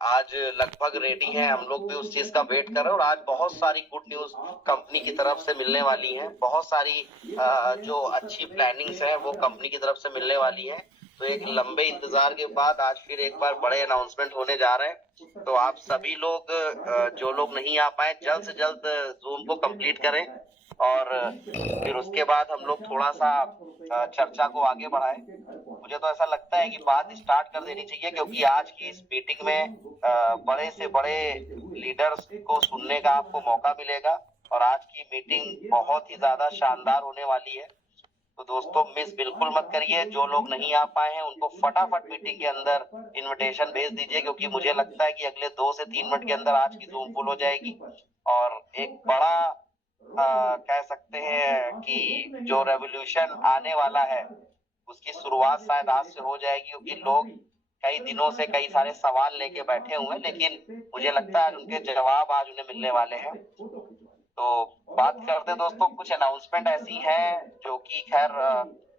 आज लगभग रेडी है, हम लोग भी उस चीज का वेट कर रहे हैं। और आज बहुत सारी गुड न्यूज कंपनी की तरफ से मिलने वाली हैं, बहुत सारी जो अच्छी प्लानिंग्स हैं वो कंपनी की तरफ से मिलने वाली हैं। तो एक लंबे इंतजार के बाद आज फिर एक बार बड़े अनाउंसमेंट होने जा रहे हैं। तो आप सभी लोग जो लोग नहीं आ पाए, जल्द से जल्द जूम को कंप्लीट करें और फिर उसके बाद हम लोग थोड़ा सा चर्चा को आगे बढ़ाएं। मुझे तो ऐसा लगता है कि बात स्टार्ट कर देनी चाहिए, क्योंकि आज की इस मीटिंग में बड़े से बड़े लीडर्स को सुनने का आपको मौका मिलेगा और आज की मीटिंग बहुत ही ज्यादा शानदार होने वाली है। तो दोस्तों मिस बिल्कुल मत करिए, जो लोग नहीं आ पाए हैं उनको फटाफट मीटिंग के अंदर इनविटेशन भेज दीजिए, क्योंकि मुझे लगता है कि अगले 2 से 3 मिनट के अंदर आज की जूम फुल हो जाएगी। और एक बड़ा कह सकते हैं कि जो रेवोल्यूशन आने वाला है उसकी शुरुआत शायद आज से हो जाएगी, क्योंकि लोग कई दिनों से कई सारे सवाल लेके बैठे हुए हैं, लेकिन मुझे लगता है उनके जवाब आज उन्हें मिलने वाले हैं। तो बात करते हैं दोस्तों, कुछ अनाउंसमेंट ऐसी हैं जो कि खैर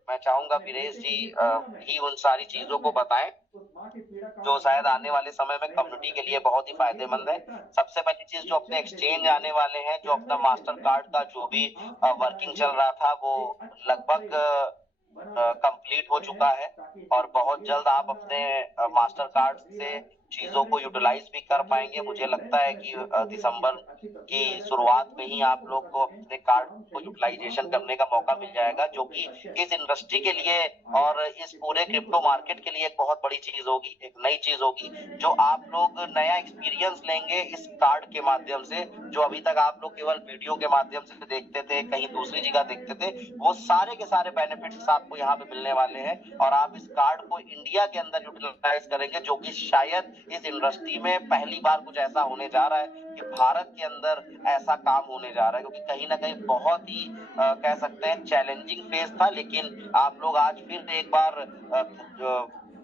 मैं चाहूंगा वीरेश जी ही उन सारी चीजों को बताएं जो शायद आने वाले समय में कम्युनिटी के लिए बहुत ही फायदेमंद है। सबसे पहली चीज, जो अपने एक्सचेंज आने वाले हैं, जो अपना मास्टर कार्ड का जो भी वर्किंग चल रहा था वो लगभग कंप्लीट हो चुका है और बहुत जल्द आप अपने मास्टर कार्ड से चीजों को यूटिलाइज भी कर पाएंगे। मुझे लगता है कि दिसंबर की शुरुआत में ही आप लोग को अपने कार्ड को यूटिलाइजेशन करने का मौका मिल जाएगा, जो कि इस इंडस्ट्री के लिए और इस पूरे क्रिप्टो मार्केट के लिए एक बहुत बड़ी चीज होगी, एक नई चीज होगी, जो आप लोग नया एक्सपीरियंस लेंगे इस कार्ड के माध्यम से। जो अभी तक आप लोग केवल वीडियो के माध्यम से देखते थे, कहीं दूसरी जगह देखते थे, वो सारे के सारे बेनिफिट्स आपको यहाँ पे मिलने वाले हैं और आप इस कार्ड को इंडिया के अंदर यूटिलाइज करेंगे, जो कि शायद इस इंडस्ट्री में पहली बार कुछ ऐसा होने जा रहा है कि भारत के अंदर ऐसा काम होने जा रहा है। क्योंकि कहीं ना कहीं बहुत ही कह सकते हैं चैलेंजिंग फेज था, लेकिन आप लोग आज फिर एक बार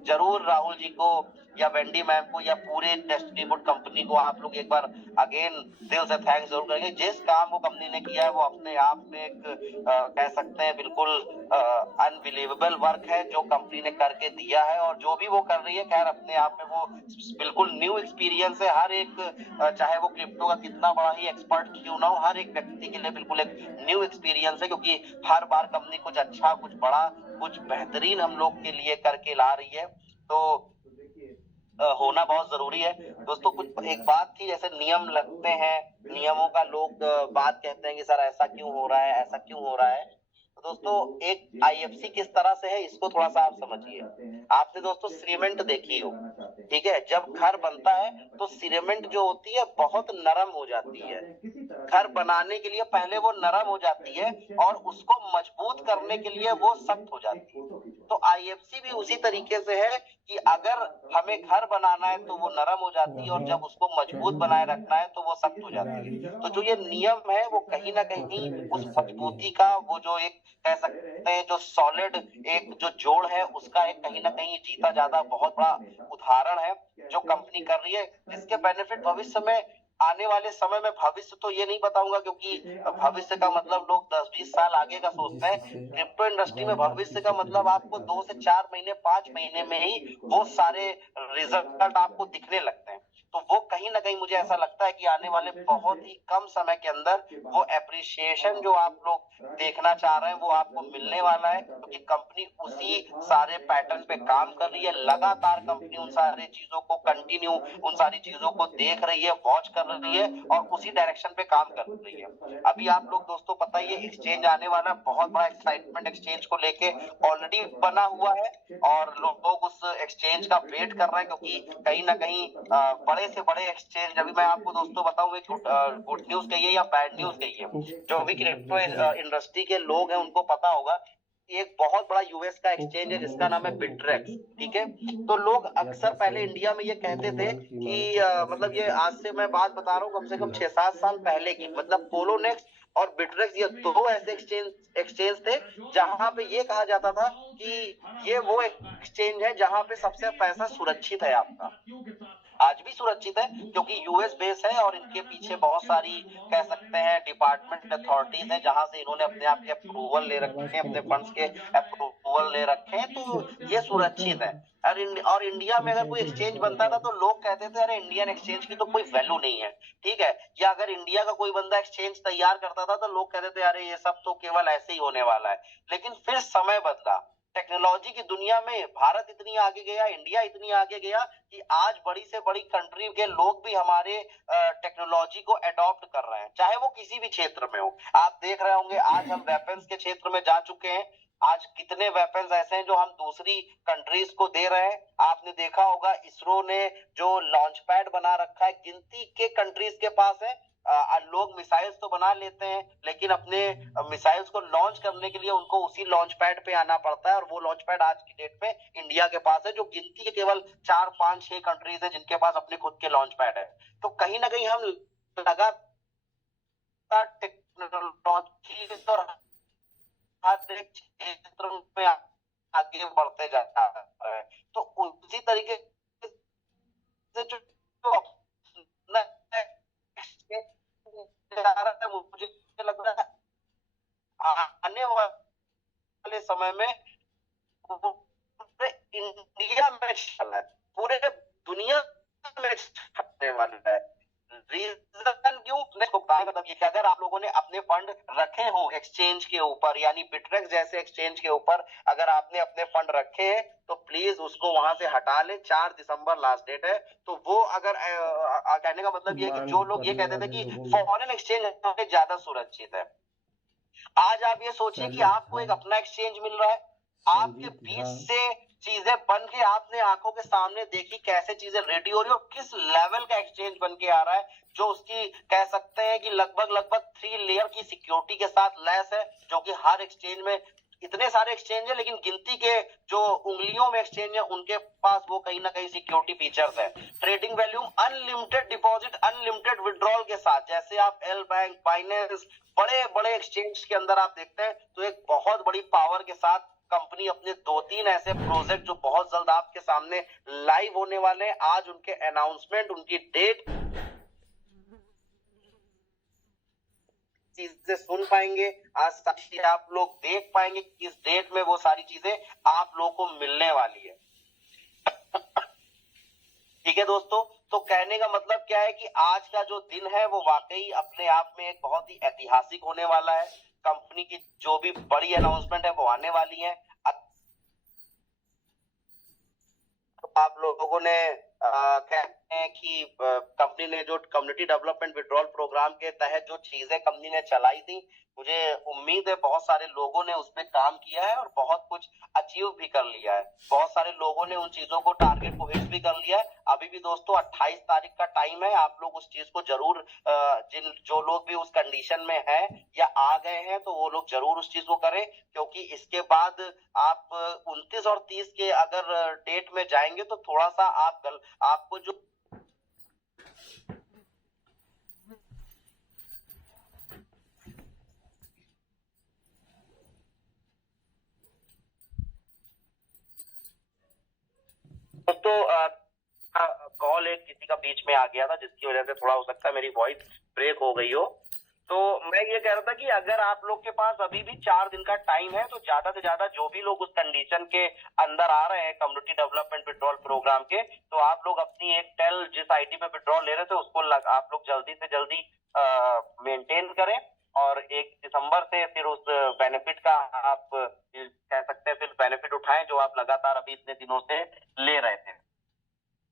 जरूर राहुल जी को या वेंडी मैम को या पूरे डेस्टिनी बुट कंपनी को आप लोग एक बार अगेन दिल से थैंक्स जरूर करेंगे। जिस काम वो कंपनी ने किया है वो अपने आप में एक कह सकते हैं बिल्कुल अनबिलीवेबल वर्क है जो कंपनी ने करके दिया है। और जो भी वो कर रही है खैर अपने आप में वो बिल्कुल न्यू एक्सपीरियंस है। हर एक चाहे वो क्रिप्टो का कितना बड़ा ही एक्सपर्ट क्यों ना हो, हर एक व्यक्ति के लिए बिल्कुल एक न्यू एक्सपीरियंस है, क्योंकि हर बार कंपनी कुछ अच्छा, कुछ बड़ा, कुछ बेहतरीन हम लोग के लिए करके ला रही है। तो होना बहुत जरूरी है दोस्तों। कुछ एक बात थी, जैसे नियम लगते हैं, नियमों का लोग बात कहते हैं कि सर ऐसा क्यों हो रहा है, ऐसा क्यों हो रहा है। तो दोस्तों एक आईएफसी किस तरह से है इसको थोड़ा सा आप समझिए। आपने दोस्तों सीमेंट देखी हो, ठीक है, जब घर बनता है तो सीमेंट जो होती है बहुत नरम हो जाती है। घर बनाने के लिए पहले वो नरम हो जाती है और उसको मजबूत करने के लिए वो सख्त हो जाती है। तो आईएफसी भी उसी तरीके से है कि अगर हमें घर बनाना है तो वो नरम हो जाती है और जब उसको मजबूत बनाए रखना है तो वो सख्त हो जाती है। तो जो ये नियम है वो कहीं ना कहीं उस मजबूती का, वो जो एक कह सकते हैं जो सॉलिड एक जो जोड़ है उसका एक कहीं ना कहीं जीता जाता बहुत बड़ा उदाहरण है जो कंपनी कर रही है, जिसके बेनिफिट भविष्य में आने वाले समय में, भविष्य तो ये नहीं बताऊंगा क्योंकि भविष्य का मतलब लोग 10-20 साल आगे का सोचते हैं। क्रिप्टो इंडस्ट्री में भविष्य का मतलब आपको 2 से 4 महीने, 5 महीने में ही वो सारे रिजल्ट आपको दिखने लगते हैं। तो वो कहीं ना कहीं मुझे ऐसा लगता है कि आने वाले बहुत ही कम समय के अंदर वो एप्रिसिएशन जो आप लोग देखना चाह रहे हैं वो आपको मिलने वाला है, क्योंकि कंपनी उसी सारे पैटर्न पे काम कर रही है। लगातार कंपनी उन सारी चीजों को कंटिन्यू, उन सारी चीजों को देख रही है, वॉच कर रही है और उसी डायरेक्शन पे काम कर रही है। अभी आप लोग दोस्तों पता ही है एक्सचेंज आने वाला, बहुत बड़ा एक्साइटमेंट एक्सचेंज को लेके ऑलरेडी बना हुआ है और लोग उस एक्सचेंज का वेट कर रहे हैं, क्योंकि कहीं ना कहीं बड़े से बड़े एक्सचेंज, अभी मैं आपको दोस्तों बताऊं एक गुड न्यूज कहिए या बैड न्यूज कहिए, जो भी क्रिप्टो इंडस्ट्री के लोग हैं उनको पता होगा एक बहुत बड़ा यूएस का एक्सचेंज है जिसका नाम है बिटरेक्स, ठीक है। तो लोग अक्सर पहले इंडिया में ये कहते थे कि मतलब ये आज से मैं बात बता रहा हूँ कम से कम 6-7 साल पहले की, मतलब पोलोनेक्स और बिटरेक्स ये दो ऐसे एक्सचेंज थे जहां पे ये कहा जाता था कि ये वो एक्सचेंज है जहां पे सबसे पैसा सुरक्षित है आपका। आज भी सुरक्षित है क्योंकि यूएस बेस है और इनके पीछे बहुत सारी कह सकते हैं डिपार्टमेंट अथॉरिटीज हैं जहां से इन्होंने अपने आप के अप्रूवल ले रखे हैं, अपने फंड्स के अप्रूवल ले रखे हैं, तो ये सुरक्षित है। और इंडिया में अगर कोई एक्सचेंज बनता था तो लोग कहते थे अरे इंडियन एक्सचेंज की तो कोई वैल्यू नहीं है, ठीक है। या अगर इंडिया का कोई बंदा एक्सचेंज तैयार करता था तो लोग कहते थे अरे ये सब तो केवल ऐसे ही होने वाला है। लेकिन फिर समय बदला, टेक्नोलॉजी की दुनिया में भारत इतनी आगे गया, इंडिया इतनी आगे गया कि आज बड़ी से बड़ी कंट्री के लोग भी हमारे टेक्नोलॉजी को अडॉप्ट कर रहे हैं, चाहे वो किसी भी क्षेत्र में हो। आप देख रहे होंगे आज हम वेपन्स के क्षेत्र में जा चुके हैं। आज कितने वेपन्स ऐसे हैं जो हम दूसरी कंट्रीज को दे रहे हैं। आपने देखा होगा इसरो ने जो लॉन्च पैड बना रखा है, गिनती के कंट्रीज के पास है। लोग मिसाइल्स तो बना लेते हैं लेकिन अपने मिसाइल्स को लॉन्च करने के लिए उनको उसी लॉन्च पैड पे आना पड़ता है, और वो लॉन्च पैड आज की डेट में इंडिया के पास है, जो गिनती के केवल 4 5 6 कंट्रीज है जिनके पास अपने खुद के लॉन्च पैड है। तो कहीं ना कहीं हम लगातार टेक्नोलॉजी और हर एक क्षेत्र में आगे बढ़ते जा रहा है। तो उसी तरीके से जो मुझे लग रहा है आने वाले समय में पूरे इंडिया में चला है, पूरे दुनिया में छपने वाला है। रीजन क्यों? मतलब ये कि अगर आप लोगों ने अपने फंड रखे हो एक्सचेंज के ऊपर, यानी बिटरेक्स जैसे एक्सचेंज के ऊपर अगर आपने अपने फंड रखे हैं तो प्लीज उसको वहां से हटा ले। 4 दिसंबर लास्ट डेट है। तो वो अगर कहने का मतलब ये कि जो लोग ये कहते थे कि फॉरेन एक्सचेंज ज्यादा सुरक्षित है, आज आप ये सोचिए कि आपको एक अपना एक्सचेंज मिल रहा है, आपके बीच से चीजें बन के आपने आंखों के सामने देखी कैसे चीजें रेडी हो रही हो, किस लेवल का एक्सचेंज बन के आ रहा है, जो उसकी कह सकते हैं कि लगभग 3 लेयर की सिक्योरिटी के साथ लैस है, जो कि हर एक्सचेंज में इतने सारे एक्सचेंज है लेकिन गिनती के जो उंगलियों में एक्सचेंज है उनके पास वो कहीं ना कहीं सिक्योरिटी फीचर्स है। Trading volume, unlimited deposit, unlimited withdrawal के साथ, जैसे आप एल बैंक, बाइनेंस, बड़े बड़े एक्सचेंज के अंदर आप देखते हैं तो एक बहुत बड़ी पावर के साथ कंपनी अपने 2-3 ऐसे प्रोजेक्ट जो बहुत जल्द आपके सामने लाइव होने वाले हैं, आज उनके अनाउंसमेंट, उनकी डेट चीजें सुन पाएंगे, आज साक्षी आप लोग देख पाएंगे कि किस डेट में वो सारी चीजें आप लोगों को मिलने वाली है। ठीक है दोस्तों, तो कहने का मतलब क्या है कि आज का जो दिन है वो वाकई अपने आप में एक बहुत ही ऐतिहासिक होने वाला है। कंपनी की जो भी बड़ी अनाउंसमेंट है वो आने वाली है। तो आप लोगों ने कहते हैं कि कंपनी ने जो कम्युनिटी डेवलपमेंट विड्रॉल प्रोग्राम के तहत जो चीजें कंपनी ने चलाई थी, मुझे उम्मीद है बहुत सारे लोगों ने उस पर काम किया है और बहुत कुछ अचीव भी कर लिया है। बहुत सारे लोगों ने उन चीजों को टारगेट को हिट भी कर लिया है। अभी भी दोस्तों 28 तारीख का टाइम है, आप लोग उस चीज को जरूर जो लोग भी उस कंडीशन में है या आ गए हैं तो वो लोग जरूर उस चीज को करें, क्योंकि इसके बाद आप 29 और 30 के अगर डेट में जाएंगे तो थोड़ा सा आपको जो तो कॉल एक किसी का बीच में आ गया था जिसकी वजह से थोड़ा हो सकता है मेरी वॉइस ब्रेक हो गई हो। तो मैं ये कह रहा था कि अगर आप लोग के पास अभी भी 4 दिन का टाइम है तो ज्यादा से ज्यादा जो भी लोग उस कंडीशन के अंदर आ रहे हैं कम्युनिटी डेवलपमेंट विड्रॉल प्रोग्राम के, तो आप लोग अपनी एक टेल जिस आईडी पे विड्रॉल ले रहे थे उसको आप लोग जल्दी से जल्दी मेंटेन करें, और 1 दिसंबर से फिर उस बेनिफिट का आप कह सकते हैं फिर बेनिफिट उठाएं जो आप लगातार अभी इतने दिनों से ले रहे थे।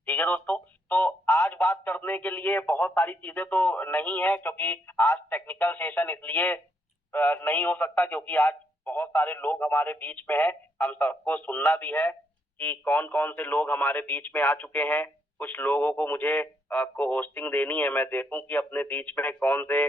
ठीक है दोस्तों, तो आज बात करने के लिए बहुत सारी चीजें तो नहीं है, क्योंकि आज टेक्निकल सेशन इसलिए नहीं हो सकता क्योंकि आज बहुत सारे लोग हमारे बीच में हैं। हम सबको सुनना भी है कि कौन कौन से लोग हमारे बीच में आ चुके हैं। कुछ लोगों को मुझे को होस्टिंग देनी है, मैं देखूं कि अपने बीच में कौन से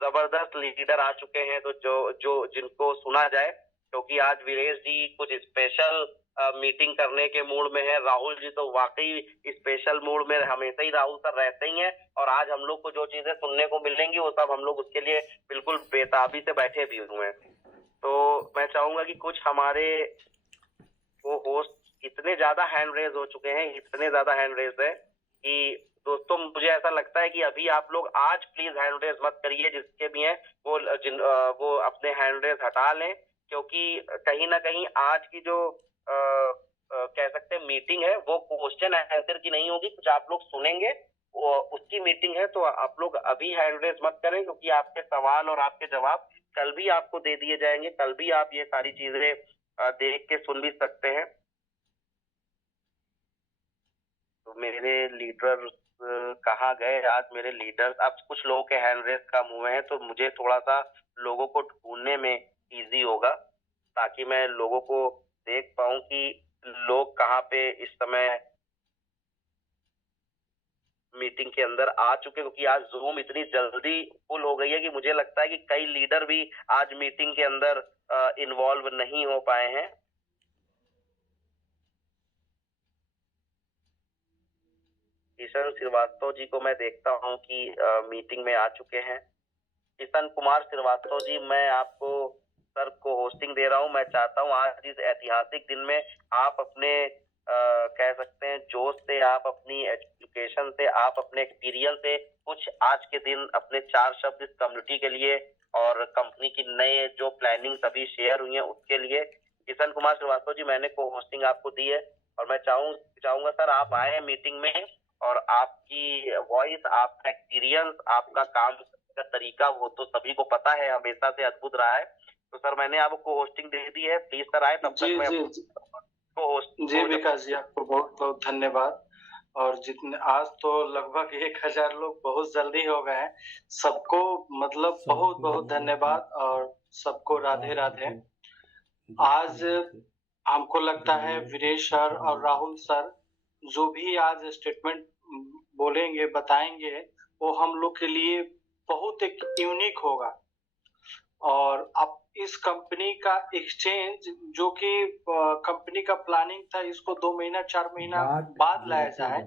जबरदस्त लीडर आ चुके हैं तो जो जिनको सुना जाए, क्योंकि आज वीरेश जी कुछ स्पेशल मीटिंग करने के मूड में है। राहुल जी तो वाकई स्पेशल मूड में हमेशा ही राहुल सर रहते ही हैं, और आज हम लोग को जो चीजें सुनने को मिलेंगी वो सब हम लोग उसके लिए बिल्कुल बेताबी से बैठे भी हुए हैं। तो मैं चाहूंगा कि कुछ हमारे वो होस्ट इतने ज्यादा हैंड रेज हो चुके हैं, इतने ज्यादा हैंड रेज है कि दोस्तों मुझे ऐसा लगता है कि अभी आप लोग आज प्लीज हैंड रेज मत करिए, जिसके भी हैं वो अपने हैंड रेज हटा लें, क्योंकि कहीं ना कहीं आज की जो कह सकते हैं मीटिंग है, वो क्वेश्चन आंसर की नहीं होगी, कुछ आप लोग सुनेंगे, उसकी मीटिंग है। तो आप लोग अभी हैंड रेज मत करें, क्योंकि आपके सवाल और आपके जवाब कल भी आपको दे दिए जाएंगे, कल भी आप ये सारी चीजें देख के सुन भी सकते हैं। तो मेरे लीडर कहाँ गए आज मेरे लीडर्स? अब कुछ लोगों के हैंड रेज कम हुए हैं, तो मुझे थोड़ा सा लोगों को ढूंढने में इजी होगा, ताकि मैं लोगों को देख पाऊं कि लोग कहाँ पे इस समय मीटिंग के अंदर आ चुके, क्योंकि आज जूम इतनी जल्दी फुल हो गई है कि मुझे लगता है कि कई लीडर भी आज मीटिंग के अंदर इन्वॉल्व नहीं हो पाए हैं। किशन श्रीवास्तव जी को मैं देखता हूं कि मीटिंग में आ चुके हैं। किशन कुमार श्रीवास्तव जी, मैं आपको सर को होस्टिंग दे रहा हूं। मैं चाहता हूं आज इस ऐतिहासिक दिन में आप अपने कह सकते हैं जोश से, आप अपनी एजुकेशन से, आप अपने एक्सपीरियंस से कुछ आज के दिन अपने 4 शब्द इस कम्युनिटी के लिए और कंपनी की नए जो प्लानिंग सभी शेयर हुई है उसके लिए। किशन कुमार श्रीवास्तव जी, मैंने को होस्टिंग आपको दी है, और मैं चाहूंगा सर आप आए मीटिंग में, और आपकी वॉइस, आपका एक्सपीरियंस, आपका काम का तरीका वो तो सभी को पता है, हमेशा से अद्भुत रहा है। तो सर मैंने आपको होस्टिंग दे दी है, प्लीज सर आए, तब तक मैं को होस्ट। जी विकास जी, आपको बहुत बहुत धन्यवाद। और जितने आज तो लगभग 1000 लोग बहुत जल्दी हो गए हैं, सबको मतलब बहुत बहुत धन्यवाद और सबको राधे राधे। आज हमको लगता है वीरेश सर और राहुल सर जो भी आज स्टेटमेंट बोलेंगे, बताएंगे, वो हम लोग के लिए बहुत एक यूनिक होगा। और अब इस कंपनी का एक्सचेंज जो कि कंपनी का प्लानिंग था इसको 2 महीना 4 महीना बाद लाया जाए,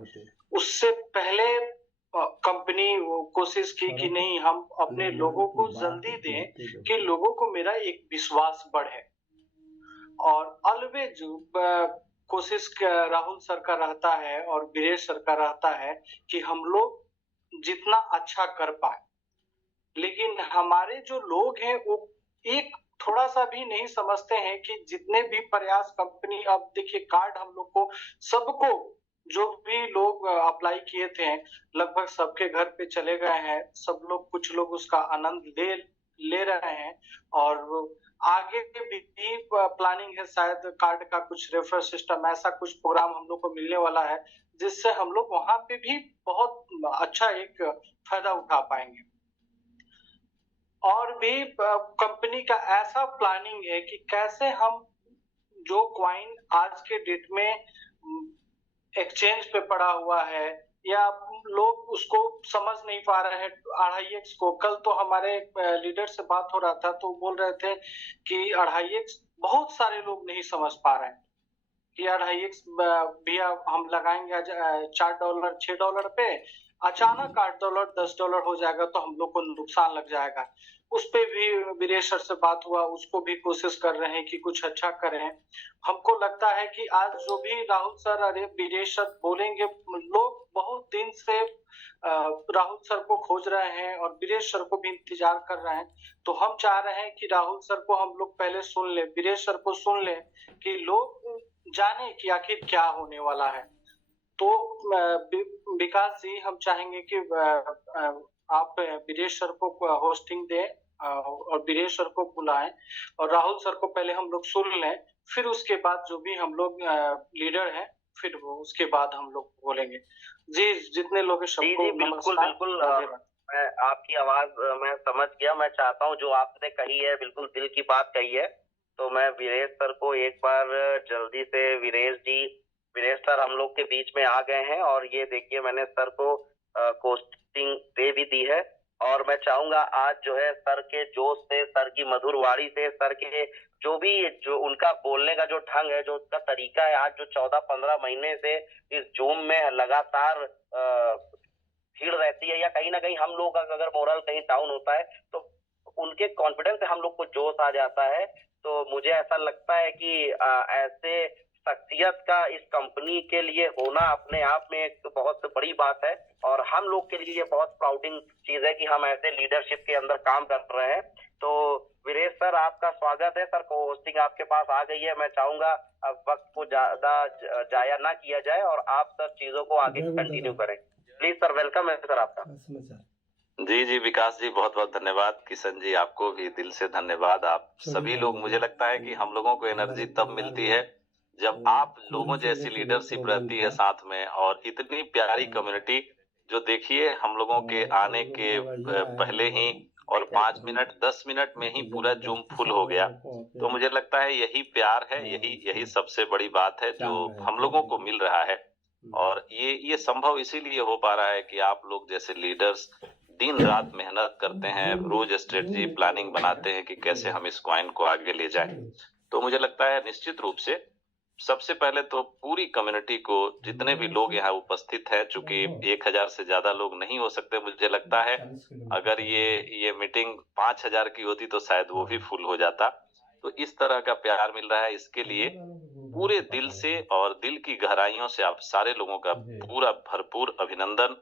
उससे पहले कंपनी कोशिश की कि नहीं, हम अपने लोगों को जल्दी दें कि लोगों को मेरा एक विश्वास बढ़े। और ऑलवेज कोशिश राहुल सर का रहता है और वीरेश सर का रहता है कि हम लोग जितना अच्छा कर पाए। लेकिन हमारे जो लोग हैं वो एक थोड़ा सा भी नहीं समझते हैं कि जितने भी प्रयास कंपनी, अब देखिए कार्ड हम लोग को सबको, जो भी लोग अप्लाई किए थे लगभग सबके घर पे चले गए हैं, सब लोग, कुछ लोग उसका आनंद ले रहे हैं। और आगे भी प्लानिंग है, शायद कार्ड का कुछ रेफर सिस्टम, ऐसा कुछ प्रोग्राम हम लोग को मिलने वाला है जिससे हम लोग वहां पे भी बहुत अच्छा एक फायदा उठा पाएंगे। और भी कंपनी का ऐसा प्लानिंग है कि कैसे हम जो क्वाइन आज के डेट में एक्सचेंज पे पड़ा हुआ है या लोग उसको समझ नहीं पा रहे हैं 2.5x को। कल तो हमारे लीडर से बात हो रहा था तो बोल रहे थे कि 2.5x बहुत सारे लोग नहीं समझ पा रहे हैं कि 2.5x भैया हम लगाएंगे आज $4 $6 पे, अचानक $8 $10 हो जाएगा तो हम लोग को नुकसान लग जाएगा। उस पे भी वीरेश सर से बात हुआ, उसको भी कोशिश कर रहे हैं कि कुछ अच्छा करें। हमको लगता है कि आज जो भी राहुल सर और वीरेश सर बोलेंगे, लोग बहुत दिन से राहुल सर को खोज रहे हैं और वीरेश सर को भी इंतजार कर रहे हैं। तो हम चाह रहे हैं कि राहुल सर को हम लोग पहले सुन ले, वीरेश सर को सुन ले, कि लोग जाने कि आखिर क्या होने वाला है। तो विकास जी, हम चाहेंगे कि आप वीरेश सर को होस्टिंग दें और वीरेश सर को बुलाएं और राहुल सर को पहले हम लोग सुन लें, फिर उसके बाद जो भी हम लोग लीडर हैं फिर वो उसके बाद हम लोग बोलेंगे। जी, जितने लोग हैं सबको बिल्कुल बिल्कुल, मैं आपकी आवाज मैं समझ गया। मैं चाहता हूँ जो आपने कही है बिल्कुल दिल की बात कही है। तो मैं वीरेश सर को एक बार जल्दी से, वीरेश सर हम लोग के बीच में आ गए हैं, और ये देखिए मैंने सर को कोस्टिंग दे भी दी है। और मैं चाहूंगा आज जो है सर के जोश से, सर की मधुर वाणी से, सर के जो उनका बोलने का जो ढंग है, जो उसका तरीका है, आज जो 14-15 महीने से इस जूम में लगातार भीड़ रहती है, या कहीं ना कहीं हम लोग का अगर मोरल कहीं डाउन होता है तो उनके कॉन्फिडेंस से हम लोग को जोश आ जाता है। तो मुझे ऐसा लगता है कि ऐसे शख्सियत का इस कंपनी के लिए होना अपने आप में एक बहुत बड़ी बात है, और हम लोग के लिए बहुत प्राउडिंग चीज है कि हम ऐसे लीडरशिप के अंदर काम कर रहे हैं। तो वीरेश सर, आपका स्वागत है सर। को होस्टिंग आपके पास आ गई है। मैं चाहूंगा अब वक्त को ज्यादा जाया ना किया जाए और आप सर चीजों को आगे कंटिन्यू करें। प्लीज सर, वेलकम है सर आपका। जी जी विकास जी, बहुत बहुत धन्यवाद। किशन जी, आपको भी दिल से धन्यवाद। आप सभी लोग, मुझे लगता है कि हम लोगों को एनर्जी तब मिलती है जब आप लोगों जैसी लीडरशिप रहती है साथ में, और इतनी प्यारी कम्युनिटी जो देखिए हम लोगों के आने के पहले ही और 5 मिनट 10 मिनट में ही पूरा जूम फुल हो गया। तो मुझे लगता है यही प्यार है, यही सबसे बड़ी बात है जो हम लोगों को मिल रहा है। और ये संभव इसीलिए हो पा रहा है कि आप लोग जैसे लीडर्स दिन रात मेहनत करते हैं, रोज स्ट्रेटजी प्लानिंग बनाते हैं कि कैसे हम इस कॉइन को आगे ले जाएं। तो मुझे लगता है निश्चित रूप से सबसे पहले तो पूरी कम्युनिटी को, जितने भी लोग यहाँ उपस्थित हैं, चूंकि 1000 से ज्यादा लोग नहीं हो सकते, मुझे लगता है अगर ये मीटिंग 5000 की होती तो शायद वो भी फुल हो जाता। तो इस तरह का प्यार मिल रहा है, इसके लिए पूरे दिल से और दिल की गहराइयों से आप सारे लोगों का पूरा भरपूर अभिनंदन,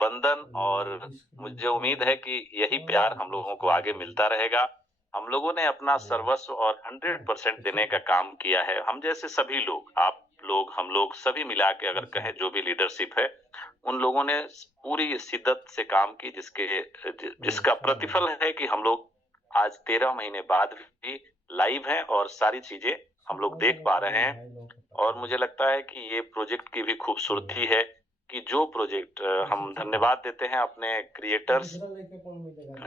बंदन। और मुझे उम्मीद है कि यही प्यार हम लोगों को आगे मिलता रहेगा। हम लोगों ने अपना सर्वस्व और 100% देने का काम किया है। हम जैसे सभी लोग, आप लोग, हम लोग सभी मिला के अगर कहें, जो भी लीडरशिप है, उन लोगों ने पूरी शिद्दत से काम की, जिसका प्रतिफल है कि हम लोग आज 13 महीने बाद भी लाइव हैं और सारी चीजें हम लोग देख पा रहे हैं। और मुझे लगता है कि ये प्रोजेक्ट की भी खूबसूरती है कि जो प्रोजेक्ट हम धन्यवाद देते हैं अपने creators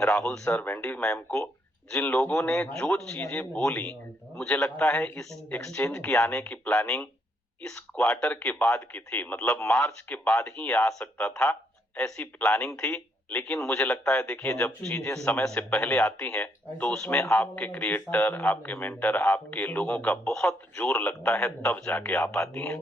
Rahul sir, Wendy ma'am को, जिन लोगों ने जो चीजें बोली। मुझे लगता है इस एक्सचेंज की आने की प्लानिंग इस क्वार्टर के बाद की थी, मतलब मार्च के बाद ही आ सकता था, ऐसी प्लानिंग थी। लेकिन मुझे लगता है, देखिए, जब चीजें समय से पहले आती हैं तो उसमें आपके क्रिएटर, आपके मेंटर, आपके लोगों का बहुत जोर लगता है, तब जाके आ पाती हैं।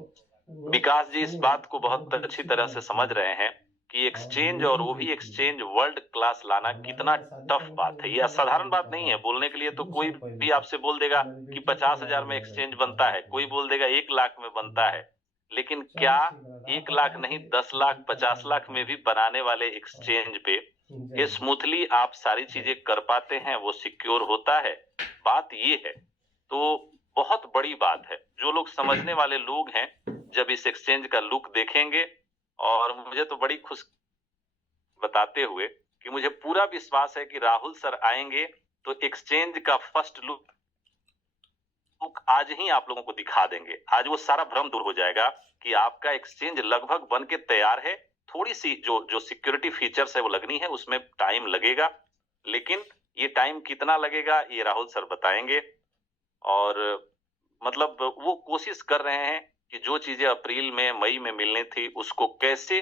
विकास जी इस बात को बहुत अच्छी तरह से समझ रहे हैं कि एक्सचेंज, और वो भी एक्सचेंज वर्ल्ड क्लास लाना कितना टफ बात है। ये असाधारण बात नहीं है। बोलने के लिए तो कोई भी आपसे बोल देगा कि 50,000 में एक्सचेंज बनता है, कोई बोल देगा 1 लाख में बनता है। लेकिन क्या 1 लाख नहीं, 10 लाख 50 लाख में भी बनाने वाले एक्सचेंज पे ये स्मूथली आप सारी चीजें कर पाते हैं, वो सिक्योर होता है, बात ये है। तो बहुत बड़ी बात है। जो लोग समझने वाले लोग हैं, जब इस एक्सचेंज का लुक देखेंगे, और मुझे तो बड़ी खुश बताते हुए कि मुझे पूरा विश्वास है कि राहुल सर आएंगे तो एक्सचेंज का फर्स्ट लुक आज ही आप लोगों को दिखा देंगे। आज वो सारा भ्रम दूर हो जाएगा कि आपका एक्सचेंज लगभग बन के तैयार है। थोड़ी सी जो सिक्योरिटी फीचर्स है वो लगनी है, उसमें टाइम लगेगा, लेकिन ये टाइम कितना लगेगा ये राहुल सर बताएंगे। और मतलब वो कोशिश कर रहे हैं कि जो चीजें अप्रैल में, मई में मिलनी थी, उसको कैसे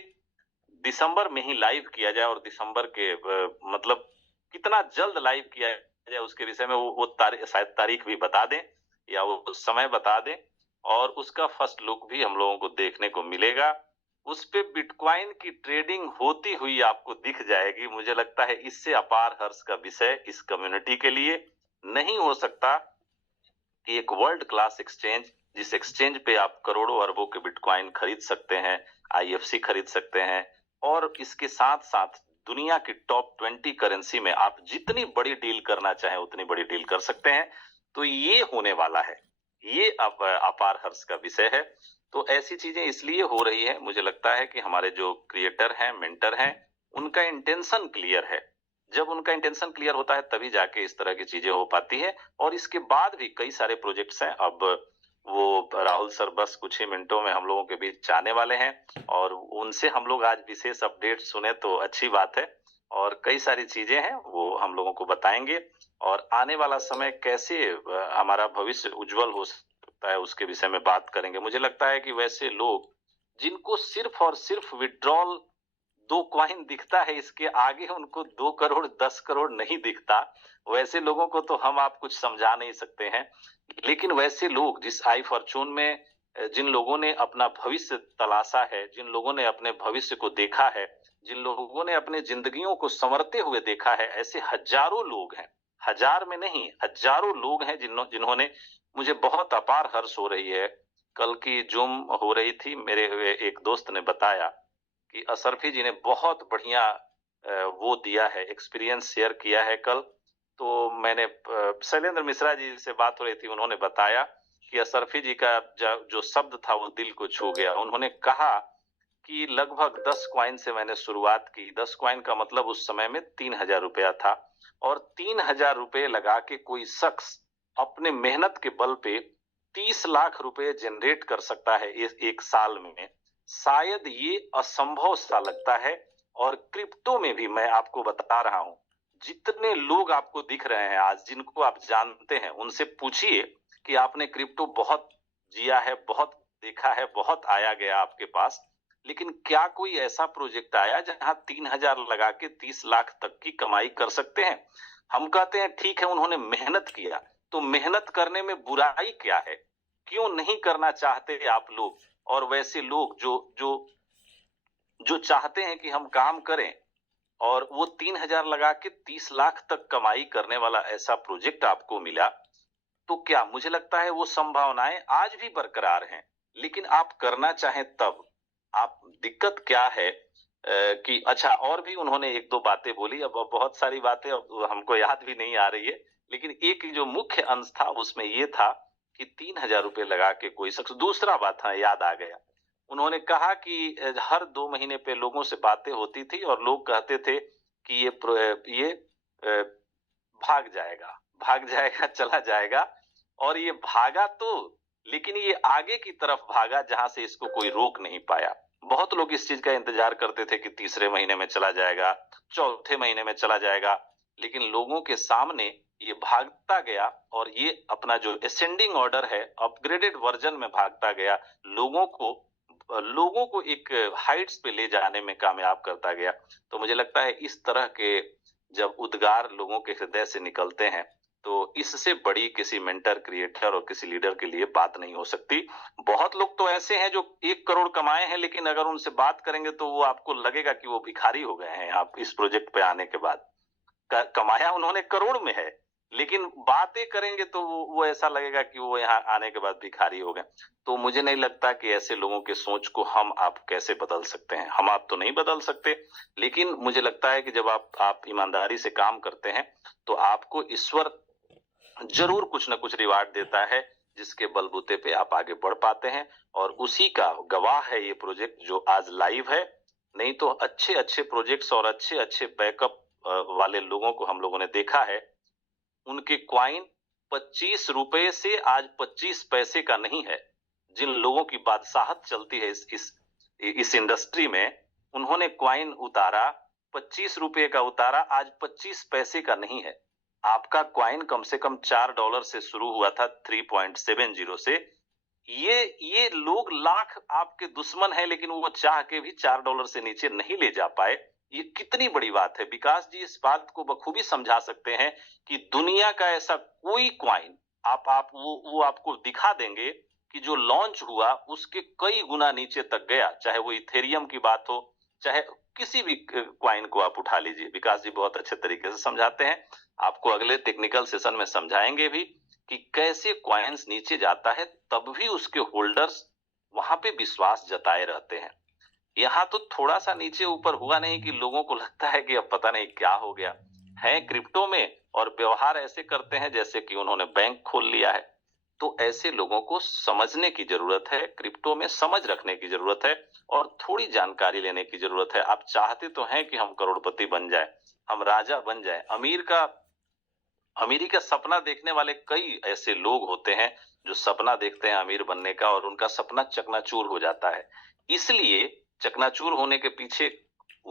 दिसंबर में ही लाइव किया जाए, और दिसंबर के मतलब कितना जल्द लाइव किया जाए उसके विषय में वो शायद तारीख भी बता दें या वो समय बता दें, और उसका फर्स्ट लुक भी हम लोगों को देखने को मिलेगा। उस पे बिटकॉइन की ट्रेडिंग होती हुई आपको दिख जाएगी। मुझे लगता है इससे अपार हर्ष का विषय इस कम्युनिटी के लिए नहीं हो सकता कि एक वर्ल्ड क्लास एक्सचेंज, जिस एक्सचेंज पे आप करोड़ों अरबों के बिटकॉइन खरीद सकते हैं, आईएफसी खरीद सकते हैं, और इसके साथ साथ दुनिया की टॉप 20 करेंसी में आप जितनी बड़ी डील करना चाहें उतनी बड़ी डील कर सकते हैं। तो ये होने वाला है, ये अब अपार हर्ष का विषय है। तो ऐसी चीजें इसलिए हो रही है, मुझे लगता है कि हमारे जो क्रिएटर हैं, मेंटर हैं, उनका इंटेंशन क्लियर है। जब उनका इंटेंशन क्लियर होता है तभी जाके इस तरह की चीजें हो पाती है। और इसके बाद भी कई सारे प्रोजेक्ट्स हैं। अब वो राहुल सर बस कुछ ही मिनटों में हम लोगों के बीच आने वाले हैं, और उनसे हम लोग आज विशेष अपडेट सुने तो अच्छी बात है। और कई सारी चीजें हैं वो हम लोगों को बताएंगे, और आने वाला समय कैसे हमारा भविष्य उज्जवल हो सकता है उसके विषय में बात करेंगे। मुझे लगता है कि वैसे लोग जिनको सिर्फ और सिर्फ विड्रॉल 2 कॉइन दिखता है, इसके आगे उनको 2 करोड़ 10 करोड़ नहीं दिखता, वैसे लोगों को तो हम आप कुछ समझा नहीं सकते हैं। लेकिन वैसे लोग, जिस आई फॉर्चून में जिन लोगों ने अपना भविष्य तलाशा है, जिन लोगों ने अपने भविष्य को देखा है, जिन लोगों ने अपने जिंदगियों को संवरते हुए देखा है, ऐसे हजारों लोग हैं, हजार में नहीं हजारों लोग हैं जिन्होंने, मुझे बहुत अपार हर्ष हो रही है। कल की जूम हो रही थी, मेरे एक दोस्त ने बताया कि असरफी जी ने बहुत बढ़िया वो दिया है, एक्सपीरियंस शेयर किया है कल। तो मैंने शैलेंद्र मिश्रा जी से बात हो रही थी, उन्होंने बताया कि अशरफी जी का जो शब्द था वो दिल को छू गया। उन्होंने कहा कि लगभग 10 कॉइन से मैंने शुरुआत की। 10 कॉइन का मतलब उस समय में 3,000 रुपया था, और 3,000 रुपए लगा के कोई शख्स अपने मेहनत के बल पे 30 लाख रुपए जनरेट कर सकता है एक साल में, शायद ये असंभव सा लगता है। और क्रिप्टो में भी मैं आपको बता रहा हूं, जितने लोग आपको दिख रहे हैं आज, जिनको आप जानते हैं, उनसे पूछिए कि आपने क्रिप्टो बहुत जिया है, बहुत देखा है, बहुत आया गया आपके पास, लेकिन क्या कोई ऐसा प्रोजेक्ट आया जहां 3,000 लगा के 30 लाख तक की कमाई कर सकते हैं? हम कहते हैं ठीक है, उन्होंने मेहनत किया, तो मेहनत करने में बुराई क्या है? क्यों नहीं करना चाहते आप लोग? और वैसे लोग जो जो जो चाहते हैं कि हम काम करें, और वो 3,000 लगा के 30 लाख तक कमाई करने वाला ऐसा प्रोजेक्ट आपको मिला, तो क्या मुझे लगता है वो संभावनाएं आज भी बरकरार हैं। लेकिन आप करना चाहें तब आप, दिक्कत क्या है कि अच्छा, और भी उन्होंने एक दो बातें बोली, अब बहुत सारी बातें अब हमको याद भी नहीं आ रही है, लेकिन एक जो मुख्य अंश था उसमें ये था कि 3,000 रुपए लगा के कोई शख्स, दूसरा बात था, याद आ गया, उन्होंने कहा कि हर 2 महीने पे लोगों से बातें होती थी और लोग कहते थे कि ये भाग जाएगा, चला जाएगा, और ये भागा तो, लेकिन ये आगे की तरफ भागा जहां से इसको कोई रोक नहीं पाया। बहुत लोग इस चीज का इंतजार करते थे कि तीसरे महीने में चला जाएगा, चौथे महीने में चला जाएगा, लेकिन लोगों के सामने ये भागता गया, और ये अपना जो असेंडिंग ऑर्डर है, अपग्रेडेड वर्जन में भागता गया, लोगों को एक हाइट्स पे ले जाने में कामयाब करता गया। तो मुझे लगता है इस तरह के जब उद्गार लोगों के हृदय से निकलते हैं, तो इससे बड़ी किसी मेंटर, क्रिएटर और किसी लीडर के लिए बात नहीं हो सकती। बहुत लोग तो ऐसे हैं जो 1 करोड़ कमाए हैं, लेकिन अगर उनसे बात करेंगे तो वो आपको लगेगा कि वो भिखारी हो गए हैं। आप इस प्रोजेक्ट पे आने के बाद, कमाया उन्होंने करोड़ में है, लेकिन बातें करेंगे तो वो ऐसा लगेगा कि वो यहाँ आने के बाद भिखारी हो गए। तो मुझे नहीं लगता कि ऐसे लोगों के सोच को हम आप कैसे बदल सकते हैं। हम आप तो नहीं बदल सकते, लेकिन मुझे लगता है कि जब आप ईमानदारी से काम करते हैं तो आपको ईश्वर जरूर कुछ ना कुछ रिवार्ड देता है, जिसके बलबूते पे आप आगे बढ़ पाते हैं। और उसी का गवाह है ये प्रोजेक्ट जो आज लाइव है। नहीं तो अच्छे अच्छे प्रोजेक्ट्स और अच्छे अच्छे बैकअप वाले लोगों को हम लोगों ने देखा है, उनके क्वाइन 25 रुपए से आज 25 पैसे का नहीं है। जिन लोगों की बादशाहत चलती है इस इंडस्ट्री में, उन्होंने क्वाइन उतारा, 25 रुपए का उतारा, आज 25 पैसे का नहीं है। आपका क्वाइन कम से कम $4 से शुरू हुआ था, 3.70 से। ये लोग लाख आपके दुश्मन है, लेकिन वो चाह के भी $4 से नीचे नहीं ले जा पाए। ये कितनी बड़ी बात है। विकास जी इस बात को बखूबी समझा सकते हैं कि दुनिया का ऐसा कोई क्वाइन आप वो आपको दिखा देंगे कि जो लॉन्च हुआ उसके कई गुना नीचे तक गया, चाहे वो इथेरियम की बात हो, चाहे किसी भी क्वाइन को आप उठा लीजिए। विकास जी बहुत अच्छे तरीके से समझाते हैं, आपको अगले टेक्निकल सेशन में समझाएंगे भी कि कैसे क्वाइंस नीचे जाता है, तब भी उसके होल्डर्स वहां पे विश्वास जताए रहते हैं। यहाँ तो थोड़ा सा नीचे ऊपर हुआ नहीं कि लोगों को लगता है कि अब पता नहीं क्या हो गया है क्रिप्टो में, और व्यवहार ऐसे करते हैं जैसे कि उन्होंने बैंक खोल लिया है। तो ऐसे लोगों को समझने की जरूरत है, क्रिप्टो में समझ रखने की जरूरत है, और थोड़ी जानकारी लेने की जरूरत है। आप चाहते तो हैं कि हम करोड़पति बन जाए, हम राजा बन जाए। अमीरी का सपना देखने वाले कई ऐसे लोग होते हैं जो सपना देखते हैं अमीर बनने का, और उनका सपना चकनाचूर हो जाता है। इसलिए चकनाचूर होने के पीछे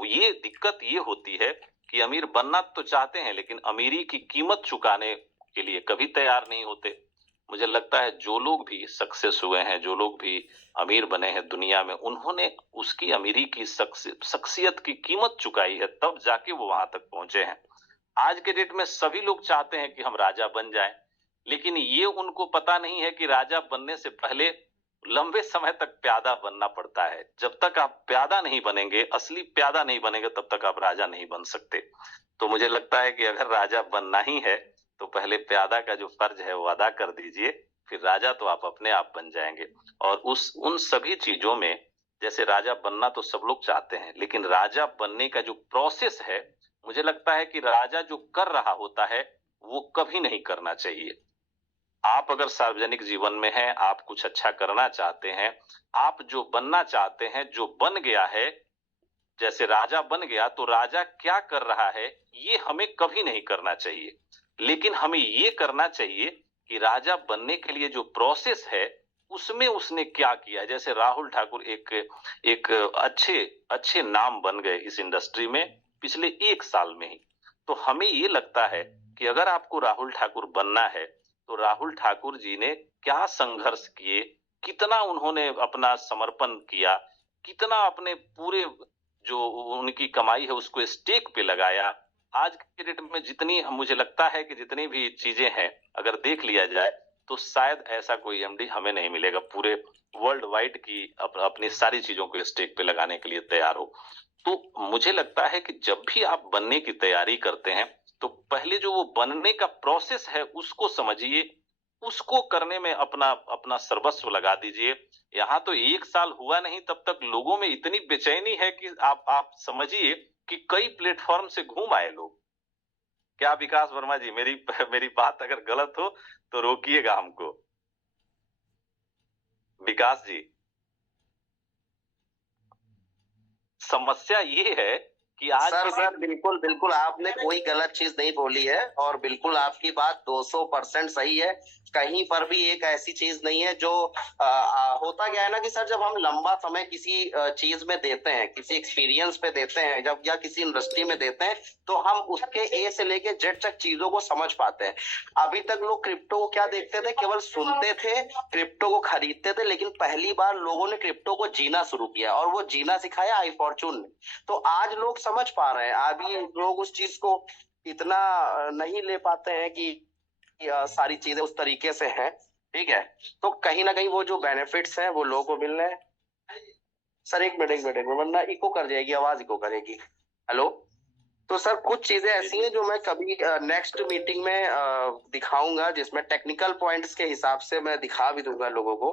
ये दिक्कत ये होती है कि अमीर बनना तो चाहते हैं, लेकिन अमीरी की कीमत चुकाने के लिए कभी तैयार नहीं होते। मुझे लगता है जो लोग भी सक्सेस हुए हैं, जो लोग भी अमीर बने हैं दुनिया में, उन्होंने उसकी अमीरी की शख्सियत की कीमत चुकाई है, तब जाके वो वहां तक पहुंचे हैं। आज के डेट में सभी लोग चाहते हैं कि हम राजा बन जाएं, लेकिन ये उनको पता नहीं है कि राजा बनने से पहले लंबे समय तक प्यादा बनना पड़ता है। जब तक आप प्यादा नहीं बनेंगे, असली प्यादा नहीं बनेंगे, तब तक आप राजा नहीं बन सकते। तो मुझे लगता है कि अगर राजा बनना ही है तो पहले प्यादा का जो फर्ज है वो अदा कर दीजिए, फिर राजा तो आप अपने आप बन जाएंगे। और उन सभी चीजों में, जैसे राजा बनना तो सब लोग चाहते हैं, लेकिन राजा बनने का जो प्रोसेस है, मुझे लगता है कि राजा जो कर रहा होता है वो कभी नहीं करना चाहिए। आप अगर सार्वजनिक जीवन में हैं, आप कुछ अच्छा करना चाहते हैं, आप जो बनना चाहते हैं, जो बन गया है, जैसे राजा बन गया तो राजा क्या कर रहा है ये हमें कभी नहीं करना चाहिए। लेकिन हमें ये करना चाहिए कि राजा बनने के लिए जो प्रोसेस है उसमें उसने क्या किया। जैसे राहुल ठाकुर एक एक अच्छे अच्छे नाम बन गए इस इंडस्ट्री में पिछले 1 साल में ही। तो हमें ये लगता है कि अगर आपको राहुल ठाकुर बनना है तो राहुल ठाकुर जी ने क्या संघर्ष किए, कितना उन्होंने अपना समर्पण किया, कितना अपने पूरे जो उनकी कमाई है उसको स्टेक पे लगाया। आज के डेट में जितनी मुझे लगता है कि जितनी भी चीजें हैं अगर देख लिया जाए तो शायद ऐसा कोई एमडी हमें नहीं मिलेगा पूरे वर्ल्ड वाइड की अपनी सारी चीजों को स्टेक पे लगाने के लिए तैयार हो। तो मुझे लगता है कि जब भी आप बनने की तैयारी करते हैं तो पहले जो वो बनने का प्रोसेस है उसको समझिए, उसको करने में अपना अपना सर्वस्व लगा दीजिए। यहाँ तो 1 साल हुआ नहीं तब तक लोगों में इतनी बेचैनी है कि आप समझिए कि कई प्लेटफॉर्म से घूम आए लोग। क्या विकास वर्मा जी, मेरी मेरी बात अगर गलत हो तो रोकिएगा हमको। विकास जी, समस्या ये है कि आज सर बिल्कुल बिल्कुल आपने कोई गलत चीज नहीं बोली है और बिल्कुल आपकी बात 200% सही है। कहीं पर भी एक ऐसी चीज नहीं है जो होता क्या है ना कि सर जब हम लंबा समय किसी चीज में देते हैं, किसी एक्सपीरियंस पे देते हैं, जब या किसी इंडस्ट्री में देते हैं तो हम उसके ए से लेके जेड तक चीजों को समझ पाते हैं। अभी तक लोग क्रिप्टो को क्या देखते थे, केवल सुनते थे, क्रिप्टो को खरीदते थे, लेकिन पहली बार लोगों ने क्रिप्टो को जीना शुरू किया और वो जीना सिखाया आई फॉर्चून ने। तो आज लोग समझ पा रहे हैं, अभी लोग उस चीज को इतना नहीं ले पाते हैं कि सारी चीजें उस तरीके से हैं। ठीक है, तो कहीं ना कहीं वो जो बेनिफिट्स हैं वो लोगों को मिल रहे हैं। सर एक मिनट वरना इको कर जाएगी, आवाज इको करेगी। हेलो। तो सर कुछ चीजें ऐसी हैं जो मैं कभी नेक्स्ट मीटिंग में दिखाऊंगा, जिसमें टेक्निकल पॉइंट्स के हिसाब से मैं दिखा भी दूंगा लोगों को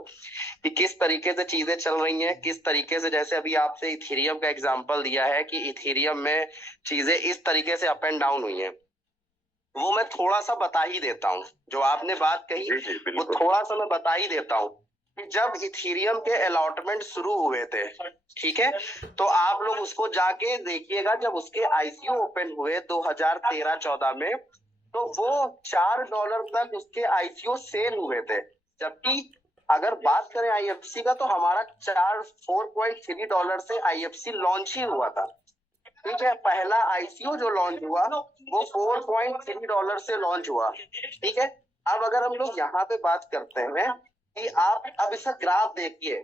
कि किस तरीके से चीजें चल रही हैं, किस तरीके से। जैसे अभी आपसे इथेरियम का एग्जांपल दिया है कि इथेरियम में चीजें इस तरीके से अप एंड डाउन हुई हैं, वो मैं थोड़ा सा बता ही देता हूँ। जो आपने बात कही वो थोड़ा सा मैं बता ही देता हूँ कि जब इथेरियम के अलॉटमेंट शुरू हुए थे, ठीक है, तो आप लोग उसको जाके देखिएगा। जब उसके आईसीओ ओपन हुए 2013-14 में, तो वो $4 तक उसके आईसीओ सेल हुए थे। जबकि अगर बात करें आईएफसी का तो हमारा $4.3 से आईएफसी लॉन्च ही हुआ था। ठीक है, पहला आईसीओ जो लॉन्च हुआ वो $4.3 से लॉन्च हुआ। ठीक है, अब अगर हम लोग यहाँ पे बात करते हैं कि आप अब इसका ग्राफ देखिए,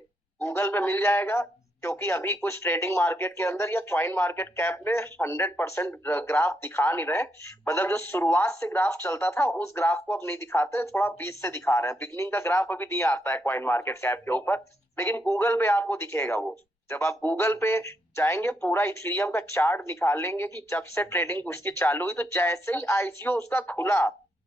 गूगल पे मिल जाएगा, क्योंकि अभी कुछ ट्रेडिंग मार्केट के अंदर या क्वाइन मार्केट कैप में 100% ग्राफ दिखा नहीं रहे। मतलब जो शुरुआत से ग्राफ चलता था उस ग्राफ को अब नहीं दिखाते, थोड़ा बीच से दिखा रहे हैं। बिगनिंग का ग्राफ अभी नहीं आता है क्वाइन मार्केट कैप के ऊपर, लेकिन गूगल पे आपको दिखेगा वो। जब आप गूगल पे जाएंगे पूरा इथेरियम का चार्ट निकालेंगे कि जब से ट्रेडिंग उसकी चालू हुई, तो जैसे ही आईसीओ उसका खुला,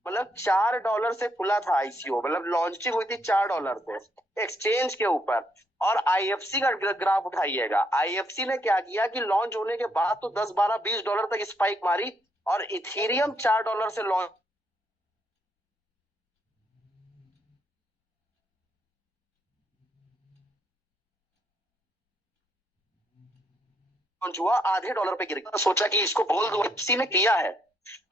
मतलब $4 से खुला था आईसीओ, मतलब लॉन्चिंग हुई थी $4 से एक्सचेंज के ऊपर। और आईएफसी का ग्राफ उठाइएगा, आईएफसी ने क्या किया कि लॉन्च होने के बाद तो 10, 12, $20 तक स्पाइक मारी, और इथेरियम $4 से लॉन्च हुआ, आधे डॉलर पे गिर गया। सोचा कि इसको बोल दो, आईएफसी ने किया है।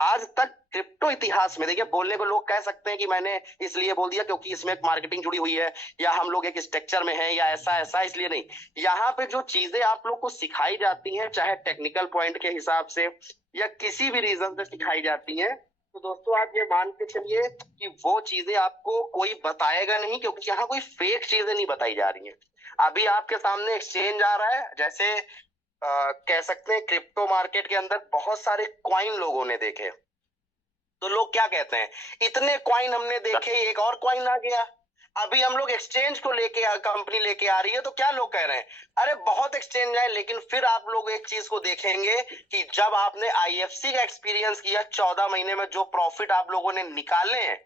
आज तक क्रिप्टो इतिहास में देखिए, बोलने को लोग कह सकते हैं कि मैंने इसलिए बोल दिया क्योंकि इसमें मार्केटिंग जुड़ी हुई है, या हम लोग एक स्ट्रक्चर में हैं, या ऐसा ऐसा, इसलिए नहीं। यहाँ पे जो चीजें आप लोग को सिखाई जाती हैं, चाहे टेक्निकल पॉइंट के हिसाब से या किसी भी रीजन से सिखाई जाती हैं, तो दोस्तों आप ये मान के चलिए कि वो चीजें आपको कोई बताएगा नहीं, क्योंकि यहाँ कोई फेक चीजें नहीं बताई जा रही हैं। अभी आपके सामने एक्सचेंज आ रहा है, जैसे कह सकते हैं क्रिप्टो मार्केट के अंदर बहुत सारे कॉइन लोगों ने देखे, तो लोग क्या कहते हैं, इतने कॉइन हमने देखे, एक और कॉइन आ गया। अभी हम लोग एक्सचेंज को लेके, कंपनी लेके आ रही है, तो क्या लोग कह रहे हैं, अरे बहुत एक्सचेंज है। लेकिन फिर आप लोग एक चीज को देखेंगे कि जब आपने आईएफसी का एक्सपीरियंस किया 14 महीने में, जो प्रॉफिट आप लोगों ने निकाले हैं,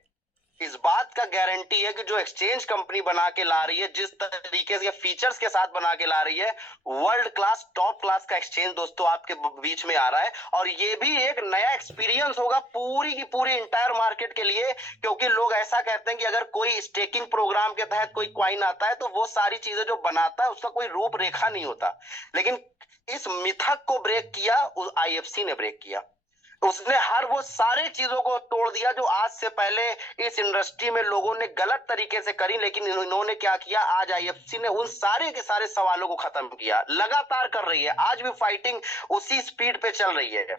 इस बात का गारंटी है कि जो एक्सचेंज कंपनी बना के ला रही है, जिस तरीके से फीचर्स के साथ बना के ला रही है, वर्ल्ड क्लास टॉप क्लास का एक्सचेंज दोस्तों आपके बीच में आ रहा है। और ये भी एक नया एक्सपीरियंस होगा पूरी की पूरी इंटायर मार्केट के लिए, क्योंकि लोग ऐसा कहते हैं कि अगर कोई स्टेकिंग प्रोग्राम के तहत कोई क्वाइन आता है तो वो सारी चीजें जो बनाता है उसका कोई रूपरेखा नहीं होता, लेकिन इस मिथक को ब्रेक किया आईएफसी ने, ब्रेक किया। उसने हर वो सारे चीजों को तोड़ दिया जो आज से पहले इस इंडस्ट्री में लोगों ने गलत तरीके से करी, लेकिन इन्होंने क्या किया, आज आईएफसी ने उन सारे के सारे सवालों को खत्म किया। लगातार कर रही है, आज भी फाइटिंग उसी स्पीड पे चल रही है,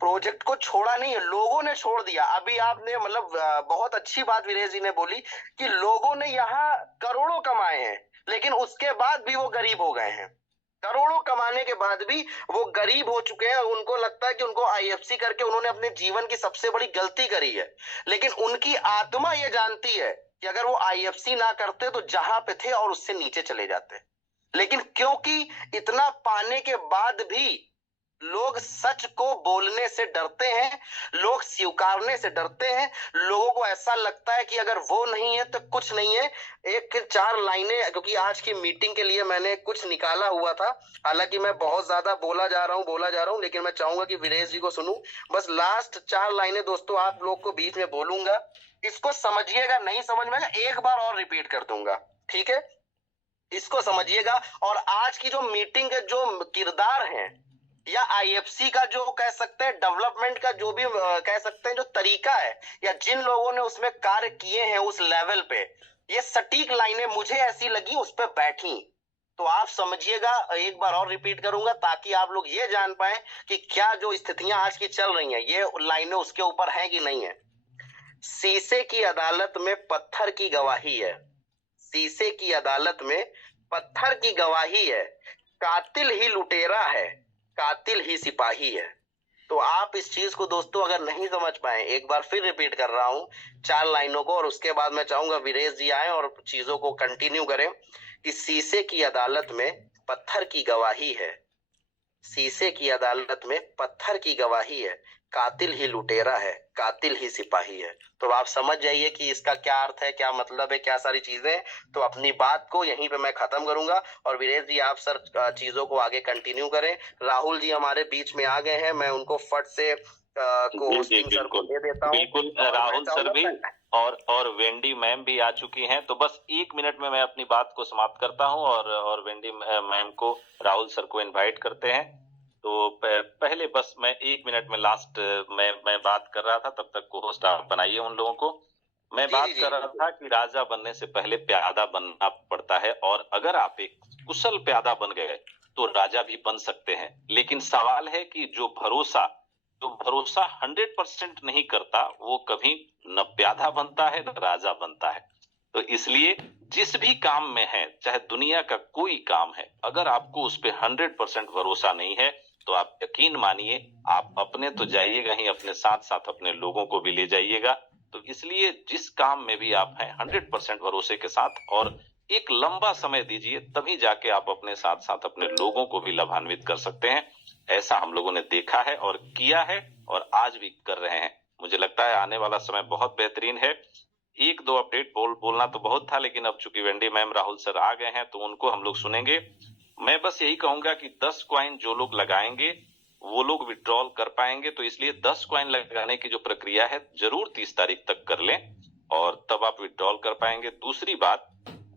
प्रोजेक्ट को छोड़ा नहीं है, लोगों ने छोड़ दिया। अभी आपने मतलब बहुत अच्छी बात वीरेश जी ने बोली कि लोगों ने यहाँ करोड़ों कमाए हैं, लेकिन उसके बाद भी वो गरीब हो गए हैं। करोड़ों कमाने के बाद भी वो गरीब हो चुके हैं। उनको लगता है कि उनको आईएफसी करके उन्होंने अपने जीवन की सबसे बड़ी गलती करी है, लेकिन उनकी आत्मा ये जानती है कि अगर वो आईएफसी ना करते तो जहां पे थे और उससे नीचे चले जाते। लेकिन क्योंकि इतना पाने के बाद भी लोग सच को बोलने से डरते हैं, लोग स्वीकारने से डरते हैं, लोगों को ऐसा लगता है कि अगर वो नहीं है तो कुछ नहीं है। एक 4 लाइनें, क्योंकि आज की मीटिंग के लिए मैंने कुछ निकाला हुआ था, हालांकि मैं बहुत ज्यादा बोला जा रहा हूं, लेकिन मैं चाहूंगा कि वीरेश जी को सुनूं। बस लास्ट 4 लाइनें दोस्तों आप लोग को बीच में बोलूंगा, इसको समझिएगा, नहीं समझ में आएगा एक बार और रिपीट कर दूंगा, ठीक है? इसको समझिएगा। और आज की जो मीटिंग के जो किरदार हैं, या आईएफसी का जो कह सकते हैं डेवलपमेंट का जो भी कह सकते हैं जो तरीका है, या जिन लोगों ने उसमें कार्य किए हैं उस लेवल पे, ये सटीक लाइनें मुझे ऐसी लगी उस पे बैठी। तो आप समझिएगा, एक बार और रिपीट करूंगा ताकि आप लोग ये जान पाए कि क्या जो स्थितियां आज की चल रही हैं ये लाइनें उसके ऊपर हैं कि नहीं है। शीशे की अदालत में पत्थर की गवाही है, शीशे की अदालत में पत्थर की गवाही है, कातिल ही लुटेरा है, कातिल ही सिपाही है। तो आप इस चीज को दोस्तों अगर नहीं समझ पाए, एक बार फिर रिपीट कर रहा हूं 4 लाइनों को, और उसके बाद मैं चाहूंगा वीरेश जी आए और चीजों को कंटिन्यू करें। कि शीशे की अदालत में पत्थर की गवाही है, शीशे की अदालत में पत्थर की गवाही है, कातिल ही लुटेरा है, कातिल ही सिपाही है। तो आप समझ जाइए कि इसका क्या अर्थ है, क्या मतलब है, क्या सारी चीजें। तो अपनी बात को यहीं पे मैं खत्म करूंगा, और वीरेश जी आप सर चीजों को आगे कंटिन्यू करें। राहुल जी हमारे बीच में आ गए हैं, मैं उनको फट से को-होस्टिंग सर को दे देता हूं। बिल्कुल, राहुल सर भी और वेंडी मैम भी आ चुकी हैं। तो बस 1 मिनट में मैं अपनी बात को समाप्त करता हूं और वेंडी मैम को, राहुल सर को इनवाइट करते हैं। तो पहले बस मैं 1 मिनट में लास्ट मैं बात कर रहा था, तब तक को होस्ट आप बनाइए उन लोगों को। मैं बात कर रहा था कि राजा बनने से पहले प्यादा बनना पड़ता है, और अगर आप एक कुशल प्यादा बन गए तो राजा भी बन सकते हैं। लेकिन सवाल है कि जो भरोसा 100% नहीं करता वो कभी न प्यादा बनता है न राजा बनता है। तो इसलिए जिस भी काम में है, चाहे दुनिया का कोई काम है, अगर आपको उस पे 100% भरोसा नहीं है तो आप यकीन मानिए आप अपने तो जाइएगा ही, अपने साथ साथ अपने लोगों को भी ले जाइएगा। तो इसलिए जिस काम में भी आप हैं 100% भरोसे के साथ और एक लंबा समय दीजिए, तभी जाके आप अपने साथ साथ अपने लोगों को भी लाभान्वित कर सकते हैं। ऐसा हम लोगों ने देखा है और किया है और आज भी कर रहे हैं। मुझे लगता है आने वाला समय बहुत बेहतरीन है। 1-2 अपडेट बोलना तो बहुत था, लेकिन अब चूंकि वेंडी मैम, राहुल सर आ गए हैं तो उनको हम लोग सुनेंगे। मैं बस यही कहूंगा कि 10 कॉइन जो लोग लगाएंगे वो लोग विड्रॉल कर पाएंगे। तो इसलिए 10 कॉइन लगाने की जो प्रक्रिया है जरूर 30 तारीख तक कर लें और तब आप विड्रॉल कर पाएंगे। दूसरी बात,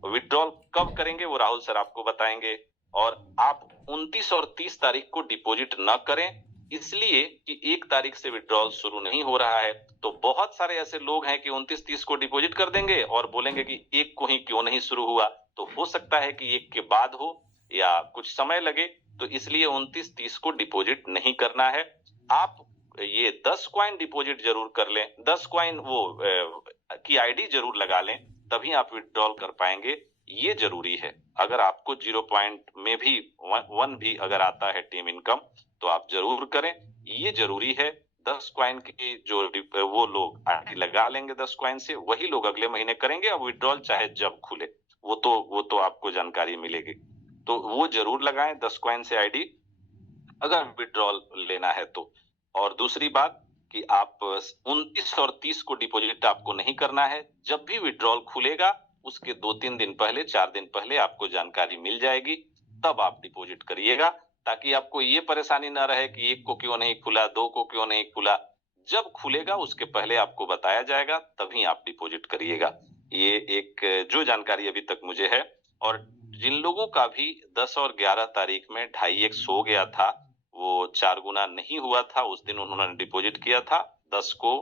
विड्रॉल कब करेंगे वो राहुल सर आपको बताएंगे। और आप 29 और 30 तारीख को डिपॉजिट न करें, इसलिए कि 1 तारीख से विड्रॉल शुरू नहीं हो रहा है। तो बहुत सारे ऐसे लोग हैं कि 29-30 को डिपॉजिट कर देंगे और बोलेंगे कि 1 को ही क्यों नहीं शुरू हुआ। तो हो सकता है कि 1 के बाद हो या कुछ समय लगे, तो इसलिए 29-30 को डिपॉजिट नहीं करना है। आप ये 10 कॉइन डिपॉजिट जरूर कर लें, 10 कॉइन वो की आईडी जरूर लगा लें, तभी आप विड्रॉल कर पाएंगे। ये जरूरी है। अगर आपको 0 पॉइंट में भी 1 भी अगर आता है टीम इनकम तो आप जरूर करें, ये जरूरी है। 10 कॉइन की जो वो लोग आईडी लगा लेंगे 10 कॉइन से, वही लोग अगले महीने करेंगे। अब विड्रॉल चाहे जब खुले वो तो आपको जानकारी मिलेगी। तो वो जरूर लगाएं 10 कॉइन से आईडी अगर विड्रॉल लेना है तो। और दूसरी बात कि आप 29 और 30 को डिपॉजिट आपको नहीं करना है। जब भी विड्रॉल खुलेगा उसके 2-3 दिन पहले, 4 दिन पहले आपको जानकारी मिल जाएगी, तब आप डिपॉजिट करिएगा, ताकि आपको ये परेशानी ना रहे कि 1 को क्यों नहीं खुला, 2 को क्यों नहीं खुला। जब खुलेगा उसके पहले आपको बताया जाएगा, तभी आप डिपॉजिट करिएगा। ये एक जो जानकारी अभी तक मुझे है। और जिन लोगों का भी 10 और 11 तारीख में 2.5x हो गया था, वो 4 गुना नहीं हुआ था, उस दिन उन्होंने डिपॉजिट किया था। 10 को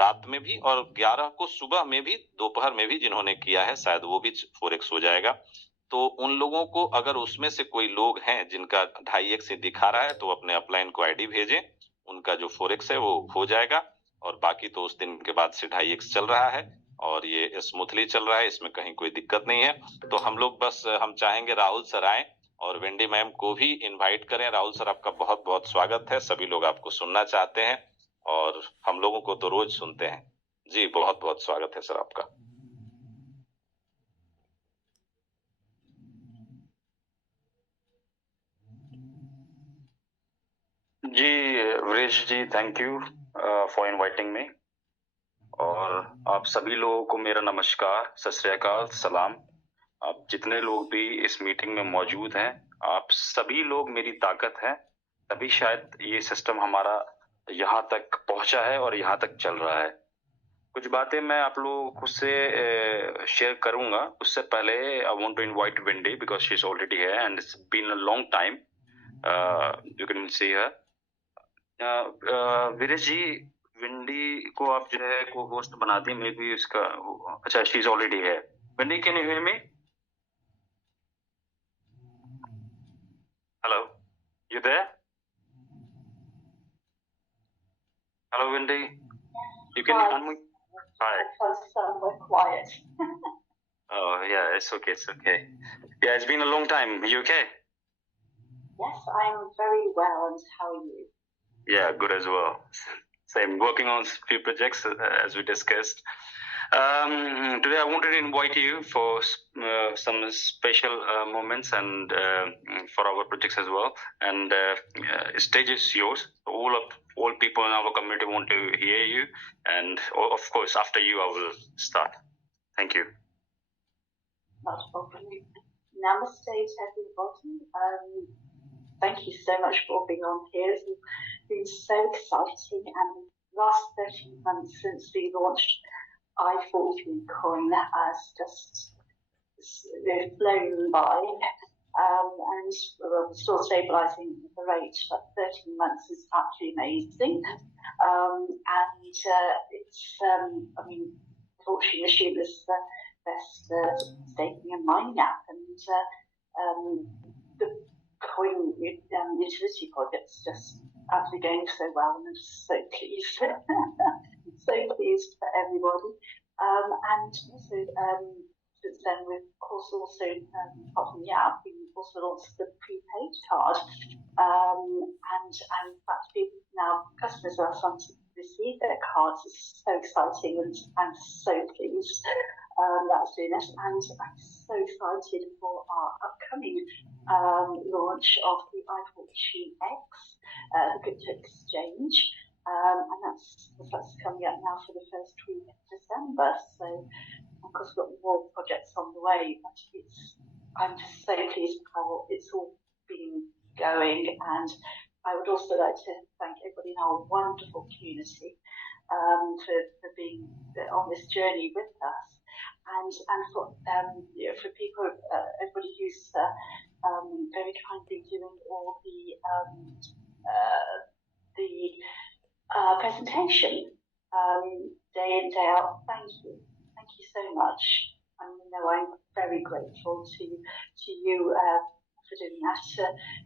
रात में भी और 11 को सुबह में भी, दोपहर में भी जिन्होंने किया है, शायद वो भी 4x हो जाएगा। तो उन लोगों को अगर उसमें से कोई लोग हैं जिनका 2.5x से दिखा रहा है, तो अपने अपलाइन को आईडी भेजें, उनका जो 4x है वो हो जाएगा। और बाकी तो उस दिन के बाद से 2.5x चल रहा है और ये स्मूथली चल रहा है, इसमें कहीं कोई दिक्कत नहीं है। तो हम लोग बस हम चाहेंगे राहुल सर आए और वेंडी मैम को भी इनवाइट करें। राहुल सर, आपका बहुत बहुत स्वागत है। सभी लोग आपको सुनना चाहते हैं और हम लोगों को तो रोज सुनते हैं। जी, बहुत बहुत स्वागत है सर आपका। Ji Varesh ji, thank you for inviting me. और आप सभी लोगों को मेरा नमस्कार, सत श्री अकाल, सलाम। आप जितने लोग भी इस मीटिंग में मौजूद हैं, आप सभी लोग मेरी ताकत हैं, तभी शायद ये सिस्टम हमारा यहाँ तक पहुंचा है और यहाँ तक चल रहा है। कुछ बातें मैं आप लोगों से शेयर करूंगा। उससे पहले I want to invite Wendy because she is already here and it's been a long time. You can see her. Viresh ji, Wendy को आप जो है को होस्ट बना दी, मे बी उसका, अच्छा शी इज ऑलरेडी है। Wendy, can you hear me? Hello, you there? Hello Wendy, you can unmute. Hi. Somewhat quiet. Oh yeah, it's okay, it's okay. Yeah, it's been a long time. You okay? Yes, I'm very well, and how are you? Yeah, good as well. Same, working on few projects as we discussed. Today I wanted to invite you for some special moments and for our projects as well. And stage is yours. All people in our community want to hear you, and of course after you I will start. Thank you. Not a problem. Namaste to everybody. Thank you so much for being on here. It's been so exciting, and the last 13 months since we launched i14 Coin has just flown by. And we're still stabilising the rate, but 13 months is actually amazing. And it's, I mean, fortunately, this year was the best staking and mining app, and the coin utility project's just actually going so well, and I'm so pleased. So pleased for everybody. And also, since then, we've of course also, apart from the app, we also launched the prepaid card. And in fact, people now, customers are starting to receive their cards. It's so exciting, and I'm so pleased that's doing it. And I'm so excited for our upcoming launch of the i14X, the crypto exchange. And that's coming up now for the first week of December. So, of course, we've got more projects on the way, but I'm just so pleased with how it's all been going. And I would also like to thank everybody in our wonderful community for being on this journey with us. And for for people, everybody who's very kindly doing all the presentation day in, day out. Thank you so much. And I'm very grateful to you for doing that,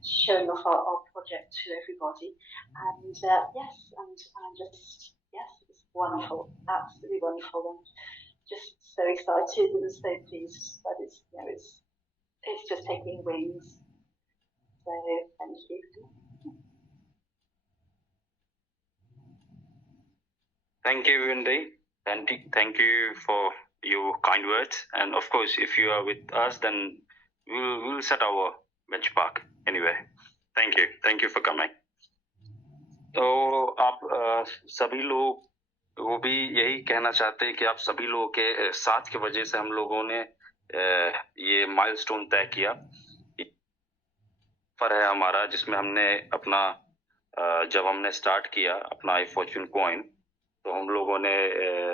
showing off our project to everybody. And yes, and I'm just, yes, it's wonderful, absolutely wonderful, and just so excited and so pleased that it's just taking wings. So thank you. Thank you, Wendy. Thank you for your kind words. And of course, if you are with us, then we'll set our benchmark anyway. Thank you for coming. तो आप सभी लोग वो भी यही कहना चाहते हैं कि आप सभी लोगों के साथ की वजह से हम लोगों ने ये माइलस्टोन तय किया पर है हमारा, जिसमें हमने अपना जब हमने स्टार्ट किया अपना आई फॉर्च्यून कॉइन, तो हम लोगों ने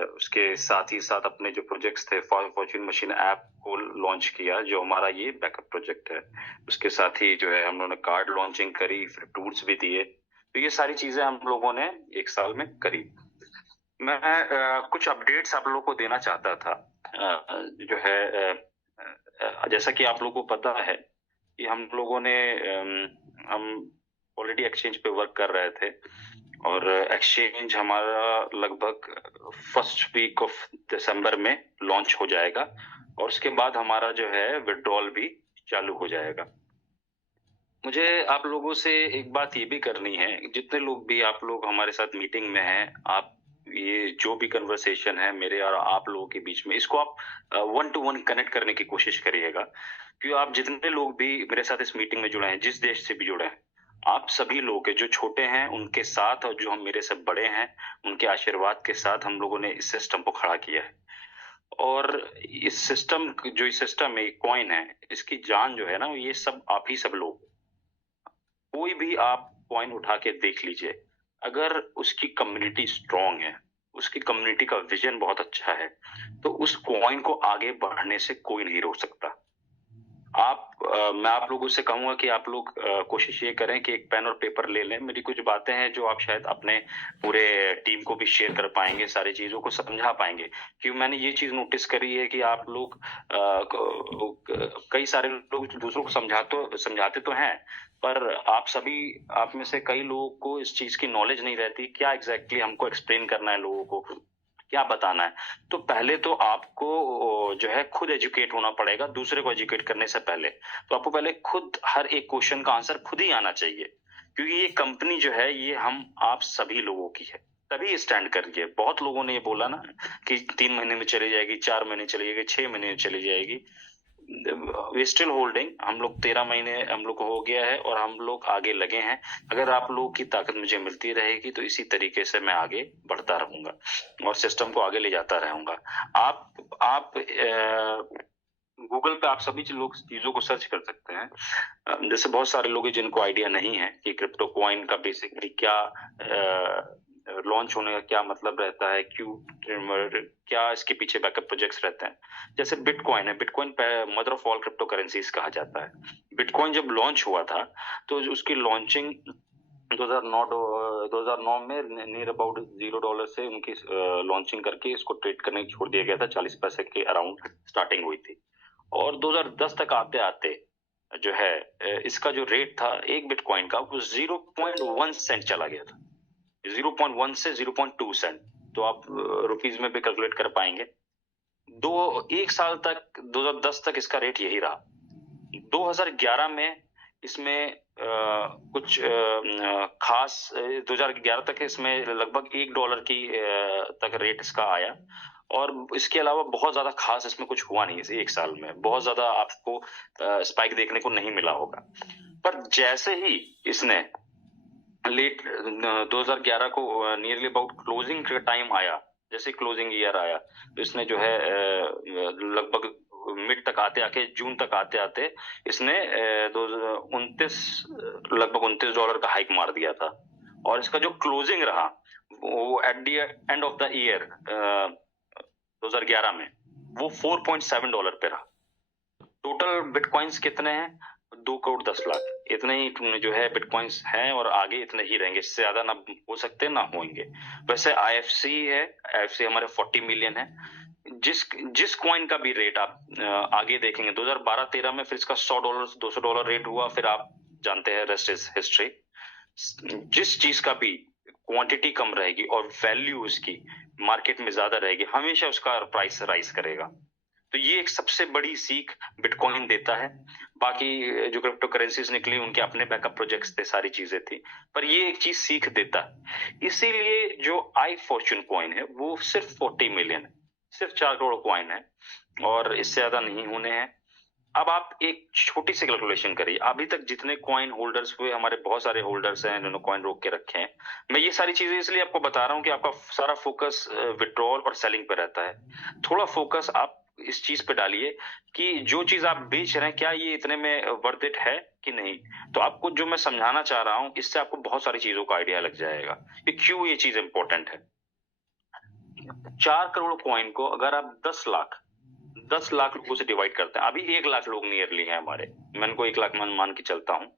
उसके साथ ही साथ अपने जो प्रोजेक्ट्स थे फॉर्च्यून मशीन ऐप को लॉन्च किया, जो हमारा ये बैकअप प्रोजेक्ट है। उसके साथ ही जो है हम लोगों ने कार्ड लॉन्चिंग करी, फिर टूल्स भी दिए। तो ये सारी चीजें हम लोगों ने एक साल में करी। मैं कुछ अपडेट्स आप लोगों को देना चाहता था। जो है जैसा कि आप लोगों को पता है कि हम लोगों ने हम ऑलरेडी एक्सचेंज पे वर्क कर रहे थे और एक्सचेंज हमारा लगभग फर्स्ट वीक ऑफ दिसंबर में लॉन्च हो जाएगा और उसके बाद हमारा जो है विड्रॉल भी चालू हो जाएगा। मुझे आप लोगों से एक बात ये भी करनी है, जितने लोग भी आप लोग हमारे साथ मीटिंग में हैं, आप ये जो भी कन्वर्सेशन है मेरे और आप लोगों के बीच में, इसको आप 1 to 1 कनेक्ट करने की कोशिश करिएगा। क्योंकि आप जितने लोग भी मेरे साथ इस मीटिंग में जुड़े हैं, जिस देश से भी जुड़े हैं, आप सभी लोग जो छोटे हैं उनके साथ और जो हम मेरे से बड़े हैं उनके आशीर्वाद के साथ हम लोगों ने इस सिस्टम को खड़ा किया है। और इस सिस्टम है, कॉइन है, इसकी जान जो है ना, ये सब आप ही सब लोग। कोई भी आप कॉइन उठा के देख लीजिए, अगर उसकी कम्युनिटी स्ट्रांग है, उसकी कम्युनिटी का विजन बहुत अच्छा है, तो उस कॉइन को आगे बढ़ने से कोई नहीं रोक सकता। मैं आप लोगों से कहूंगा कि आप लोग कोशिश ये करें कि एक पेन और पेपर ले लें। मेरी कुछ बातें हैं जो आप शायद अपने पूरे टीम को भी शेयर कर पाएंगे, सारी चीजों को समझा पाएंगे। क्योंकि मैंने ये चीज नोटिस करी है कि आप लोग कई सारे लोग दूसरों को समझाते तो हैं, पर आप में से कई लोगों को इस चीज की नॉलेज नहीं रहती, क्या एग्जैक्टली हमको एक्सप्लेन करना है, लोगों को क्या बताना है। तो पहले तो आपको जो है खुद एजुकेट होना पड़ेगा, दूसरे को एजुकेट करने से पहले। तो आपको पहले खुद हर एक क्वेश्चन का आंसर खुद ही आना चाहिए, क्योंकि ये कंपनी जो है ये हम आप सभी लोगों की है, तभी स्टैंड कर रही है। बहुत लोगों ने ये बोला ना कि 3 महीने में चली जाएगी, 4 महीने चली जाएगी, 6 महीने में चली जाएगी। We still holding. हम लोग 13 महीने हम लोग को हो गया है और हम लोग आगे लगे हैं। अगर आप लोगों की ताकत मुझे मिलती रहेगी तो इसी तरीके से मैं आगे बढ़ता रहूंगा और सिस्टम को आगे ले जाता रहूंगा। आप गूगल पे आप सभी लोग चीजों को सर्च कर सकते हैं। जैसे बहुत सारे लोग हैं जिनको आइडिया नहीं है कि क्रिप्टो कॉइन का बेसिकली क्या लॉन्च होने का क्या मतलब रहता है, क्या इसके पीछे बैकअप प्रोजेक्ट्स रहते हैं। जैसे बिटकॉइन है, bitcoin mother of all crypto currencies कहा जाता है। बिटकॉइन जब लॉन्च हुआ था तो उसकी लॉन्चिंग 2009 में नियर अबाउट $0 से उनकी लॉन्चिंग करके इसको ट्रेड करने छोड़ दिया गया था। 40 पैसे के अराउंड स्टार्टिंग हुई थी और 2010 तक आते आते जो है इसका जो रेट था एक बिटकॉइन का वो 0.1 सेंट चला गया था। 0.1 से 0.2 सेंट, तो आप रुपीज में भी कैलकुलेट कर पाएंगे। एक साल तक 2010 तक इसका रेट यही रहा। 2011 में इसमें कुछ खास 2011 तक इसमें लगभग $1 की तक रेट इसका आया और इसके अलावा बहुत ज्यादा खास इसमें कुछ हुआ नहीं। इसे एक साल में बहुत ज्यादा आपको स्पाइक देखने को नहीं मिला होगा। पर जैसे ही इसने लेट 2011 को नियरली अबाउट क्लोजिंग टाइम आया, जैसे क्लोजिंग ईयर आया तो इसने जो है लगभग मिड तक आते जून तक आते इसने लगभग $29 का हाइक मार दिया था और इसका जो क्लोजिंग रहा वो at the end of the year 2011 में वो $4.7 पे रहा। टोटल बिटकॉइंस कितने हैं? 2,10,00,000 इतने ही जो है बिटकॉइंस हैं और आगे इतने ही रहेंगे, इससे ज्यादा ना हो सकते ना होंगे। वैसे IFC है, IFC हमारे 40 मिलियन है। जिस कॉइन का भी रेट आप आगे देखेंगे 2012-13 में फिर इसका $100 $200 रेट हुआ, फिर आप जानते हैं रेस्ट इज हिस्ट्री। जिस चीज का भी क्वांटिटी कम रहेगी और वैल्यू उसकी मार्केट में ज्यादा रहेगी, हमेशा उसका प्राइस राइज करेगा। तो ये एक सबसे बड़ी सीख बिटकॉइन देता है। बाकी जो क्रिप्टो करेंसीज निकली उनके अपने बैकअप प्रोजेक्ट्स थे, सारी चीजें थी, पर ये एक चीज सीख देता है। इसीलिए जो आई फॉर्च्यून कॉइन है वो सिर्फ 40 मिलियन है, सिर्फ 4 करोड़ कॉइन है और इससे ज्यादा नहीं होने हैं। अब आप एक छोटी सी कैलकुलेशन करिए, अभी तक जितने कॉइन होल्डर्स हुए, हमारे बहुत सारे होल्डर्स हैं जिन्होंने कॉइन रोक के रखे हैं। मैं ये सारी चीजें इसलिए आपको बता रहा हूँ कि आपका सारा फोकस विड्रॉल और सेलिंग पे रहता है। थोड़ा फोकस आप इस चीज पे डालिए कि जो चीज आप बेच रहे हैं क्या ये इतने में वर्थ इट है कि नहीं। तो आपको जो मैं समझाना चाह रहा हूँ, इससे आपको बहुत सारी चीजों का आइडिया लग जाएगा कि क्यों ये चीज इंपॉर्टेंट है। 4 करोड़ कॉइन को अगर आप 10 लाख लोगों से डिवाइड करते हैं, अभी 1 लाख लोग नियरली हैं हमारे, मैं इनको 1 लाख मान के चलता हूँ,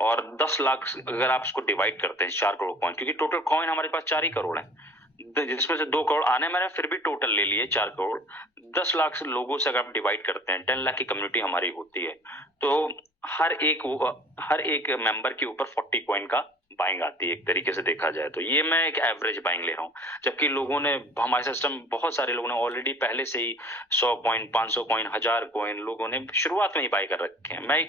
और 10 लाख अगर आप इसको डिवाइड करते हैं 4 करोड़ कॉइन, क्योंकि टोटल कॉइन हमारे पास 4 ही करोड़ है, जिसमें से 2 करोड़ आने मैंने फिर भी टोटल ले लिए 4 करोड़। 10 लाख से लोगों से अगर आप डिवाइड करते हैं, 10 लाख की कम्युनिटी हमारी होती है, तो हर एक मेंबर के ऊपर 40 कॉइन का बाइंग आती है एक तरीके से देखा जाए तो। ये मैं एक एवरेज बाइंग ले रहा हूँ, जबकि लोगों ने हमारे सिस्टम बहुत सारे लोगों ने ऑलरेडी पहले से ही 100 कॉइन, 500 कॉइन, 1000 कॉइन लोगों ने शुरुआत में ही बाय कर रखे हैं। मैं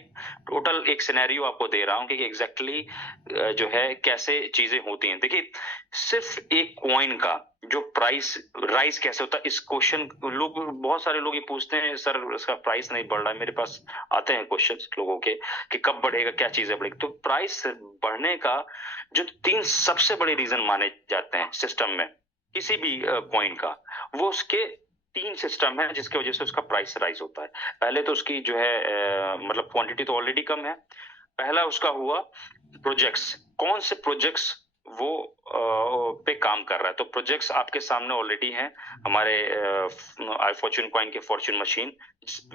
टोटल एक सिनेरियो आपको दे रहा हूँ कि एग्जैक्टली जो है कैसे चीजें होती हैं। देखिए, सिर्फ एक कॉइन का जो प्राइस राइज कैसे होता है, इस क्वेश्चन लोग, बहुत सारे लोग ये पूछते हैं, सर इसका प्राइस नहीं बढ़ रहा है। मेरे पास आते हैं क्वेश्चंस लोगों के कि कब बढ़ेगा, क्या चीजें बढ़ेगी। तो प्राइस बढ़ने का जो 3 सबसे बड़े रीजन माने जाते हैं सिस्टम में किसी भी कॉइन का, वो उसके 3 सिस्टम है जिसकी वजह से उसका प्राइस राइज होता है। पहले तो उसकी जो है मतलब क्वांटिटी तो ऑलरेडी कम है। पहला उसका हुआ प्रोजेक्ट्स, कौन से प्रोजेक्ट्स वो पे काम कर रहा है। तो प्रोजेक्ट्स आपके सामने ऑलरेडी हैं, हमारे आई फॉर्च्यून कॉइन के फॉर्च्यून मशीन,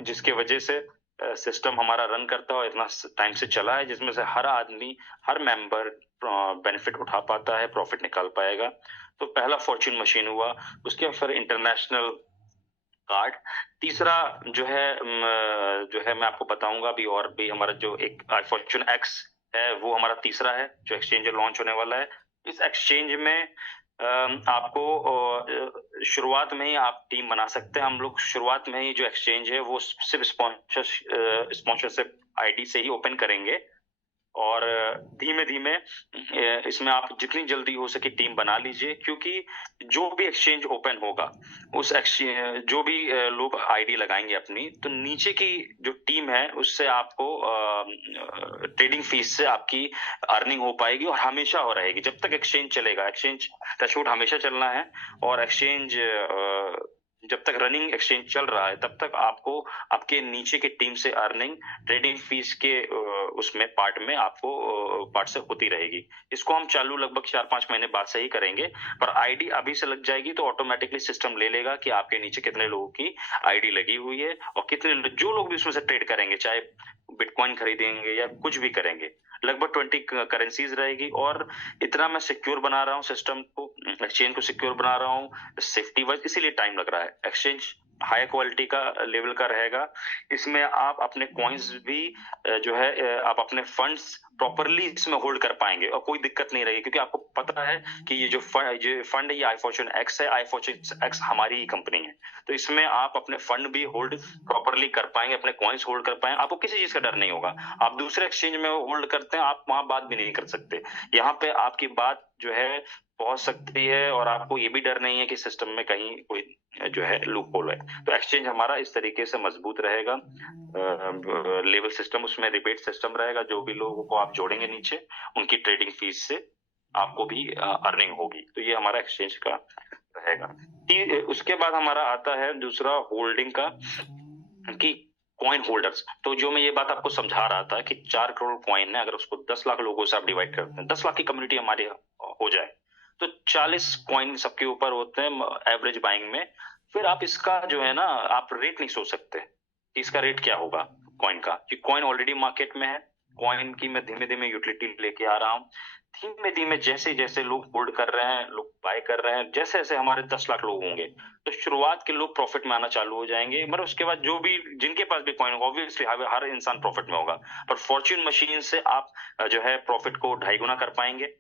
जिसके वजह से सिस्टम हमारा रन करता है और इतना टाइम से चला है, जिसमें से हर आदमी, हर मेंबर बेनिफिट उठा पाता है, प्रॉफिट निकाल पाएगा। तो पहला फॉर्च्यून मशीन हुआ। उसके बाद फिर इंटरनेशनल कार्ड। तीसरा जो है मैं आपको बताऊंगा अभी, और भी हमारा जो एक फॉर्च्यून एक्स है वो हमारा तीसरा है जो एक्सचेंज लॉन्च होने वाला है। इस एक्सचेंज में आपको शुरुआत में ही आप टीम बना सकते हैं। हम लोग शुरुआत में ही जो एक्सचेंज है वो सिर्फ स्पॉन्सरशिप आईडी से ही ओपन करेंगे, और धीमे धीमे इसमें आप जितनी जल्दी हो सके टीम बना लीजिए, क्योंकि जो भी एक्सचेंज ओपन होगा उस एक्सचेंज जो भी लोग आईडी लगाएंगे अपनी, तो नीचे की जो टीम है उससे आपको ट्रेडिंग फीस से आपकी अर्निंग हो पाएगी, और हमेशा हो रहेगी जब तक एक्सचेंज चलेगा। एक्सचेंज टचवुड हमेशा चलना है, और एक्सचेंज जब तक रनिंग एक्सचेंज चल रहा है तब तक आपको आपके नीचे की टीम से अर्निंग ट्रेडिंग फीस के उसमें पार्ट में आपको पार्ट से होती रहेगी। इसको हम चालू लगभग 4-5 महीने बाद से ही करेंगे, पर आईडी अभी से लग जाएगी तो ऑटोमेटिकली सिस्टम ले लेगा कि आपके नीचे कितने लोगों की आईडी लगी हुई है, और कितने जो लोग भी उसमें से ट्रेड करेंगे, चाहे बिटकॉइन खरीदेंगे या कुछ भी करेंगे, लगभग 20 करेंसीज रहेगी। और इतना मैं सिक्योर बना रहा हूँ सिस्टम को, एक्सचेंज को सिक्योर बना रहा हूँ सेफ्टी वाइज, इसीलिए टाइम लग रहा है। एक्सचेंज हाई क्वालिटी का लेवल का रहेगा। इसमें आप अपने कॉइन्स भी जो है आप अपने फंड्स प्रॉपरली इसमें होल्ड कर पाएंगे और कोई दिक्कत नहीं रहेगी, क्योंकि आपको पता है कि ये जो फंड है ये आई फॉर्च्यून एक्स है, आई फॉर्च्यून एक्स हमारी ही कंपनी है, तो इसमें आप अपने फंड भी होल्ड प्रॉपरली कर पाएंगे, अपने कॉइन्स होल्ड कर पाएंगे, आपको किसी चीज का डर नहीं होगा। आप दूसरे एक्सचेंज में होल्ड करते हैं, आप वहां बात भी नहीं कर सकते, यहाँ पे आपकी बात जो है पहुंच सकती है, और आपको ये भी डर नहीं है कि सिस्टम में कहीं कोई जो है लूप होल है। तो एक्सचेंज हमारा इस तरीके से मजबूत रहेगा, लेवल सिस्टम, उसमें रिबेट सिस्टम रहेगा। जो भी लोगों को आप जोड़ेंगे नीचे, उनकी ट्रेडिंग फीस से आपको भी अर्निंग होगी। तो ये हमारा एक्सचेंज का रहेगा। उसके बाद हमारा आता है दूसरा होल्डिंग का, कि कॉइन होल्डर्स। तो जो मैं ये बात आपको समझा रहा था कि 4 करोड़ कॉइन है, अगर उसको 10 लाख लोगों से आप डिवाइड करते हैं, 10 लाख की कम्युनिटी हमारी हो जाए, तो 40 कॉइन सबके ऊपर होते हैं एवरेज बाइंग में। फिर आप इसका जो है ना, आप रेट नहीं सोच सकते कि इसका रेट क्या होगा कॉइन का, कि कॉइन ऑलरेडी मार्केट में है। कॉइन की मैं धीमे धीमे यूटिलिटी लेके आ रहा हूँ, धीमे धीमे जैसे जैसे लोग होल्ड कर रहे हैं, लोग बाय कर रहे हैं, जैसे जैसे हमारे 10 लाख लोग होंगे तो शुरुआत के लोग प्रॉफिट में आना चालू हो जाएंगे। मतलब उसके बाद जो भी जिनके पास भी कॉइन होगा, ऑब्वियसली हर इंसान प्रॉफिट में होगा, पर फॉर्च्यून मशीन से आप जो है प्रॉफिट को 2.5 गुना कर पाएंगे।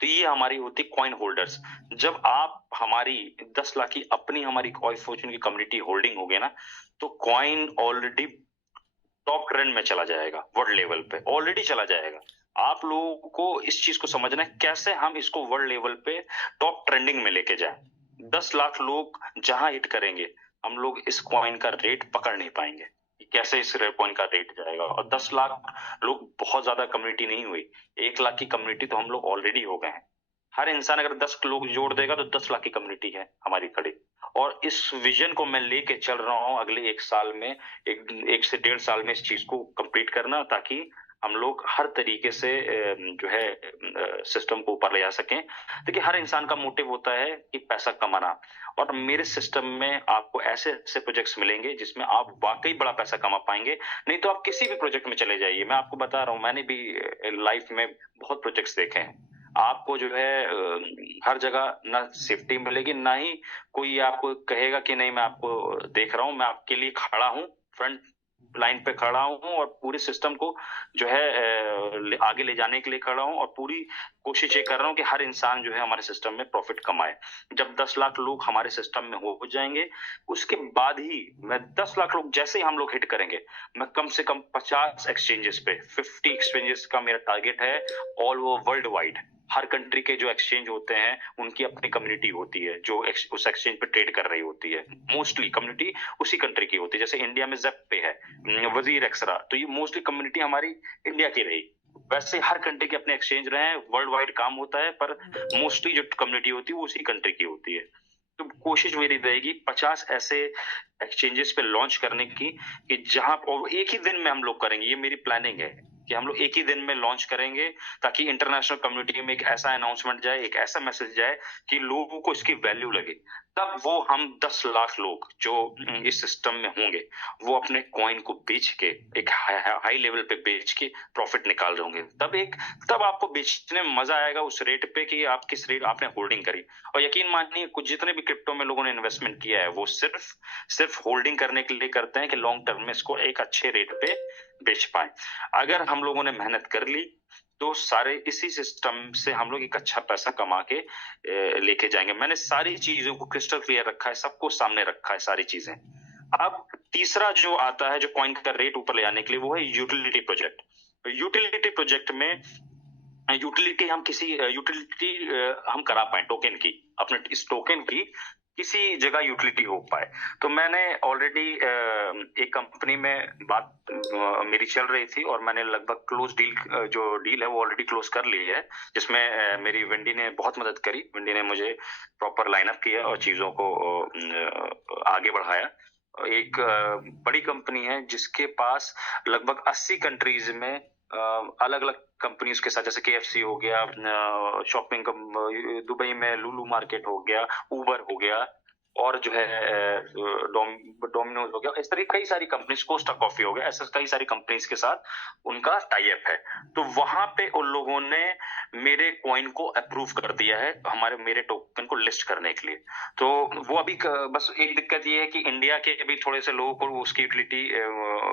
तो ये हमारी होती कॉइन होल्डर्स। जब आप हमारी 10 लाख की अपनी हमारी कॉइन फॉर्च्यून की कम्युनिटी होल्डिंग होगी ना, तो कॉइन ऑलरेडी टॉप ट्रेंड में चला जाएगा, वर्ल्ड लेवल पे ऑलरेडी चला जाएगा। आप लोगों को इस चीज को समझना है कैसे हम इसको वर्ल्ड लेवल पे टॉप ट्रेंडिंग में लेके जाएं। 10 लाख लोग जहां हिट करेंगे, हम लोग इस कॉइन का रेट पकड़ नहीं पाएंगे। कैसे इस पॉइंट का रेट जाएगा। और 10 लाख लोग बहुत ज्यादा कम्युनिटी नहीं हुई, 1 लाख की कम्युनिटी तो हम लोग ऑलरेडी हो गए हैं। हर इंसान अगर 10 लोग जोड़ देगा तो 10 लाख की कम्युनिटी है हमारी खड़ी। और इस विजन को मैं लेके चल रहा हूँ अगले 1 साल में, एक से 1.5 साल में इस चीज को कंप्लीट करना, ताकि हम लोग हर तरीके से जो है सिस्टम को ऊपर ले जा सकें। देखिए हर इंसान का मोटिव होता है कि पैसा कमाना, और मेरे सिस्टम में आपको ऐसे ऐसे प्रोजेक्ट्स मिलेंगे जिसमें आप वाकई बड़ा पैसा कमा पाएंगे। नहीं तो आप किसी भी प्रोजेक्ट में चले जाइए, मैं आपको बता रहा हूँ, मैंने भी लाइफ में बहुत प्रोजेक्ट्स देखे हैं। आपको जो है हर जगह ना सेफ्टी मिलेगी, ना ही कोई आपको कहेगा कि नहीं मैं आपको देख रहा हूँ, मैं आपके लिए खड़ा हूँ, फ्रंट लाइन पे खड़ा हूँ और पूरे सिस्टम को जो है आगे ले जाने के लिए खड़ा हूँ, और पूरी कोशिश ये कर रहा हूँ कि हर इंसान जो है हमारे सिस्टम में प्रॉफिट कमाए। जब 10 लाख लोग हमारे सिस्टम में हो जाएंगे, उसके बाद ही मैं 10 लाख लोग जैसे ही हम लोग हिट करेंगे, मैं कम से कम 50 एक्सचेंजेस पे 50 एक्सचेंजेस का मेरा टारगेट है ऑल ओवर वर्ल्ड वाइड। हर कंट्री के जो एक्सचेंज होते हैं उनकी अपनी कम्युनिटी होती है जो उस एक्सचेंज पे ट्रेड कर रही होती है, मोस्टली कम्युनिटी उसी कंट्री की होती है। जैसे इंडिया में ज़ेप पे है, वजीर एक्सरा, तो ये मोस्टली कम्युनिटी हमारी इंडिया की रही। वैसे हर कंट्री के अपने एक्सचेंज रहे हैं, वर्ल्ड वाइड काम होता है, पर मोस्टली जो कम्युनिटी होती है वो उसी कंट्री की होती है। तो कोशिश मेरी रहेगी 50 ऐसे एक्सचेंजेस पे लॉन्च करने की कि जहां, और एक ही दिन में हम लोग करेंगे, ये मेरी प्लानिंग है कि हम लोग एक ही दिन में लॉन्च करेंगे, ताकि इंटरनेशनल कम्युनिटी में एक ऐसा अनाउंसमेंट जाए, एक ऐसा मैसेज जाए कि लोगों को इसकी वैल्यू लगे। तब वो हम 10 लाख लोग जो इस सिस्टम में होंगे, वो अपने कॉइन को बेच के एक हाई लेवल पे बेच के प्रॉफिट निकाल रहे होंगे। तब आपको बेचने में मजा आएगा उस रेट पे कि आप किस रेट आपने होल्डिंग करी। और यकीन मानिए कुछ जितने भी क्रिप्टो में लोगों ने इन्वेस्टमेंट किया है वो सिर्फ होल्डिंग करने के लिए करते हैं कि लॉन्ग टर्म में इसको एक अच्छे रेट पे बेच पाए। अगर हम लोगों ने मेहनत कर ली तो सारे इसी सिस्टम से हम लोग एक अच्छा पैसा कमा के लेके जाएंगे। मैंने सारी चीजों को क्रिस्टल क्लियर रखा है, सबको सामने रखा है सारी चीजें। अब तीसरा जो आता है जो कॉइन का रेट ऊपर ले जाने के लिए, वो है यूटिलिटी प्रोजेक्ट। यूटिलिटी प्रोजेक्ट में यूटिलिटी हम करा पाए टोकन की, अपने इस टोकन की किसी जगह यूटिलिटी हो पाए। तो मैंने ऑलरेडी एक कंपनी में बात मेरी चल रही थी और मैंने लगभग क्लोज डील है वो ऑलरेडी क्लोज कर ली है, जिसमें मेरी वेंडी ने बहुत मदद करी। वेंडी ने मुझे प्रॉपर लाइनअप किया और चीजों को आगे बढ़ाया। एक बड़ी कंपनी है जिसके पास लगभग 80 कंट्रीज में अलग अलग कंपनीज के साथ, जैसे KFC हो गया, शॉपिंग दुबई में लुलु मार्केट हो गया, उबर हो गया, और जो है डोमिनोज हो गया, इस तरह कई सारी कंपनीज, कोस्टा कॉफी हो गया, ऐसे कई सारी कंपनीज के साथ उनका टाई अप है। तो वहां पे उन लोगों ने मेरे कॉइन को अप्रूव कर दिया है मेरे टोकन को लिस्ट करने के लिए। तो वो अभी बस एक दिक्कत ये है कि इंडिया के अभी थोड़े से लोगों को उसकी यूटिलिटी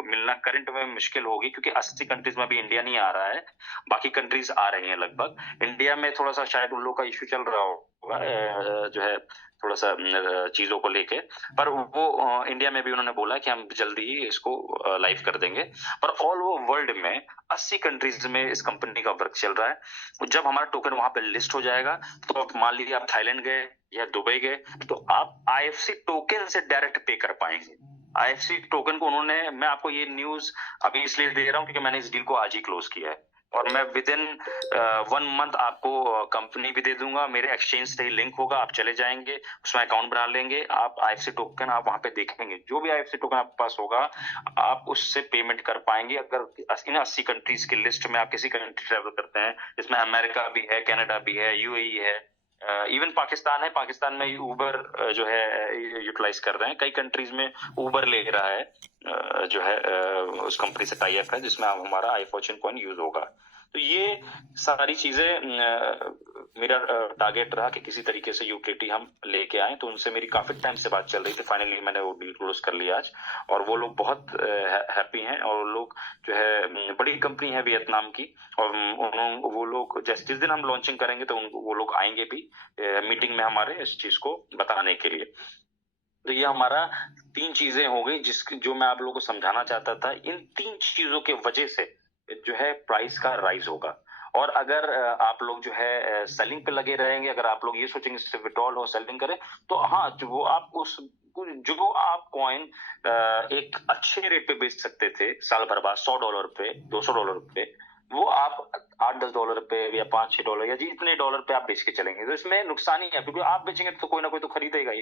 मिलना करंट में मुश्किल होगी, क्योंकि 80 कंट्रीज में अभी इंडिया नहीं आ रहा है, बाकी कंट्रीज आ रही हैं लगभग। इंडिया में थोड़ा सा शायद उन लोगों का इश्यू चल रहा होगा जो है थोड़ा सा चीजों को लेके, पर वो इंडिया में भी उन्होंने बोला कि हम जल्दी ही इसको लाइव कर देंगे। पर ऑल ओवर वर्ल्ड में 80 कंट्रीज में इस कंपनी का वर्क चल रहा है। जब हमारा टोकन वहां पे लिस्ट हो जाएगा, तो अब मान लीजिए आप थाईलैंड गए या दुबई गए, तो आप IFC टोकन से डायरेक्ट पे कर पाएंगे। IFC टोकन को मैं आपको ये न्यूज अभी इसलिए दे रहा हूँ क्योंकि मैंने इस डील को आज ही क्लोज किया है, और मैं विद इन 1 मंथ आपको कंपनी भी दे दूंगा, मेरे एक्सचेंज से ही लिंक होगा, आप चले जाएंगे उसमें अकाउंट बना लेंगे, आप IFC टोकन आप वहां पे देखेंगे, जो भी IFC टोकन आपके पास होगा आप उससे पेमेंट कर पाएंगे। अगर इन 80 कंट्रीज की लिस्ट में आप किसी कंट्री ट्रेवल करते हैं, जिसमें अमेरिका भी है, कनाडा भी है, UAE है, इवन पाकिस्तान है, पाकिस्तान में उबर जो है यूटिलाइज कर रहे हैं, कई कंट्रीज में उबर ले रहा है जो है उस कंपनी से टाई अप है जिसमें हमारा iFortune कॉइन यूज होगा। तो ये सारी चीजें मेरा टारगेट रहा कि किसी तरीके से यूटिलिटी हम लेके आए। तो उनसे मेरी काफी टाइम से बात चल रही थी, फाइनली मैंने वो डील क्लोज कर लिया आज, और वो लोग बहुत हैप्पी हैं। और लोग जो है बड़ी कंपनी है वियतनाम की, और वो लोग जिस दिन हम लॉन्चिंग करेंगे तो वो लोग आएंगे भी मीटिंग में हमारे इस चीज को बताने के लिए। तो ये हमारा 3 चीजें हो गई जो मैं आप लोगों को समझाना चाहता था। इन 3 चीजों के वजह से जो है प्राइस का राइज होगा। और अगर आप लोग जो है सेलिंग पे लगे रहेंगे, अगर आप लोग ये सोचेंगे सिर्फ विड्रॉल और सेलिंग करें, तो हाँ वो आप जो आप कॉइन एक अच्छे रेट पे बेच सकते थे साल भर बाद $100 पे, $200 पे, वो आप $8-10 पे या $5-6 या जितने डॉलर पे आप बेच के चलेंगे, तो इसमें नुकसान ही है, क्योंकि आप बेचेंगे तो कोई ना कोई तो खरीदेगा ही।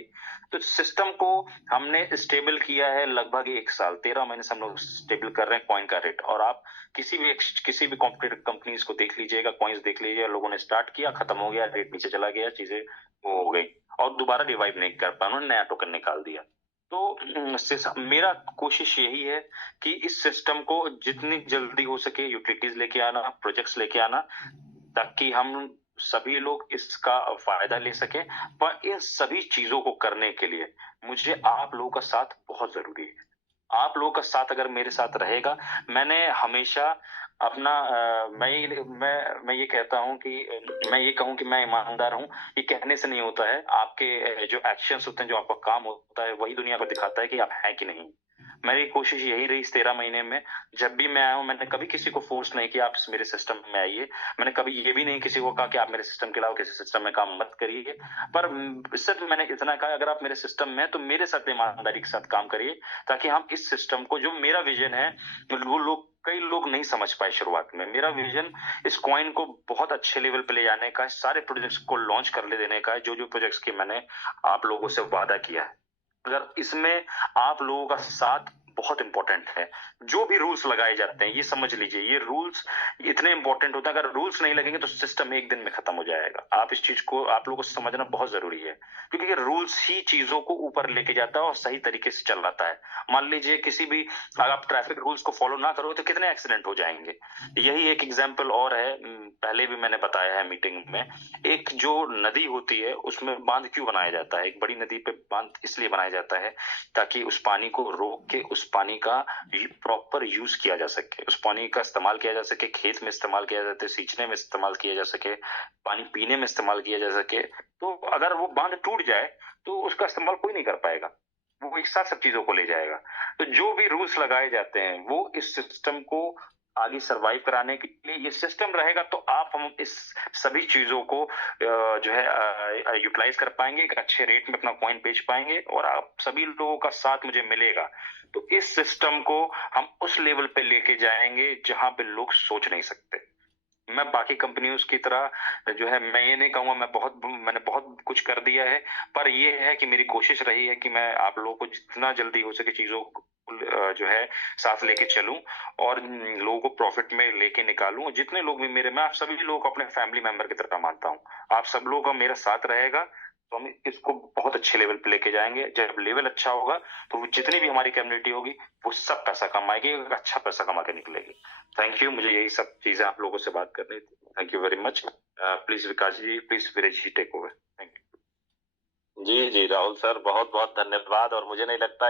तो सिस्टम को हमने स्टेबल किया है लगभग 1 साल, 13 महीने से हम लोग स्टेबल कर रहे हैं कॉइन का रेट। और आप किसी भी कॉम्पिटिटिव कंपनीज को देख लीजिएगा, कॉइन्स देख लीजिएगा, लोगों ने स्टार्ट किया, खत्म हो गया, रेट नीचे चला गया, चीजें वो हो गई और दोबारा रिवाइव नहीं कर पाया, उन्होंने नया टोकन निकाल दिया। तो मेरा कोशिश यही है कि इस सिस्टम को जितनी जल्दी हो सके यूटिलिटीज लेके आना, प्रोजेक्ट्स लेके आना, ताकि हम सभी लोग इसका फायदा ले सकें। पर इन सभी चीजों को करने के लिए मुझे आप लोगों का साथ बहुत जरूरी है। आप लोगों का साथ अगर मेरे साथ रहेगा, मैंने हमेशा अपना मैं ये कहता हूं कि मैं ये कहूं कि मैं ईमानदार हूं, ये कहने से नहीं होता है। आपके जो एक्शंस होते हैं, जो आपका काम होता है, वही दुनिया को दिखाता है कि आप हैं कि नहीं। मेरी कोशिश यही रही इस 13 महीने में, जब भी मैं आया हूं, मैंने कभी किसी को फोर्स नहीं किया आप मेरे सिस्टम में आइए। मैंने कभी ये भी नहीं किसी को कहा कि आप मेरे सिस्टम के अलावा किसी सिस्टम में काम मत करिए। पर सिर्फ मैंने इतना कहा, अगर आप मेरे सिस्टम में हैं तो मेरे साथ ईमानदारी के साथ काम करिए, ताकि हम इस सिस्टम को, जो मेरा विजन है, वो कई लोग नहीं समझ पाए शुरुआत में। मेरा विजन इस कॉइन को बहुत अच्छे लेवल पे ले जाने का है, सारे प्रोजेक्ट्स को लॉन्च कर ले देने का है, जो प्रोजेक्ट्स की मैंने आप लोगों से वादा किया है। अगर इसमें आप लोगों का साथ बहुत इंपॉर्टेंट है। जो भी रूल्स लगाए जाते हैं, ये समझ लीजिए, ये रूल्स इतने इंपॉर्टेंट होते हैं, अगर रूल्स नहीं लगेंगे तो सिस्टम एक दिन में खत्म हो जाएगा। आप इस चीज को, आप लोगों को समझना बहुत जरूरी है, क्योंकि ये रूल्स ही चीजों को ऊपर लेके जाता है और सही तरीके से चलाता है। मान लीजिए किसी भी, अगर आप ट्रैफिक रूल्स को फॉलो ना करो तो कितने एक्सीडेंट हो जाएंगे। यही एक एग्जाम्पल और है, पहले भी मैंने बताया है मीटिंग में। एक जो नदी होती है उसमें बांध क्यों बनाया जाता है? एक बड़ी नदी पे बांध इसलिए बनाया जाता है ताकि उस पानी को रोक के उस पानी का प्रॉपर यूज किया जा सके, उस पानी का इस्तेमाल किया जा सके, खेत में इस्तेमाल किया जा सके, सींचने में इस्तेमाल किया जा सके, पानी पीने में इस्तेमाल किया जा सके। तो अगर वो बांध टूट जाए तो उसका इस्तेमाल कोई नहीं कर पाएगा, वो एक साथ सब चीजों को ले जाएगा। तो जो भी रूल्स लगाए जाते हैं वो इस सिस्टम को आगे सरवाइव कराने के लिए, ये सिस्टम रहेगा तो हम इस सभी चीजों को जो है यूटिलाइज कर पाएंगे, एक अच्छे रेट में अपना कॉइन बेच पाएंगे और आप सभी लोगों का साथ मुझे मिलेगा। तो इस सिस्टम को हम उस लेवल पे लेके जाएंगे जहां पे लोग सोच नहीं सकते। मैं बाकी कंपनियों की तरह जो है, मैं ये नहीं कहूंगा मैंने बहुत कुछ कर दिया है, पर ये है कि मेरी कोशिश रही है कि मैं आप लोगों को जितना जल्दी हो सके चीजों को जो है साथ लेके चलूं और लोगों को प्रॉफिट में लेके निकालूं। जितने लोग भी मैं आप सभी लोगों को अपने फैमिली मेंबर की तरह मानता हूं। आप सब लोगों का मेरा साथ रहेगा तो हम इसको बहुत अच्छे लेवल पे लेके जाएंगे। जब लेवल अच्छा होगा तो जितनी भी हमारी कम्युनिटी होगी वो सब पैसा कमाएगी, अच्छा पैसा कमा के निकलेगी। थैंक यू, मुझे यही सब चीजें आप लोगों से बात करनी थी। Thank you very much. Please Vikas ji, please Viresh ji take over. Thank you. जी जी राहुल सर, बहुत बहुत धन्यवाद। और मुझे नहीं लगता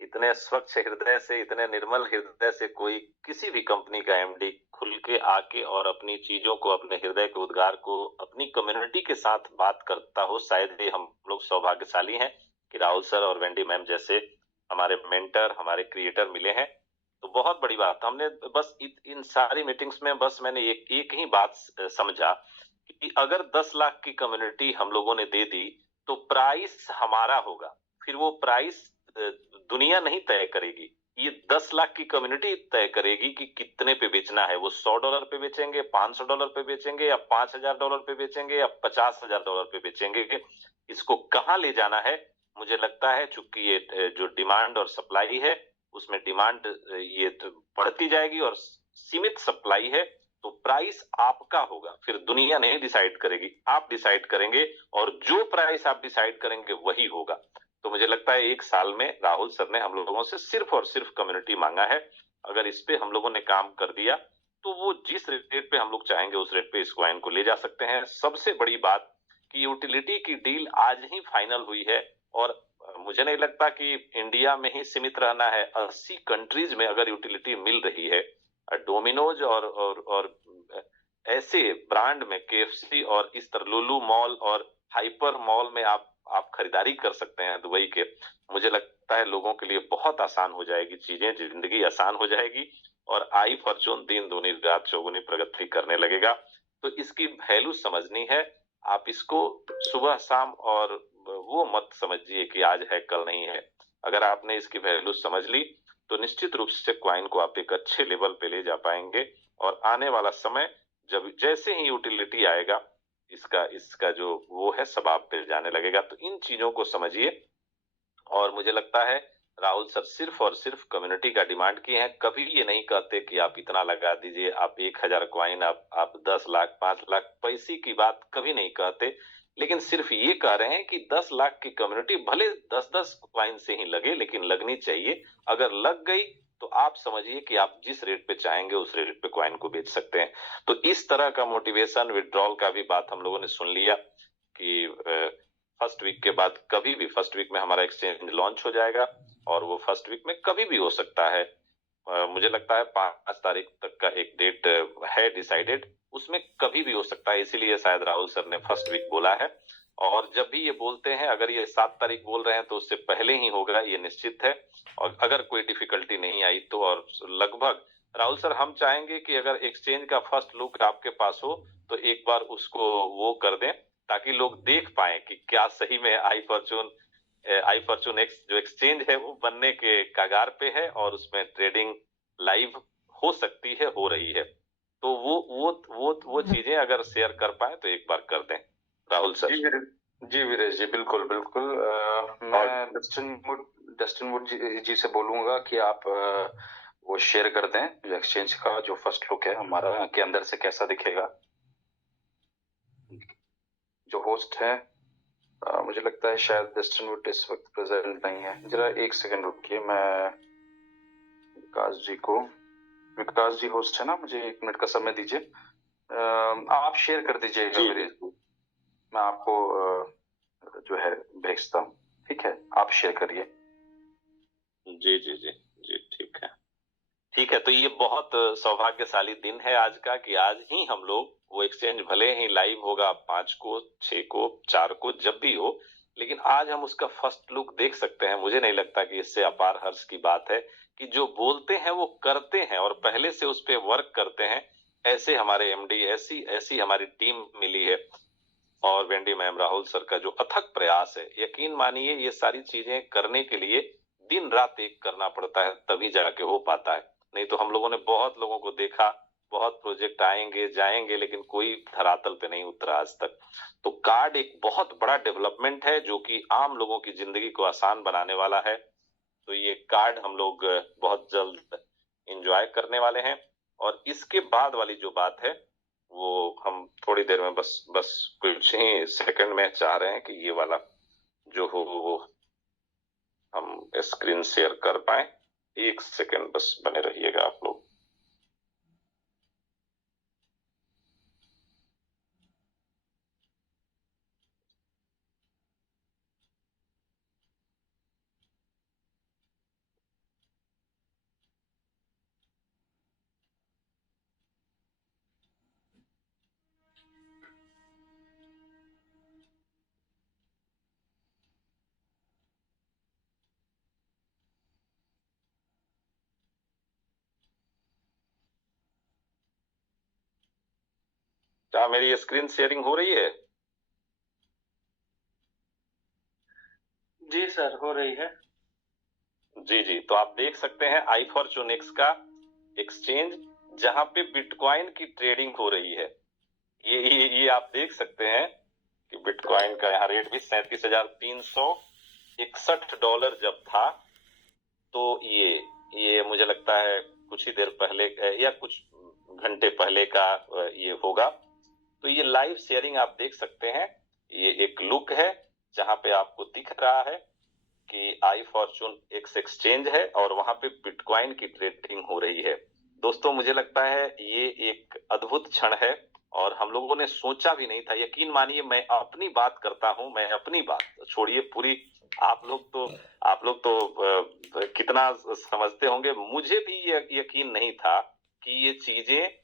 इतने स्वच्छ हृदय से, इतने निर्मल हृदय से कोई किसी भी कंपनी का एमडी खुल के आके और अपनी चीजों को, अपने हृदय के उद्गार को अपनी कम्युनिटी के साथ बात करता हो। शायद ही हम लोग सौभाग्यशाली हैं कि राहुल सर और वेंडी मैम जैसे हमारे मेंटर, हमारे क्रिएटर मिले हैं। तो बहुत बड़ी बात। हमने बस इन सारी मीटिंग्स में बस मैंने एक ही बात समझा कि अगर 10 लाख की कम्युनिटी हम लोगों ने दे दी तो प्राइस हमारा होगा। फिर वो प्राइस दुनिया नहीं तय करेगी, ये 10 लाख की कम्युनिटी तय करेगी कि कितने पे बेचना है। वो $100 पे बेचेंगे, $500 पे बेचेंगे, या $5000 पे बेचेंगे, या $50000 पे बेचेंगे। इसको कहाँ ले जाना है? मुझे लगता है चूंकि ये जो डिमांड और सप्लाई है, उसमें डिमांड ये बढ़ती जाएगी और सीमित सप्लाई है, तो प्राइस आपका होगा। फिर दुनिया नहीं डिसाइड करेगी, आप डिसाइड करेंगे, और जो प्राइस आप डिसाइड करेंगे वही होगा। तो मुझे लगता है 1 साल में राहुल सर ने हम लोगों से सिर्फ और सिर्फ कम्युनिटी मांगा है। अगर इस पे हम लोगों ने काम कर दिया तो वो जिस रेट पे हम लोग चाहेंगे उस रेट पे इस कॉइन को ले जा सकते हैं। सबसे बड़ी बात कि यूटिलिटी की डील आज ही फाइनल हुई है, और मुझे नहीं लगता कि इंडिया में ही सीमित रहना है। 80 कंट्रीज में अगर यूटिलिटी मिल रही है, डोमिनोज और ऐसे ब्रांड में KFC और इस तरह लुलु मॉल और हाइपर मॉल में आप खरीदारी कर सकते हैं दुबई के। मुझे लगता है लोगों के लिए बहुत आसान हो जाएगी चीजें, जिंदगी आसान हो जाएगी, और आई फॉर्चून दिन दूनी रात चौगुनी प्रगति करने लगेगा। तो इसकी वैल्यू समझनी है। आप इसको सुबह शाम और वो मत समझिए कि आज है कल नहीं है। अगर आपने इसकी वैल्यू समझ ली तो निश्चित रूप से क्वाइन को आप एक अच्छे लेवल पे ले जा पाएंगे, और आने वाला समय जब जैसे ही यूटिलिटी आएगा इसका इसका जो वो है सबाब पे जाने लगेगा। तो इन चीजों को समझिए। और मुझे लगता है राहुल सर सिर्फ और सिर्फ कम्युनिटी का डिमांड किए हैं, कभी ये नहीं कहते कि आप इतना लगा दीजिए, आप 1000 क्वाइन, आप 10 लाख 5 लाख पैसे की बात कभी नहीं कहते, लेकिन सिर्फ ये कह रहे हैं कि 10 लाख की कम्युनिटी भले 10-10 क्वाइन से ही लगे, लेकिन लगनी चाहिए। अगर लग गई तो आप समझिए कि आप जिस रेट पे चाहेंगे उस रेट पे क्वाइन को बेच सकते हैं। तो इस तरह का मोटिवेशन विड्रॉल का भी बात हम लोगों ने सुन लिया कि फर्स्ट वीक के बाद कभी भी, फर्स्ट वीक में हमारा एक्सचेंज लॉन्च हो जाएगा और वो फर्स्ट वीक में कभी भी हो सकता है। मुझे लगता है 5 तारीख तक का एक डेट है डिसाइडेड, उसमें कभी भी हो सकता है, इसीलिए शायद राहुल सर ने फर्स्ट वीक बोला है। और जब भी ये बोलते हैं, अगर ये 7 तारीख बोल रहे हैं तो उससे पहले ही होगा, ये निश्चित है। और अगर कोई डिफिकल्टी नहीं आई तो, और लगभग राहुल सर हम चाहेंगे कि अगर एक्सचेंज का फर्स्ट लुक आपके पास हो तो एक बार उसको वो कर दें, ताकि लोग देख पाए कि क्या सही में आई फॉर्चून एक्स जो एक्सचेंज है वो बनने के कगार पे है और उसमें ट्रेडिंग लाइव हो सकती है, हो रही है। तो वो चीजें अगर शेयर कर पाए तो एक बार कर दें राहुल सर। जी वीरेश जी, बिल्कुल बिल्कुल। मैं डस्टिन वुड जी से बोलूंगा कि आप वो शेयर कर दें जो एक्सचेंज का जो फर्स्ट लुक है हमारा के अंदर से कैसा दिखेगा। जो होस्ट है मुझे लगता है शायद डस्टिन वुड इस वक्त प्रेजेंट नहीं है। जरा एक सेकंड रुकिए, मैं विकास जी होस्ट है ना, मुझे 1 मिनट का समय दीजिए। आप शेयर कर दीजिएगा वीरेश जी, मैं आपको जो है भेजता हूँ। ठीक है, आप शेयर करिए। जी जी जी जी, ठीक है ठीक है। तो ये बहुत सौभाग्यशाली दिन है आज का, कि आज ही हम लोग वो एक्सचेंज भले ही लाइव होगा 5 को 6 को 4 को जब भी हो, लेकिन आज हम उसका फर्स्ट लुक देख सकते हैं। मुझे नहीं लगता कि इससे अपार हर्ष की बात है कि जो बोलते हैं वो करते हैं और पहले से उस पर वर्क करते हैं। ऐसे हमारे एमडी, ऐसी हमारी टीम मिली है, और वेंडी मैम, राहुल सर का जो अथक प्रयास है, यकीन मानिए ये सारी चीजें करने के लिए दिन रात एक करना पड़ता है, तभी जाके हो पाता है। नहीं तो हम लोगों ने बहुत लोगों को देखा, बहुत प्रोजेक्ट आएंगे जाएंगे, लेकिन कोई धरातल पे नहीं उतरा आज तक। तो कार्ड एक बहुत बड़ा डेवलपमेंट है जो कि आम लोगों की जिंदगी को आसान बनाने वाला है। तो ये कार्ड हम लोग बहुत जल्द एंजॉय करने वाले हैं। और इसके बाद वाली जो बात है वो हम थोड़ी देर में बस कुछ ही सेकंड में चाह रहे हैं कि ये वाला जो हो वो हम स्क्रीन शेयर कर पाए। 1 सेकंड बस बने रहिएगा आप लोग। क्या मेरी स्क्रीन शेयरिंग हो रही है? जी सर, हो रही है। जी जी, तो आप देख सकते हैं आई फॉर्चून एक्स का एक्सचेंज जहां पे बिटकॉइन की ट्रेडिंग हो रही है। ये आप देख सकते हैं कि बिटकॉइन का यहाँ रेट भी $37,361 जब था। तो ये मुझे लगता है कुछ ही देर पहले या कुछ घंटे पहले का ये होगा। तो ये लाइव शेयरिंग आप देख सकते हैं, ये एक लुक है जहां पे आपको दिख रहा है कि आई फॉर्चून एक्स एक्सचेंज है और वहां पे बिटकॉइन की ट्रेडिंग हो रही है। दोस्तों मुझे लगता है ये एक अद्भुत क्षण है और हम लोगों ने सोचा भी नहीं था। यकीन मानिए, मैं अपनी बात करता हूं, मैं अपनी बात छोड़िए पूरी, आप लोग तो कितना समझते होंगे, मुझे भी यकीन नहीं था कि ये चीजें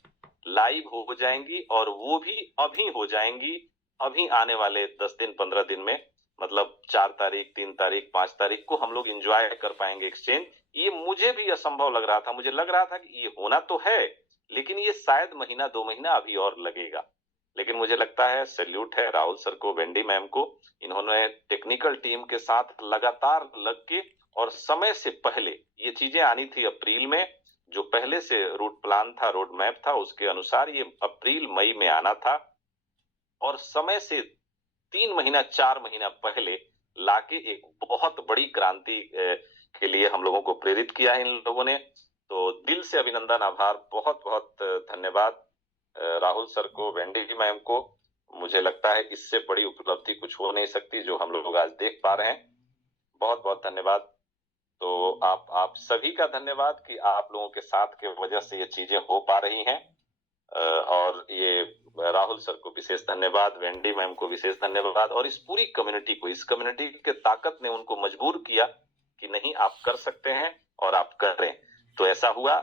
लाइव हो जाएंगी और वो भी अभी हो जाएंगी, अभी आने वाले 10 दिन 15 दिन में। मतलब 4 तारीख 3 तारीख 5 तारीख को हम लोग एंजॉय कर पाएंगे एक्सचेंज। ये मुझे भी असंभव लग रहा था, मुझे लग रहा था कि ये होना तो है, लेकिन ये शायद महीना 2 महीना अभी और लगेगा। लेकिन मुझे लगता है सैल्यूट है राहुल सर को, वेंडी मैम को। इन्होंने टेक्निकल टीम के साथ लगातार लग के और समय से पहले, ये चीजें आनी थी अप्रैल में, जो पहले से रूट प्लान था, रोड मैप था, उसके अनुसार ये अप्रैल मई में आना था, और समय से 3 महीना 4 महीना पहले लाके एक बहुत बड़ी क्रांति के लिए हम लोगों को प्रेरित किया है इन लोगों ने। तो दिल से अभिनंदन, आभार, बहुत बहुत धन्यवाद राहुल सर को, वेंडी मैम को। मुझे लगता है इससे बड़ी उपलब्धि कुछ हो नहीं सकती जो हम लोग आज देख पा रहे हैं। बहुत बहुत धन्यवाद। तो आप सभी का धन्यवाद कि आप लोगों के साथ के वजह से ये चीजें हो पा रही हैं। और ये राहुल सर को विशेष धन्यवाद, वेंडी मैम को विशेष धन्यवाद, और इस पूरी कम्युनिटी को, इस कम्युनिटी के ताकत ने उनको मजबूर किया कि नहीं आप कर सकते हैं और आप कर रहे हैं। तो ऐसा हुआ।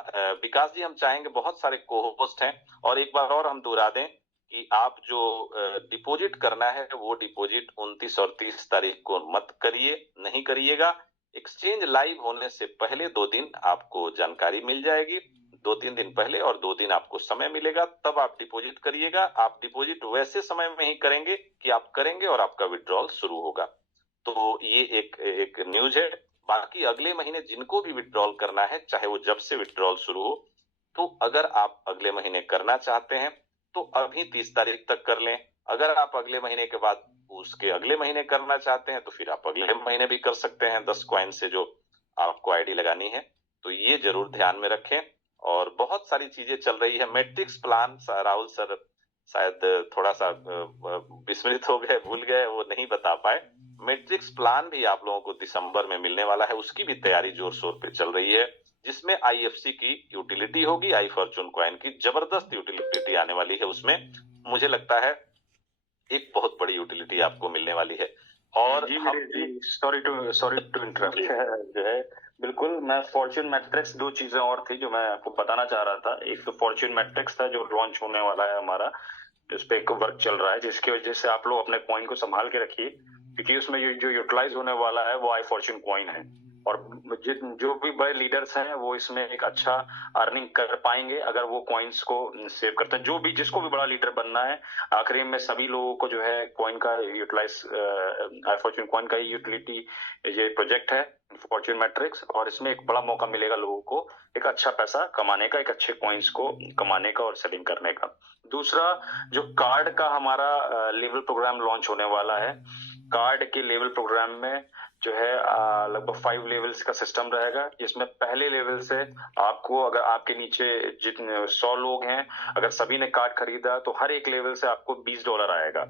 विकास जी, हम चाहेंगे, बहुत सारे को होस्ट हैं, और एक बार और हम दोहरा दें कि आप जो डिपॉजिट करना है वो डिपॉजिट 29 और 30 तारीख को मत करिए, नहीं करिएगा। एक्सचेंज लाइव होने से पहले 2 दिन आपको जानकारी मिल जाएगी, 2-3 दिन पहले, और 2 दिन आपको समय मिलेगा, तब आप डिपॉजिट करिएगा। आप डिपॉजिट वैसे समय में ही करेंगे कि आप करेंगे और आपका विड्रॉल शुरू होगा। तो ये एक न्यूज है। बाकी अगले महीने जिनको भी विड्रॉल करना है, चाहे वो जब से विड्रॉल शुरू हो, तो अगर आप अगले महीने करना चाहते हैं तो अभी 30 तारीख तक कर लें। अगर आप अगले महीने के बाद उसके अगले महीने करना चाहते हैं तो फिर आप अगले महीने भी कर सकते हैं 10 कॉइन से जो आपको आईडी लगानी है। तो ये जरूर ध्यान में रखें। और बहुत सारी चीजें चल रही है। मैट्रिक्स प्लान राहुल सर शायद थोड़ा सा विस्मृत हो गए, भूल गए, वो नहीं बता पाए। मैट्रिक्स प्लान भी आप लोगों को दिसंबर में मिलने वाला है, उसकी भी तैयारी जोर शोर पे चल रही है, जिसमें आईएफसी की यूटिलिटी होगी, आई फॉर्चून कॉइन की जबरदस्त यूटिलिटी आने वाली है। उसमें मुझे लगता है एक बहुत बड़ी यूटिलिटी आपको मिलने वाली है। और सॉरी टू इंटरप्ट जो है, बिल्कुल, मैं फॉर्च्यून मैट्रिक्स, 2 चीजें और थी जो मैं आपको बताना चाह रहा था। एक तो फॉर्च्यून मैट्रिक्स था जो लॉन्च होने वाला है हमारा, उस पे एक वर्क चल रहा है, जिसकी वजह से आप लोग अपने कॉइन को संभाल के रखिए, क्योंकि उसमें जो यूटिलाइज होने वाला है वो आई फॉर्च्यून कॉइन है। और जो भी बड़े लीडर्स हैं वो इसमें एक अच्छा अर्निंग कर पाएंगे अगर वो कॉइन्स को सेव करते हैं। जो भी, जिसको भी बड़ा लीडर बनना है, आखिरी में सभी लोगों को जो है कॉइन का यूटिलाइज, आई फॉर्च्यून कॉइन का ही यूटिलिटी, ये प्रोजेक्ट है फॉर्च्यून मैट्रिक्स, और इसमें एक बड़ा मौका मिलेगा लोगों को एक अच्छा पैसा कमाने का, एक अच्छे कॉइन्स को कमाने का और सेलिंग करने का। दूसरा, जो कार्ड का हमारा लेवल प्रोग्राम लॉन्च होने वाला है, कार्ड के लेवल प्रोग्राम में जो है लगभग 5 लेवल्स का सिस्टम रहेगा, जिसमें पहले लेवल से आपको, अगर आपके नीचे जितने 100 लोग हैं, अगर सभी ने कार्ड खरीदा तो हर एक लेवल से आपको $20 आएगा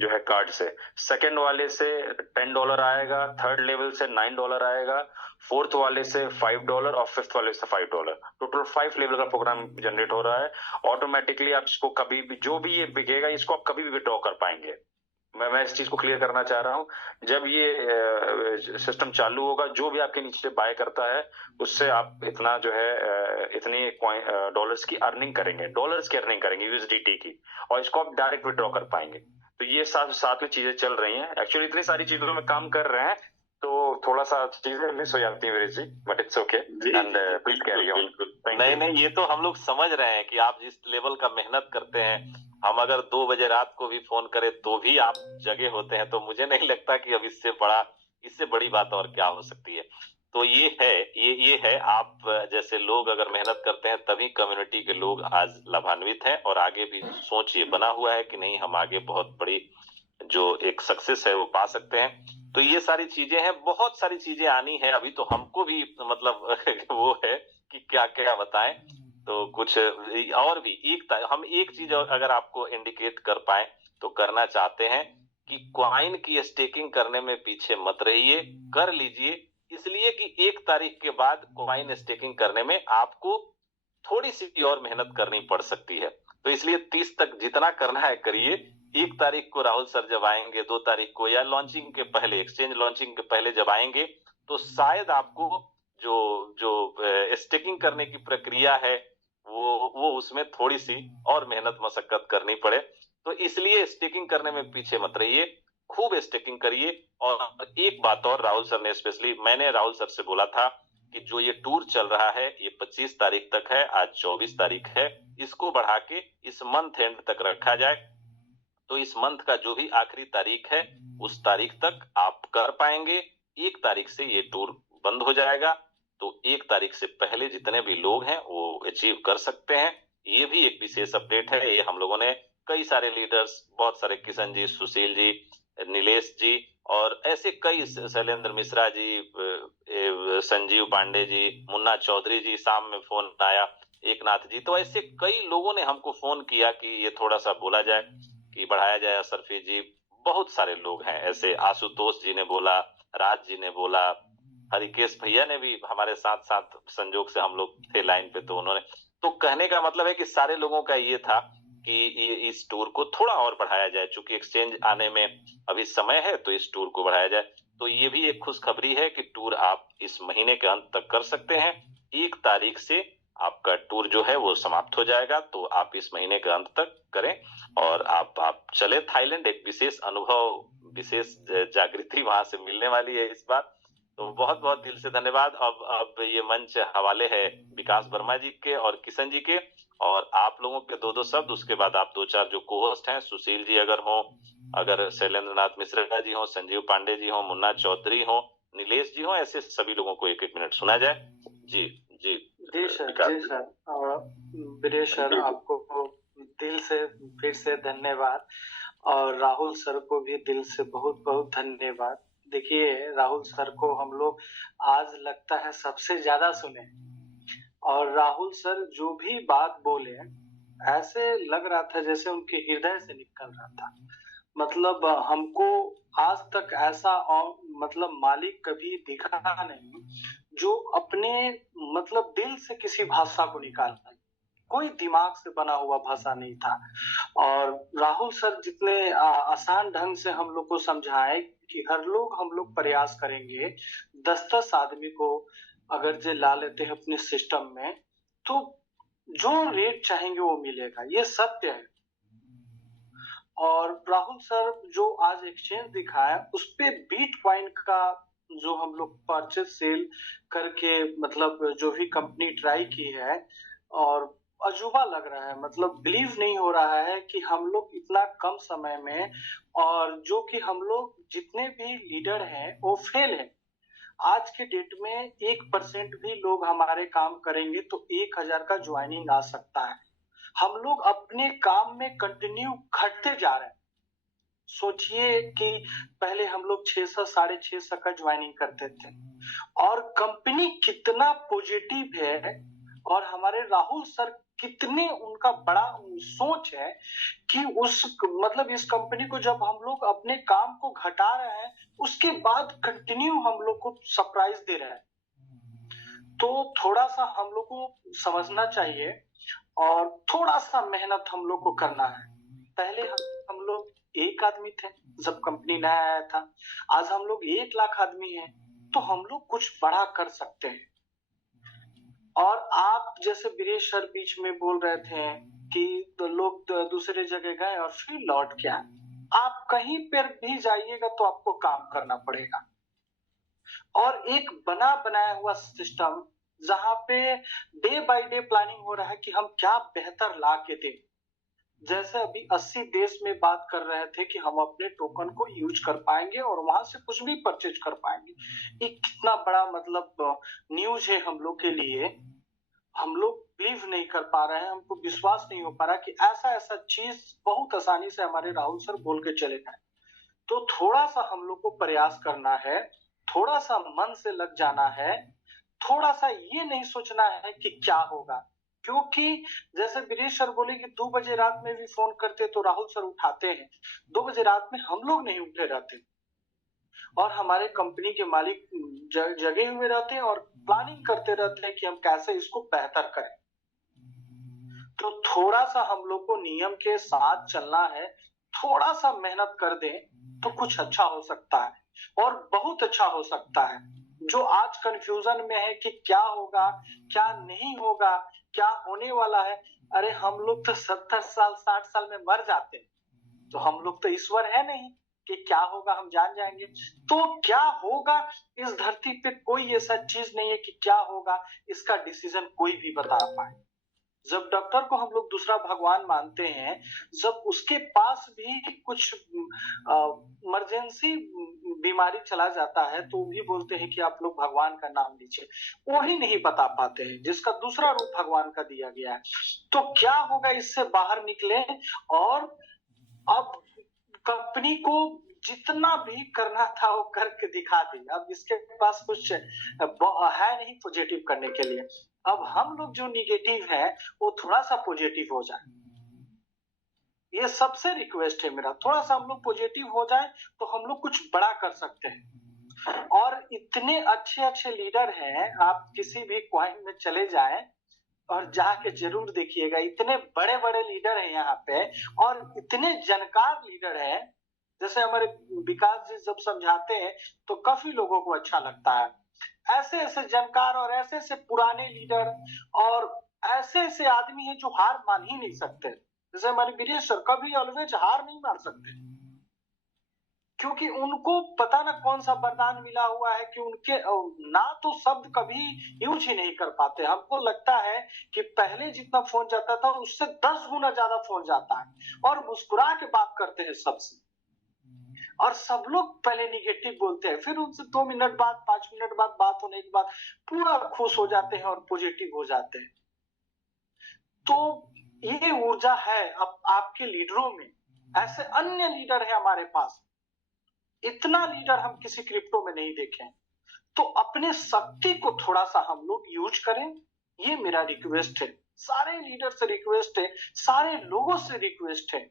जो है कार्ड से। सेकंड वाले से $10 आएगा, थर्ड लेवल से $9 आएगा, फोर्थ वाले से $5 और फिफ्थ वाले से $5। टोटल 5 लेवल का प्रोग्राम जनरेट हो रहा है। ऑटोमेटिकली आप इसको कभी भी, जो भी ये बिकेगा, इसको आप कभी भी विड्रॉ कर पाएंगे। मैं इस चीज को क्लियर करना चाह रहा हूं। जब ये सिस्टम चालू होगा, जो भी आपके नीचे बाय करता है उससे आप इतना जो है इतनी डॉलर्स की अर्निंग करेंगे, यूएसडीटी की, और इसको आप डायरेक्ट विड्रॉ कर पाएंगे। तो ये साथ में चीजें चल रही हैं। एक्चुअली इतनी सारी चीजों में काम कर रहे हैं तो थोड़ा सा चीजें मिस हो जाती है मेरे ji, but it's okay and please carry on. नहीं, ये तो हम लोग समझ रहे हैं कि आप जिस लेवल का मेहनत करते हैं, हम अगर 2 बजे रात को भी फोन करें तो भी आप जगे होते हैं, तो मुझे नहीं लगता कि अब इससे बड़ी बात और क्या हो सकती है। तो ये है आप जैसे लोग अगर मेहनत करते हैं तभी कम्युनिटी के लोग आज लाभान्वित हैं, और आगे भी सोच ये बना हुआ है कि नहीं, हम आगे बहुत बड़ी जो एक सक्सेस है वो पा सकते हैं। तो ये सारी चीजें हैं, बहुत सारी चीजें आनी है। अभी तो हमको भी मतलब वो है कि क्या क्या बताएं। तो कुछ और भी हम एक चीज अगर आपको इंडिकेट कर पाए तो करना चाहते हैं कि कॉइन की स्टेकिंग करने में पीछे मत रहिए, कर लीजिए। इसलिए कि 1 तारीख के बाद कॉइन स्टेकिंग करने में आपको थोड़ी सी और मेहनत करनी पड़ सकती है। तो इसलिए 30 तक जितना करना है करिए। 1 तारीख को राहुल सर जब आएंगे, 2 तारीख को, या लॉन्चिंग के पहले, एक्सचेंज लॉन्चिंग के पहले जब आएंगे, तो शायद आपको जो स्टेकिंग करने की प्रक्रिया है वो उसमें थोड़ी सी और मेहनत मशक्कत करनी पड़े। तो इसलिए स्टेकिंग करने में पीछे मत रहिए, खूब स्टेकिंग करिए। और एक बात और, राहुल सर ने स्पेशली, मैंने राहुल सर से बोला था कि जो ये टूर चल रहा है ये 25 तारीख तक है, आज 24 तारीख है, इसको बढ़ा के इस मंथ एंड तक रखा जाए। तो इस मंथ का जो भी आखिरी तारीख है उस तारीख तक आप कर पाएंगे। 1 तारीख से ये टूर बंद हो जाएगा, तो 1 तारीख से पहले जितने भी लोग हैं वो अचीव कर सकते हैं। ये भी एक विशेष अपडेट है। ये हम लोगों ने कई सारे लीडर्स, बहुत सारे किशन जी, सुशील जी, नीलेश जी और ऐसे कई, शैलेंद्र मिश्रा जी, संजीव पांडे जी, मुन्ना चौधरी जी, शाम में फोन आया, एकनाथ जी, तो ऐसे कई लोगों ने हमको फोन किया कि ये थोड़ा सा बोला जाए कि बढ़ाया जाए। असरफी जी, बहुत सारे लोग हैं ऐसे, आशुतोष जी ने बोला, राज जी ने बोला, हरिकेश भैया ने भी हमारे साथ साथ, संजोग से हम लोग थे लाइन पे, तो उन्होंने, तो कहने का मतलब है कि सारे लोगों का ये था कि ये इस टूर को थोड़ा और बढ़ाया जाए, चूंकि एक्सचेंज आने में अभी समय है तो इस टूर को बढ़ाया जाए। तो ये भी एक खुशखबरी है कि टूर आप इस महीने के अंत तक कर सकते हैं। 1 तारीख से आपका टूर जो है वो समाप्त हो जाएगा, तो आप इस महीने के अंत तक करें और आप चले थाईलैंड। एक विशेष अनुभव, विशेष जागृति वहां से मिलने वाली है इस बार। तो बहुत बहुत दिल से धन्यवाद। अब ये मंच हवाले है विकास वर्मा जी के और किशन जी के, और आप लोगों के 2-2 शब्द, उसके बाद आप 2-4 जो को होस्ट हैं, सुशील जी अगर हो, अगर शैलेंद्र नाथ मिश्रा जी हो, संजीव पांडे जी हो, मुन्ना चौधरी हो, नीलेश जी हो, ऐसे सभी लोगों को 1-1 मिनट सुना जाए। जी जी जी सर। वीरेश सर, आपको दिल से फिर से धन्यवाद, और राहुल सर को भी दिल से बहुत बहुत धन्यवाद। देखिए, राहुल सर को हम लोग आज लगता है सबसे ज्यादा सुने, और राहुल सर जो भी बात बोले ऐसे लग रहा था जैसे उनके हृदय से निकल रहा था। मतलब हमको आज तक ऐसा और मतलब मालिक कभी दिखा नहीं जो अपने मतलब दिल से किसी भाषा को निकालता, कोई दिमाग से बना हुआ भाषा नहीं था। और राहुल सर जितने आसान ढंग से हम लोग को समझाए कि हर लोग हम लोग प्रयास करेंगे, 10-10 आदमी को अगर जे ला लेते हैं अपने सिस्टम में, तो जो रेट चाहेंगे वो मिलेगा, ये सत्य है। और राहुल सर जो आज एक्सचेंज दिखाया उस पे बिटकॉइन का जो हम लोग परचेज सेल करके मतलब जो भी कंपनी ट्राई की है, और अजूबा लग रहा है, मतलब बिलीव नहीं हो रहा है कि हम लोग इतना कम समय में, और जो कि हम लोग जितने भी लीडर हैं वो फेल हैं। आज के डेट में 1% भी लोग हमारे काम करेंगे तो 1000 का ज्वाइनिंग आ सकता है। हम लोग अपने काम में कंटिन्यू घटते जा रहे हैं। सोचिए कि पहले हम लोग 600 650 का ज्वाइनिंग करते थे, और कंपनी कितना पॉजिटिव है, और हमारे राहुल सर कितने उनका बड़ा सोच है कि उस मतलब इस कंपनी को जब हम लोग अपने काम को घटा रहे हैं उसके बाद कंटिन्यू हम लोग को सरप्राइज दे रहे हैं। तो थोड़ा सा हम लोग को समझना चाहिए और थोड़ा सा मेहनत हम लोग को करना है। पहले हम लोग 1 आदमी थे जब कंपनी नया आया था, आज हम लोग 1 लाख आदमी हैं, तो हम लोग कुछ बड़ा कर सकते हैं। और आप जैसे वीरेश सर बीच में बोल रहे थे कि तो लोग दूसरे जगह गए और फिर लौट के आए, आप कहीं पर भी जाइएगा तो आपको काम करना पड़ेगा। और एक बना बनाया हुआ सिस्टम जहां पे डे बाय डे प्लानिंग हो रहा है कि हम क्या बेहतर ला के दें। जैसे अभी 80 देश में बात कर रहे थे कि हम अपने टोकन को यूज कर पाएंगे और वहां से कुछ भी परचेज कर पाएंगे। ये कितना बड़ा मतलब न्यूज है हम लोग के लिए। हम लोग बिलीव नहीं कर पा रहे हैं, हमको विश्वास नहीं हो पा रहा कि ऐसा ऐसा चीज बहुत आसानी से हमारे राहुल सर बोल के चले गए। तो थोड़ा सा हम लोग को प्रयास करना है, थोड़ा सा मन से लग जाना है, थोड़ा सा ये नहीं सोचना है कि क्या होगा। क्योंकि जैसे वीरेश सर बोले कि 2 बजे रात में भी फोन करते तो राहुल सर उठाते हैं, 2 बजे रात में हम लोग नहीं उठे रहते, और हमारे कंपनी के मालिक जगे हुए रहते हैं और प्लानिंग करते रहते हैं कि हम कैसे इसको बेहतर करें। तो थोड़ा सा हम लोग को नियम के साथ चलना है, थोड़ा सा मेहनत कर दें तो कुछ अच्छा हो सकता है, और बहुत अच्छा हो सकता है। जो आज कंफ्यूजन में है कि क्या होगा क्या नहीं होगा, क्या होने वाला है, अरे हम लोग तो 70 साल 60 साल में मर जाते हैं, तो हम लोग तो ईश्वर है नहीं कि क्या होगा हम जान जाएंगे। तो क्या होगा इस धरती पे कोई ऐसा चीज नहीं है कि क्या होगा इसका डिसीजन कोई भी बता पाए। जब डॉक्टर को हम लोग दूसरा भगवान मानते हैं, जब उसके पास भी कुछ इमरजेंसी बीमारी चला जाता है तो भी बोलते हैं कि आप लोग भगवान का नाम लीजिए, वो ही नहीं बता पाते हैं जिसका दूसरा रूप भगवान का दिया गया है। तो क्या होगा, इससे बाहर निकले और अब कंपनी को जितना भी करना था वो करके दिखा दी। अब इसके पास कुछ है नहीं पॉजिटिव करने के लिए। अब हम लोग जो निगेटिव है वो थोड़ा सा पॉजिटिव हो जाए, ये सबसे रिक्वेस्ट है मेरा। थोड़ा सा हम लोग पॉजिटिव हो जाए तो हम लोग कुछ बड़ा कर सकते हैं। और इतने अच्छे अच्छे लीडर हैं, आप किसी भी क्वाइन में चले जाएं और जाके जरूर देखिएगा, इतने बड़े बड़े लीडर हैं यहाँ पे और इतने जानकार लीडर हैं। जैसे हमारे विकास जी जब समझाते हैं तो काफी लोगों को अच्छा लगता है। ऐसे ऐसे जानकार और ऐसे ऐसे पुराने लीडर और ऐसे ऐसे आदमी हैं जो हार मान ही नहीं सकते। जैसे हमारे वीरेश सर कभी ऑलवेज हार नहीं मान सकते, क्योंकि उनको पता ना कौन सा वरदान मिला हुआ है कि उनके ना तो शब्द कभी यूज ही नहीं कर पाते। हमको लगता है कि पहले जितना फोन जाता था उससे 10 गुना ज्यादा फोन जाता है और मुस्कुरा के बात करते हैं सबसे। और सब लोग पहले निगेटिव बोलते हैं, फिर उनसे 2 मिनट बाद 5 मिनट बाद बात होने के बाद पूरा खुश हो जाते हैं और पॉजिटिव हो जाते हैं। तो ये ऊर्जा है अब आपके लीडरों में। ऐसे अन्य लीडर है हमारे पास, इतना लीडर हम किसी क्रिप्टो में नहीं देखे। तो अपने शक्ति को थोड़ा सा हम लोग यूज करें, ये मेरा रिक्वेस्ट है। सारे लीडर से रिक्वेस्ट है, सारे लोगों से रिक्वेस्ट है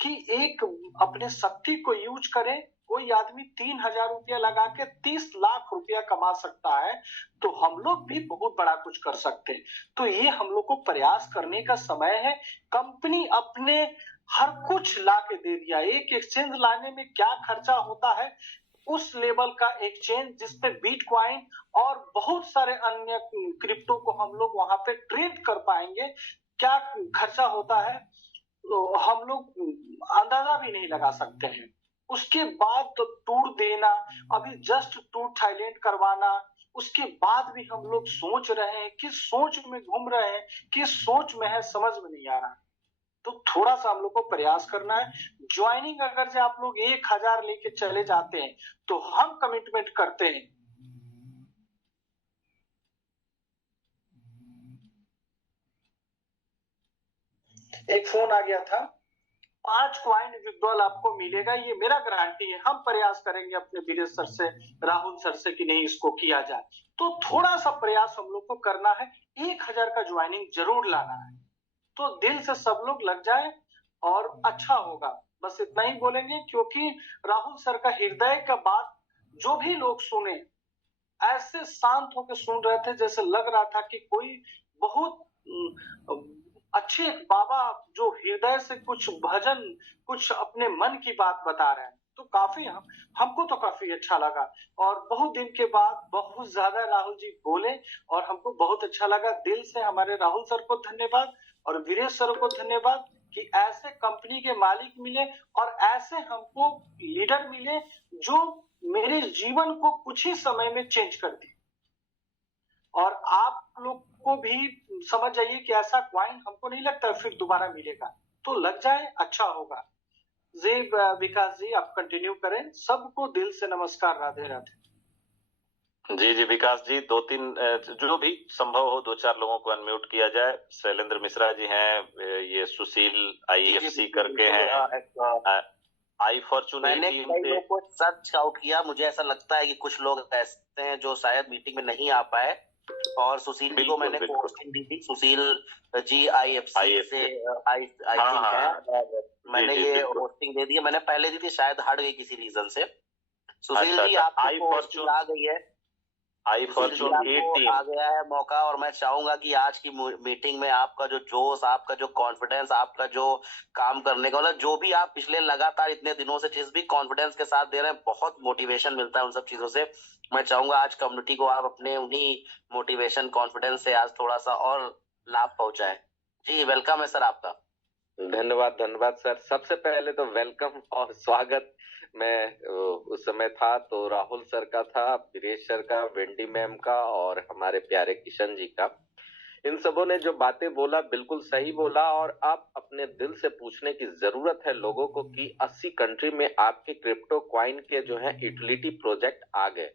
कि एक अपने शक्ति को यूज करें। कोई आदमी 3,000 रुपया लगा के 30 लाख रुपया कमा सकता है, तो हम लोग भी बहुत बड़ा कुछ कर सकते हैं। तो ये हम लोग को प्रयास करने का समय है। कंपनी अपने हर कुछ ला के दे दिया। एक एक्सचेंज लाने में क्या खर्चा होता है, उस लेवल का एक्सचेंज जिसपे बिटकॉइन और बहुत सारे अन्य क्रिप्टो को हम लोग वहां पे ट्रेड कर पाएंगे, क्या खर्चा होता है तो हम लोग अंदाजा भी नहीं लगा सकते हैं। उसके बाद तो टूर देना, अभी जस्ट टूर थाईलैंड करवाना, उसके बाद भी हम लोग सोच रहे हैं, किस सोच में घूम रहे हैं, किस सोच में है समझ में नहीं आ रहा। तो थोड़ा सा हम लोग को प्रयास करना है। ज्वाइनिंग अगर से आप लोग 1,000 लेके चले जाते हैं तो हम कमिटमेंट करते हैं एक फोन आ गया था, 5 क्वाइन विड्रॉल आपको मिलेगा, ये मेरा गारंटी है। हम प्रयास करेंगे अपने वीरेश सर से, राहुल सर से कि नहीं इसको किया जाए। तो थोड़ा सा प्रयास हम लोग को करना है, 1,000 का ज्वाइनिंग जरूर लाना है। तो दिल से सब लोग लग जाए और अच्छा होगा। बस इतना ही बोलेंगे, क्योंकि राहुल सर का हृदय का बात जो भी लोग सुने ऐसे शांत होकर सुन रहे थे, जैसे लग रहा था कि कोई बहुत अच्छे बाबा जो हृदय से कुछ भजन, कुछ अपने मन की बात बता रहे हैं। तो काफी हमको तो काफी अच्छा लगा और बहुत दिन के बाद बहुत ज्यादा राहुल जी बोले और हमको बहुत अच्छा लगा। दिल से हमारे राहुल सर को धन्यवाद और वीरेश सर को धन्यवाद कि ऐसे कंपनी के मालिक मिले और ऐसे हमको लीडर मिले जो मेरे जीवन को कुछ ही समय में चेंज कर दी। और आप लोग को भी समझ जाइए कि ऐसा क्वाइन हमको नहीं लगता फिर दोबारा मिलेगा। तो लग जाए, अच्छा होगा। जी विकास जी आप कंटिन्यू करें। सबको दिल से नमस्कार, राधे राधे। जी जी विकास जी, 2-3 जो भी संभव हो 2-4 लोगों को अनम्यूट किया जाए। शैलेंद्र मिश्रा जी हैं, ये सुशील IFC करके हैं, आई फॉर्चून मैंने टीम कई से। लोगों को सर्च आउट किया, मुझे ऐसा लगता है कि कुछ लोग ऐसे हैं जो शायद मीटिंग में नहीं आ पाए और सुशील जी को मैंने पोस्टिंग दी थी। सुशील जी IFC से आई थिंक है, मैंने ये पोस्टिंग दे दी है। मैंने पहले दी थी, शायद हट गई किसी रीजन से। सुशील जी आपकी पोस्टिंग आ गई है, आई फॉर्चून टीम आ गया है मौका। और मैं चाहूंगा कि आज की मीटिंग में आपका जो जोश, आपका जो कॉन्फिडेंस, आपका जो काम करने का मतलब जो भी आप पिछले लगातार इतने दिनों से जिस भी कॉन्फिडेंस के साथ दे रहे हैं, बहुत मोटिवेशन मिलता है उन सब चीजों से। मैं चाहूंगा आज कम्युनिटी को आप अपने उन्हीं मोटिवेशन कॉन्फिडेंस से आज थोड़ा सा और लाभ पहुंचाए। जी वेलकम है सर आपका। धन्यवाद सर। सबसे पहले तो वेलकम और स्वागत। मैं उस समय था तो राहुल सर का था, वीरेश सर का, वेंडी मैम का और हमारे प्यारे किशन जी का। इन सबों ने जो बातें बोला बिल्कुल सही बोला, और अब अपने दिल से पूछने की जरूरत है लोगों को कि 80 कंट्री में आपके क्रिप्टो क्वाइन के जो है यूटिलिटी प्रोजेक्ट आ गए।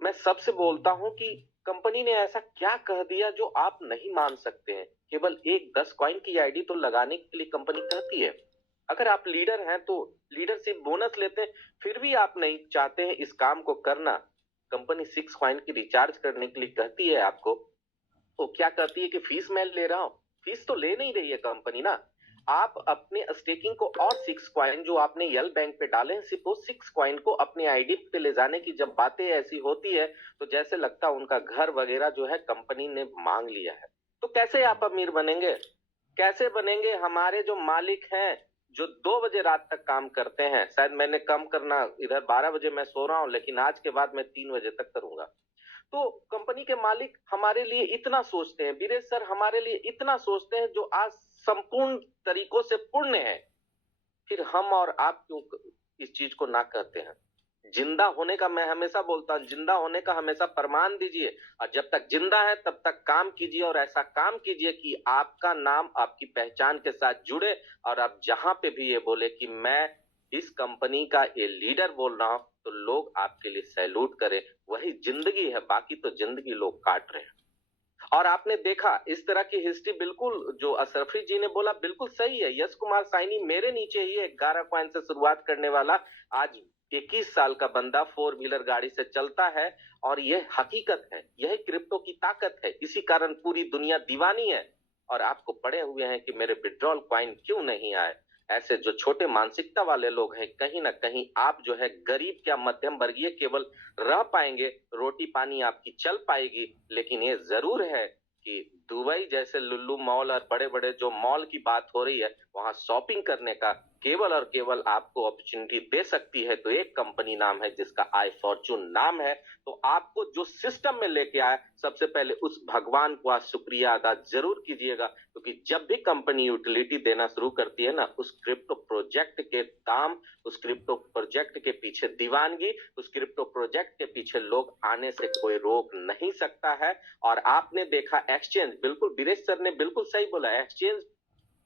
मैं सबसे बोलता हूं कि कंपनी ने ऐसा क्या कह दिया जो आप नहीं मान सकते हैं? केवल एक 10 कॉइन की आईडी तो लगाने के लिए कंपनी कहती है। अगर आप लीडर हैं तो लीडरशिप बोनस लेते हैं, फिर भी आप नहीं चाहते हैं इस काम को करना। कंपनी 6 कॉइन की रिचार्ज करने के लिए कहती है आपको, तो क्या कहती है कि फीस मैं ले रहा हूं? फीस तो ले नहीं रही है कंपनी ना। आप अपने स्टेकिंग को और 6 कॉइन जो आपने यल बैंक पे डाले हैं, सिर्फ वो 6 कॉइन को अपने आईडी पे ले जाने की जब बातें ऐसी होती है तो जैसे लगता है उनका घर वगैरह जो है कंपनी ने मांग लिया है। तो कैसे आप अमीर बनेंगे? कैसे बनेंगे? हमारे जो मालिक हैं जो 2 बजे रात तक काम करते हैं, शायद मैंने कम करना, इधर 12 बजे मैं सो रहा हूं लेकिन आज के बाद मैं 3 बजे तक करूंगा। तो कंपनी के मालिक हमारे लिए इतना सोचते हैं, वीरेश सर हमारे लिए इतना सोचते हैं जो आज संपूर्ण तरीकों से पुण्य है, फिर हम और आप क्यों इस चीज को ना कहते हैं? जिंदा होने का, मैं हमेशा बोलता हूं, जिंदा होने का हमेशा प्रमाण दीजिए, और जब तक जिंदा है तब तक काम कीजिए, और ऐसा काम कीजिए कि आपका नाम आपकी पहचान के साथ जुड़े, और आप जहां पे भी ये बोले कि मैं इस कंपनी का ये लीडर बोल रहा हूं, तो लोग आपके लिए सैल्यूट करें। वही जिंदगी है, बाकी तो जिंदगी लोग काट रहे हैं। और आपने देखा इस तरह की हिस्ट्री, बिल्कुल जो अशरफी जी ने बोला बिल्कुल सही है। यश कुमार साइनी मेरे नीचे ही 11 कॉइन से शुरुआत करने वाला, आज 21 साल का बंदा 4 व्हीलर गाड़ी से चलता है, और यह हकीकत है, यही क्रिप्टो की ताकत है। इसी कारण पूरी दुनिया दीवानी है, और आपको पड़े हुए हैं कि मेरे विड्रॉल कॉइन क्यों नहीं आए। ऐसे जो छोटे मानसिकता वाले लोग हैं, कहीं ना कहीं आप जो है गरीब क्या मध्यम वर्गीय केवल रह पाएंगे, रोटी पानी आपकी चल पाएगी, लेकिन ये जरूर है कि दुबई जैसे लुल्लू मॉल और बड़े बड़े जो मॉल की बात हो रही है, वहां शॉपिंग करने का केवल और केवल आपको अपॉर्चुनिटी दे सकती है तो एक कंपनी नाम है जिसका आई फॉर्चून नाम है। तो आपको जो सिस्टम में लेके आया, सबसे पहले उस भगवान को आज शुक्रिया अदा जरूर कीजिएगा, क्योंकि जब भी कंपनी यूटिलिटी देना शुरू करती है ना, उस क्रिप्टो प्रोजेक्ट के दाम, उस क्रिप्टो प्रोजेक्ट के पीछे दीवानगी, उस क्रिप्टो प्रोजेक्ट के पीछे लोग आने से कोई रोक नहीं सकता है। और आपने देखा एक्सचेंज, बिल्कुल वीरेश सर ने बिल्कुल सही बोला, एक्सचेंज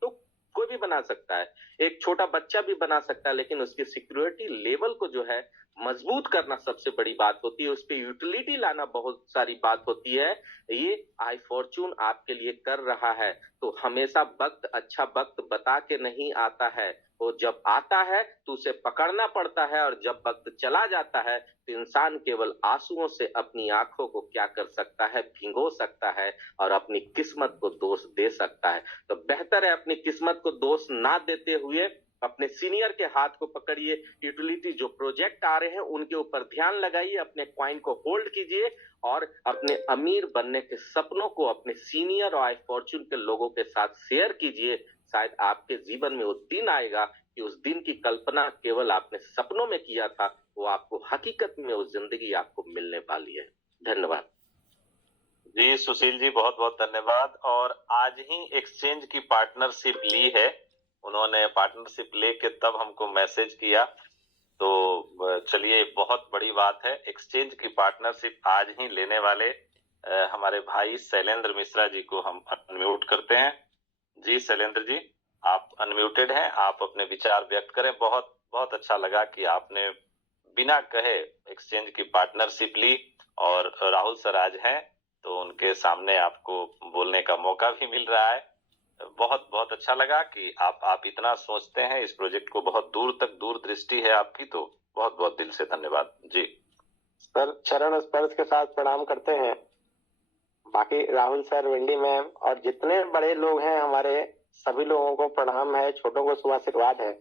तो कोई भी बना सकता है, एक छोटा बच्चा भी बना सकता है, लेकिन उसकी सिक्योरिटी लेवल को जो है मजबूत करना सबसे बड़ी बात होती है, उस पर यूटिलिटी लाना बहुत सारी बात होती है। ये आई फॉर्चून आपके लिए कर रहा है। तो हमेशा वक्त, अच्छा वक्त बता के नहीं आता है, वो जब आता है तो उसे पकड़ना पड़ता है, और जब वक्त चला जाता है तो इंसान केवल आंसुओं से अपनी आंखों को क्या कर सकता है, भिगो सकता है, और अपनी किस्मत को दोष दे सकता है। तो बेहतर है अपनी किस्मत को दोष ना देते हुए अपने सीनियर के हाथ को पकड़िए, यूटिलिटी जो प्रोजेक्ट आ रहे हैं उनके ऊपर ध्यान लगाइए, अपने क्वाइन को होल्ड कीजिए, और अपने अमीर बनने के सपनों को अपने सीनियर और आई फॉर्चून के लोगों के साथ शेयर कीजिए। शायद आपके जीवन में वो दिन आएगा कि उस दिन की कल्पना केवल आपने सपनों में किया था, वो आपको हकीकत में वो जिंदगी आपको मिलने वाली है। धन्यवाद जी सुशील जी, बहुत बहुत धन्यवाद। और आज ही एक्सचेंज की पार्टनरशिप ली है उन्होंने, पार्टनरशिप लेके तब हमको मैसेज किया, तो चलिए बहुत बड़ी बात है। एक्सचेंज की पार्टनरशिप आज ही लेने वाले हमारे भाई शैलेंद्र मिश्रा जी को हम अनम्यूट करते हैं। जी शैलेंद्र जी, आप अनम्यूटेड हैं, आप अपने विचार व्यक्त करें। बहुत बहुत अच्छा लगा कि आपने बिना कहे एक्सचेंज की पार्टनरशिप ली, और राहुल सर आज हैं तो उनके सामने आपको बोलने का मौका भी मिल रहा है। बहुत बहुत अच्छा लगा कि आप इतना सोचते हैं इस प्रोजेक्ट को, बहुत दूर तक दूर दृष्टि है आपकी, तो बहुत बहुत दिल से धन्यवाद। जी सर, चरण स्पर्श के साथ प्रणाम करते हैं। बाकी राहुल सर, वेंडी मैम और जितने बड़े लोग हैं हमारे, सभी लोगों को प्रणाम है, छोटों को शुभाशीर्वाद है।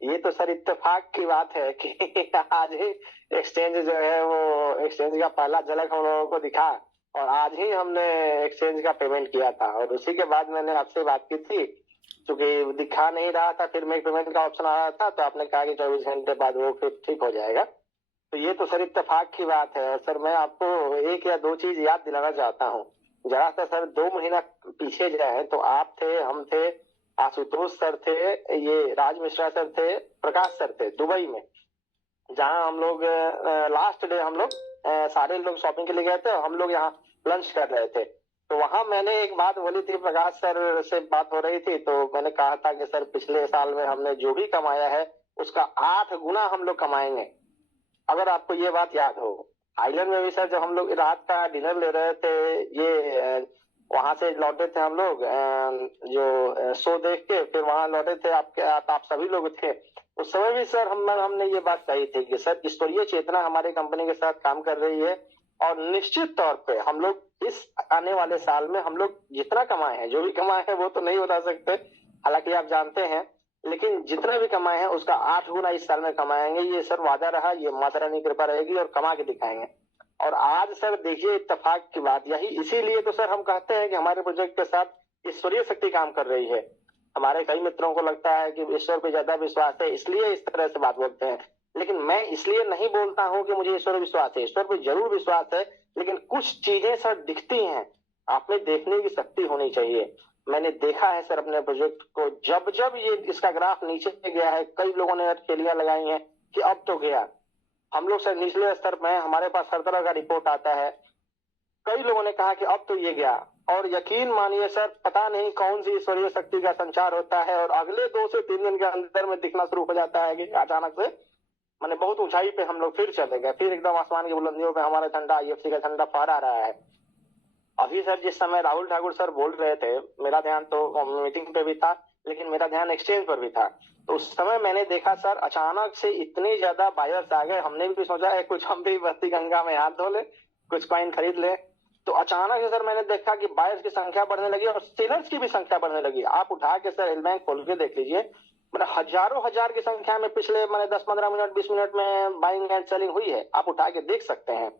ये तो सर इत्तेफाक की बात है कि आज ही एक्सचेंज जो है वो एक्सचेंज का पहला झलक हम लोगों को दिखा, और आज ही हमने एक्सचेंज का पेमेंट किया था, और उसी के बाद मैंने आपसे बात की थी, क्योंकि दिखा नहीं रहा था, फिर मेक पेमेंट का ऑप्शन आ रहा था, तो आपने कहा कि 24 घंटे बाद वो फिर ठीक हो जाएगा। तो ये तो सर इत्तेफाक की बात है। सर मैं आपको 1 या 2 चीज याद दिलाना चाहता हूँ। जरा सा सर 2 महीना पीछे जाए तो आप थे, हम थे, आशुतोष सर थे, ये राज मिश्रा सर थे, प्रकाश सर थे दुबई में, जहाँ हम लोग लास्ट डे हम लोग सारे लोग शॉपिंग के लिए गए थे, हम लोग यहाँ लंच कर रहे थे। तो वहां मैंने एक बात बोली थी, प्रकाश सर से बात हो रही थी, तो मैंने कहा था कि सर पिछले साल में हमने जो भी कमाया है उसका 8 गुना हम लोग कमाएंगे, अगर आपको ये बात याद हो। आइलैंड में भी सर जब हम लोग रात का डिनर ले रहे थे, ये वहां से लौटे थे हम लोग जो शो देख के, फिर वहां लौटे थे आप सभी लोग थे, उस समय भी सर हमने ये बात कही थी कि सर ईश्वरीय चेतना हमारे कंपनी के साथ काम कर रही है, और निश्चित तौर पे हम लोग इस आने वाले साल में हम लोग जितना कमाए हैं, जो भी कमाए हैं वो तो नहीं बता सकते, हालांकि आप जानते हैं, लेकिन जितना भी कमाए हैं उसका 8 गुना इस साल में कमाएंगे, ये सर वादा रहा, ये माता रानी की कृपा रहेगी और कमा के दिखाएंगे। और आज सर देखिए इत्तेफाक की बात यही, इसीलिए तो सर हम कहते हैं कि हमारे प्रोजेक्ट के साथ ईश्वरीय शक्ति काम कर रही है। हमारे कई मित्रों को लगता है कि ईश्वर पे ज्यादा विश्वास है, इसलिए इस तरह से बात बोलते हैं, लेकिन मैं इसलिए नहीं बोलता हूं कि मुझे ईश्वर विश्वास है, ईश्वर पे जरूर विश्वास है, लेकिन कुछ चीजें सर दिखती हैं, आप में देखने की शक्ति होनी चाहिए। मैंने देखा है सर अपने प्रोजेक्ट को, जब जब ये इसका ग्राफ नीचे गया है, कई लोगों ने अटकलियां लगाई हैं कि अब तो गया, हम लोग सर निचले स्तर पे हैं, हमारे पास हर तरह का रिपोर्ट आता है, कई लोगों ने कहा कि अब तो ये गया, और यकीन मानिए सर पता नहीं कौन सी ईश्वरीय शक्ति का संचार होता है, और अगले 2 से 3 दिन के अंदर में दिखना शुरू हो जाता है कि अचानक से मैंने बहुत ऊंचाई पे हम लोग फिर चले गए, फिर एकदम आसमान की बुलंदियों पे हमारा झंडा, IFC का झंडा फहरा रहा है। अभी सर जिस समय राहुल ठाकुर सर बोल रहे थे, मेरा ध्यान तो मीटिंग पे भी था, लेकिन मेरा ध्यान एक्सचेंज पर भी था, तो उस समय मैंने देखा सर अचानक से इतने ज्यादा बायर्स आ गए, हमने भी सोचा है कुछ हम भी बस्ती गंगा में हाथ धो ले, कुछ कॉइन खरीद ले, तो अचानक से सर मैंने देखा कि बायर्स की संख्या बढ़ने लगी और सेलर्स की भी संख्या बढ़ने लगी। आप उठा के सर एलबैंक खोल के देख लीजिए, मतलब हजारों हजार की संख्या में पिछले मैंने 10-15 मिनट 20 मिनट में बाइंग एंड सेलिंग हुई है, आप उठा के देख सकते हैं।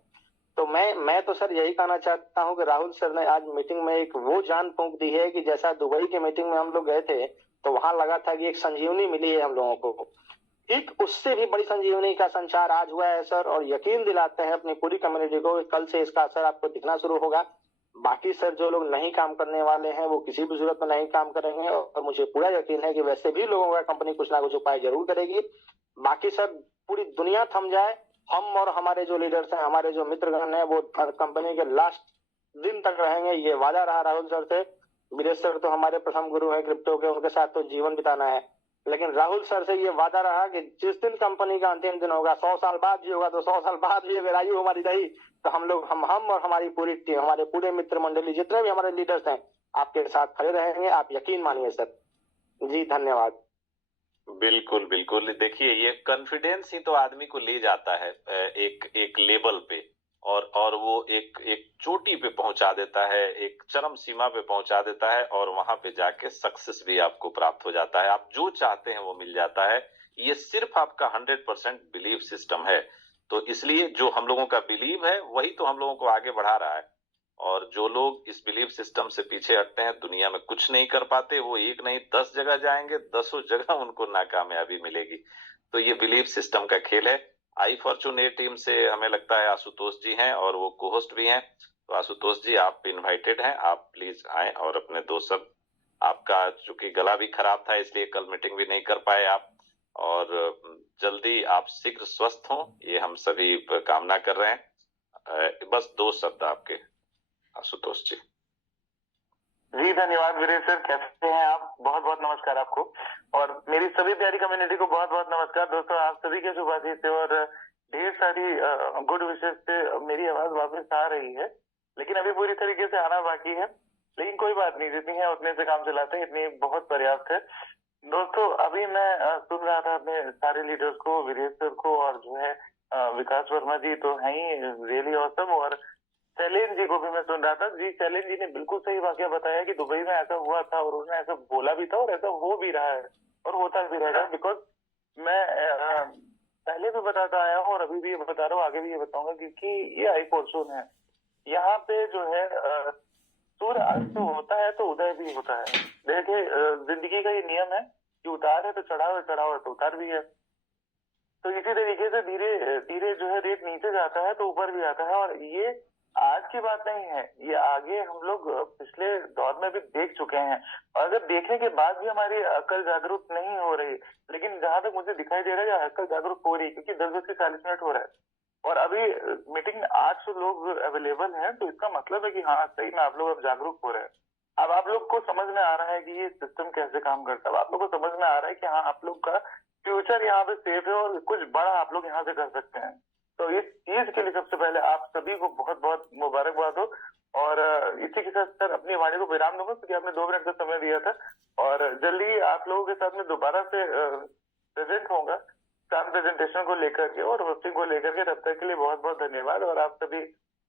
तो मैं तो सर यही कहना चाहता हूं कि राहुल सर ने आज मीटिंग में एक वो जान फूंक दी है कि जैसा दुबई के मीटिंग में हम लोग गए थे तो वहां लगा था कि एक संजीवनी मिली है हम लोगों को, ठीक उससे भी बड़ी संजीवनी का संचार आज हुआ है सर, और यकीन दिलाते हैं अपनी पूरी कम्युनिटी को, कल से इसका असर आपको दिखना शुरू होगा। बाकी सर जो लोग नहीं काम करने वाले हैं वो किसी भी सूरत में नहीं काम करेंगे, और मुझे पूरा यकीन है कि वैसे भी लोगों का कंपनी कुछ ना कुछ उपाय जरूर करेगी। बाकी सर पूरी दुनिया थम जाए, हम और हमारे जो लीडर्स हैं, हमारे जो मित्रगण हैं, वो कंपनी के लास्ट दिन तक रहेंगे, ये वादा रहा राहुल सर से। वीरेश सर तो हमारे प्रथम गुरु हैं क्रिप्टो के, उनके साथ तो जीवन बिताना है, लेकिन राहुल सर से ये वादा रहा कि जिस दिन कंपनी का अंतिम दिन होगा, 100 साल बाद भी होगा, तो 100 साल बाद भी अगर आयु हमारी रही तो हम लोग हम और हमारी पूरी टीम, हमारे पूरे मित्र मंडली, जितने भी हमारे लीडर्स हैं, आपके साथ खड़े रहेंगे, आप यकीन मानिए सर। जी धन्यवाद। बिल्कुल बिल्कुल, देखिए ये कॉन्फिडेंस ही तो आदमी को ले जाता है एक लेवल पे, और वो एक चोटी पे पहुंचा देता है, एक चरम सीमा पे पहुंचा देता है, और वहां पे जाके सक्सेस भी आपको प्राप्त हो जाता है, आप जो चाहते हैं वो मिल जाता है। ये सिर्फ आपका 100% बिलीव सिस्टम है। तो इसलिए जो हम लोगों का बिलीव है वही तो हम लोगों को आगे बढ़ा रहा है, और जो लोग इस बिलीव सिस्टम से पीछे हटते हैं, दुनिया में कुछ नहीं कर पाते, वो एक नहीं 10 जगह जाएंगे, 10 जगह उनको नाकामयाबी मिलेगी। तो ये बिलीव सिस्टम का खेल है। आई फॉर्चूनेट टीम से हमें लगता है आशुतोष जी हैं, और वो को होस्ट भी हैं। तो आशुतोष जी आप इनवाइटेड हैं, आप प्लीज आए और अपने दोस्त सब, आपका चूंकि गला भी खराब था इसलिए कल मीटिंग भी नहीं कर पाए आप, और जल्दी आप शीघ्र स्वस्थ हों, ये हम सभी कामना कर रहे हैं। बस 2 शब्द आपके आशुतोष जी। जी धन्यवाद वीरेश सर, कैसे हैं आप? बहुत बहुत नमस्कार आपको, और मेरी सभी प्यारी कम्युनिटी को बहुत बहुत नमस्कार। दोस्तों आप सभी के शुभाशीष से और ढेर सारी गुड विशेष से मेरी आवाज वापस आ रही है, लेकिन अभी पूरी तरीके से आना बाकी है, लेकिन कोई बात नहीं, जितनी है उतने से काम चलाते हैं, इतनी बहुत पर्याप्त है। दोस्तों अभी मैं सुन रहा था अपने सारे लीडर्स को, वीरेश सर को, और जो है विकास वर्मा जी तो है ही रियली ऑसम, और शैलेंद्र जी को भी मैं सुन रहा था। जी शैलेंद्र जी ने बिल्कुल सही वाकया बताया कि दुबई में ऐसा हुआ था, और उन्होंने ऐसा बोला भी था, और ऐसा हो भी रहा है और होता भी रहेगा। बिकॉज मैं पहले भी बताता आया हूँ और अभी भी ये बता रहा हूँ, आगे भी ये बताऊंगा, क्योंकि ये आई फॉर्चून है। यहाँ पे जो है सूर्य अस्त होता है तो उदय भी होता है। देखिए जिंदगी का ये नियम है कि उतार है तो चढ़ाव है, चढ़ाव है तो उतार भी है। तो इसी तरीके से धीरे धीरे जो है रेट नीचे जाता है तो ऊपर भी आता है, और ये आज की बात नहीं है, ये आगे हम लोग पिछले दौर में भी देख चुके हैं, और अगर देखने के बाद भी हमारी अकल जागरूक नहीं हो रही, लेकिन जहां तक मुझे दिखाई दे रहा है अकल जागरूक हो रही, क्योंकि 10:40 हो रहा है, और अभी मीटिंग में 800 लोग अवेलेबल हैं, तो इसका मतलब है कि हाँ सही में आप लोग अब जागरूक हो रहे हैं। अब आप लोग को समझ में आ रहा है कि ये सिस्टम कैसे काम करता है। अब आप लोग को समझ में आ रहा है कि हाँ आप लोग का फ्यूचर यहाँ पे सेफ है और कुछ बड़ा आप लोग यहाँ से कर सकते हैं। तो इस चीज के लिए सबसे पहले आप सभी को बहुत बहुत मुबारकबाद हो। और इसी के साथ सर अपनी वाणी को विराम दूंगा, क्योंकि आपने 2 मिनट का समय दिया था, और जल्दी आप लोगों के साथ में दोबारा से प्रेजेंट होगा काम प्रेजेंटेशन को लेकर के और होस्टिंग को लेकर के। तब तक के लिए बहुत बहुत धन्यवाद। और आप सभी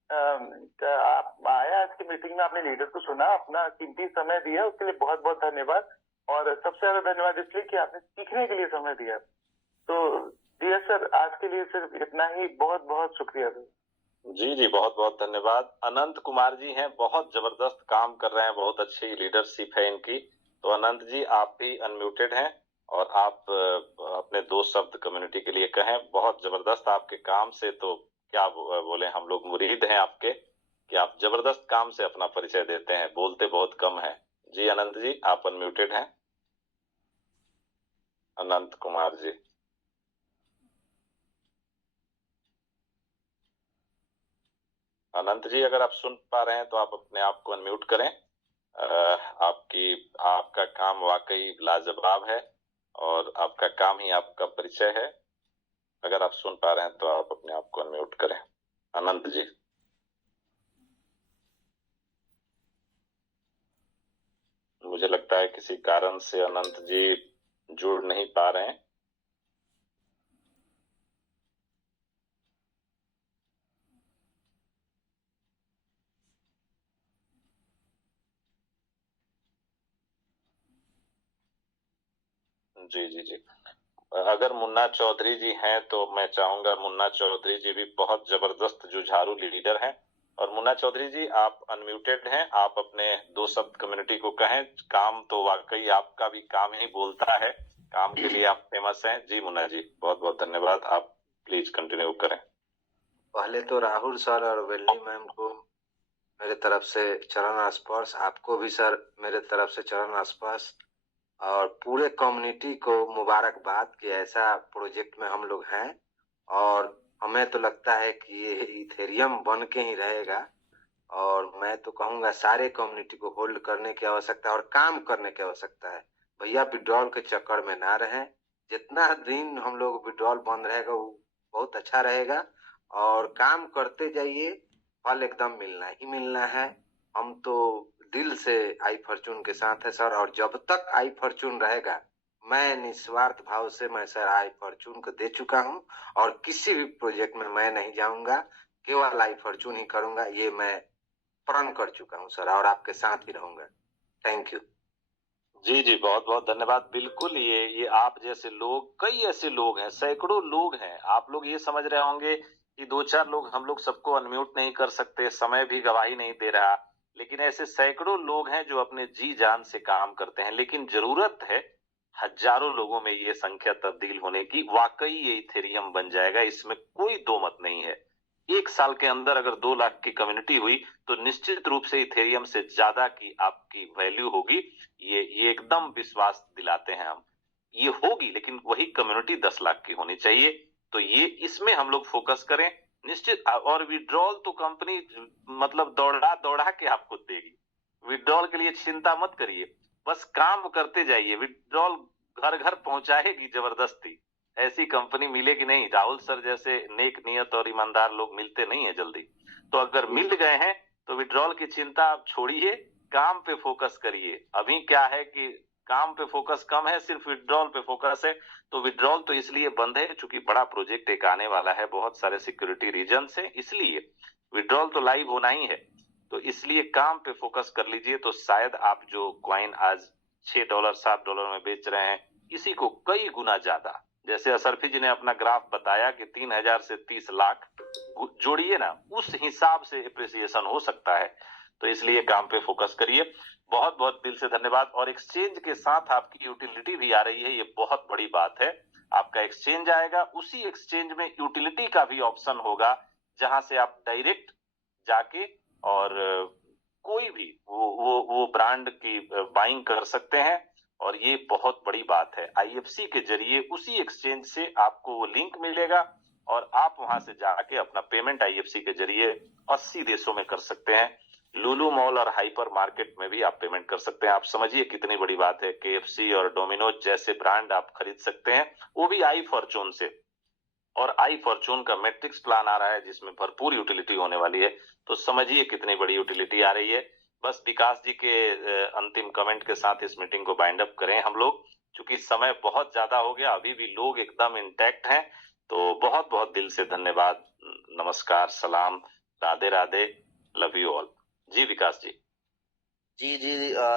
आप आए आज की मीटिंग में, आपने लीडर को सुना, अपना कीमती समय दिया, उसके लिए बहुत बहुत धन्यवाद। और सबसे ज्यादा धन्यवाद इसलिए कि आपने सीखने के लिए समय दिया। तो डियर सर, आज के लिए सिर्फ इतना ही। बहुत बहुत शुक्रिया सर। जी, बहुत बहुत धन्यवाद। अनंत कुमार जी हैं, बहुत जबरदस्त काम कर रहे हैं, बहुत अच्छी लीडरशिप है इनकी। तो अनंत जी आप भी अनम्यूटेड हैं और आप अपने 2 शब्द कम्युनिटी के लिए कहें। बहुत जबरदस्त आपके काम से, तो क्या बोले, हम लोग मुरीद हैं आपके कि आप जबरदस्त काम से अपना परिचय देते हैं, बोलते बहुत कम है। जी अनंत जी आप अनम्यूटेड हैं। अनंत कुमार जी। अनंत जी अगर आप सुन पा रहे हैं तो आप अपने आप को अनम्यूट करें। आपका काम वाकई लाजवाब है और आपका काम ही आपका परिचय है। अगर आप सुन पा रहे हैं तो आप अपने आप को अनम्यूट करें। अनंत जी। मुझे लगता है किसी कारण से अनंत जी जुड़ नहीं पा रहे हैं। जी। अगर मुन्ना चौधरी जी हैं तो मैं चाहूंगा, मुन्ना चौधरी जी भी बहुत जबरदस्त जुझारू लीडर हैं। और मुन्ना चौधरी जी आप अनम्यूटेड हैं, आप अपने 2 शब्द कम्युनिटी को कहें। काम तो वाकई आपका भी काम ही बोलता है, काम के लिए आप फेमस हैं। जी मुन्ना जी बहुत बहुत धन्यवाद, आप प्लीज कंटिन्यू करें। पहले तो राहुल सर और वेल्ली मैम को मेरे तरफ से चरण स्पर्श, आपको भी सर मेरे तरफ से चरण स्पर्श, और पूरे कम्युनिटी को मुबारकबाद कि ऐसा प्रोजेक्ट में हम लोग हैं। और हमें तो लगता है कि ये इथेरियम बन के ही रहेगा। और मैं तो कहूँगा सारे कम्युनिटी को होल्ड करने की आवश्यकता है और काम करने की आवश्यकता है। भैया विड्रॉल के चक्कर में ना रहें। जितना दिन हम लोग विड्रॉल बंद रहेगा वो बहुत अच्छा रहेगा। और काम करते जाइए, फल एकदम मिलना ही मिलना है। हम तो दिल से आई फॉर्चून के साथ है सर, और जब तक आई फॉर्चून रहेगा मैं निस्वार्थ भाव से मैं सर आई फॉर्चून को दे चुका हूं और किसी भी प्रोजेक्ट में मैं नहीं जाऊंगा, केवल आई फॉर्चून ही करूंगा। ये मैं प्रण कर चुका हूं सर, और आपके साथ ही रहूंगा। Thank you. जी बहुत बहुत धन्यवाद। बिल्कुल ये आप जैसे लोग, कई ऐसे लोग हैं, सैकड़ों लोग हैं। आप लोग ये समझ रहे होंगे कि 2-4 लोग, हम लोग सबको अनम्यूट नहीं कर सकते, समय भी गवाही नहीं दे रहा, लेकिन ऐसे सैकड़ों लोग हैं जो अपने जी जान से काम करते हैं। लेकिन जरूरत है हजारों लोगों में ये संख्या तब्दील होने की। वाकई ये इथेरियम बन जाएगा, इसमें कोई दो मत नहीं है। 1 साल के अंदर अगर 2 लाख की कम्युनिटी हुई तो निश्चित रूप से इथेरियम से ज्यादा की आपकी वैल्यू होगी। ये एकदम विश्वास दिलाते हैं हम। ये होगी, लेकिन वही कम्युनिटी 10 लाख की होनी चाहिए। तो ये इसमें हम लोग फोकस करें निश्चित। और विड्रॉल तो कंपनी मतलब दौड़ा के आपको देगी। विड्रॉल के लिए चिंता मत करिए, बस काम करते जाइए। विड्रॉल घर घर पहुंचाएगी जबरदस्ती। ऐसी कंपनी मिलेगी नहीं। राहुल सर जैसे नेक नियत और ईमानदार लोग मिलते नहीं है जल्दी। तो अगर मिल गए हैं तो विड्रॉल की चिंता आप छोड़िए, काम पे फोकस करिए। अभी क्या है कि काम पे फोकस कम है, सिर्फ विड्रॉल पे फोकस है। तो विड्रॉल तो इसलिए बंद है क्योंकि बड़ा प्रोजेक्ट एक आने वाला है बहुत सारे सिक्योरिटी रीजन से, इसलिए विड्रॉल तो लाइव होना ही है। तो इसलिए काम पे फोकस कर लीजिए, तो शायद आप जो क्वाइन आज $6 $7 में बेच रहे हैं, इसी को कई गुना ज्यादा, जैसे असरफी जी ने अपना ग्राफ बताया कि 3000 से 30 लाख जोड़िए ना, उस हिसाब से एप्रिसिएशन हो सकता है। तो इसलिए काम पे फोकस करिए। बहुत बहुत दिल से धन्यवाद। और एक्सचेंज के साथ आपकी यूटिलिटी भी आ रही है, ये बहुत बड़ी बात है। आपका एक्सचेंज आएगा, उसी एक्सचेंज में यूटिलिटी का भी ऑप्शन होगा, जहां से आप डायरेक्ट जाके और कोई भी वो ब्रांड की बाइंग कर सकते हैं। और ये बहुत बड़ी बात है। IFC के जरिए उसी एक्सचेंज से आपको वो लिंक मिलेगा, और आप वहां से जाके अपना पेमेंट आईएफसी के जरिए 80 देशों में कर सकते हैं। लुलु मॉल और हाइपर मार्केट में भी आप पेमेंट कर सकते हैं। आप समझिए कितनी बड़ी बात है। केएफसी और डोमिनोज जैसे ब्रांड आप खरीद सकते हैं, वो भी आई फॉर्चून से। और आई फॉर्चून का मैट्रिक्स प्लान आ रहा है जिसमें भरपूर यूटिलिटी होने वाली है। तो समझिए कितनी बड़ी यूटिलिटी आ रही है। बस विकास जी के अंतिम कमेंट के साथ इस मीटिंग को बाइंड अप करें हम लोग, क्योंकि समय बहुत ज्यादा हो गया, अभी भी लोग एकदम इंटैक्ट हैं। तो बहुत बहुत दिल से धन्यवाद, नमस्कार, सलाम, Radhe Radhe, love you all. Ji Vikas ji. Ji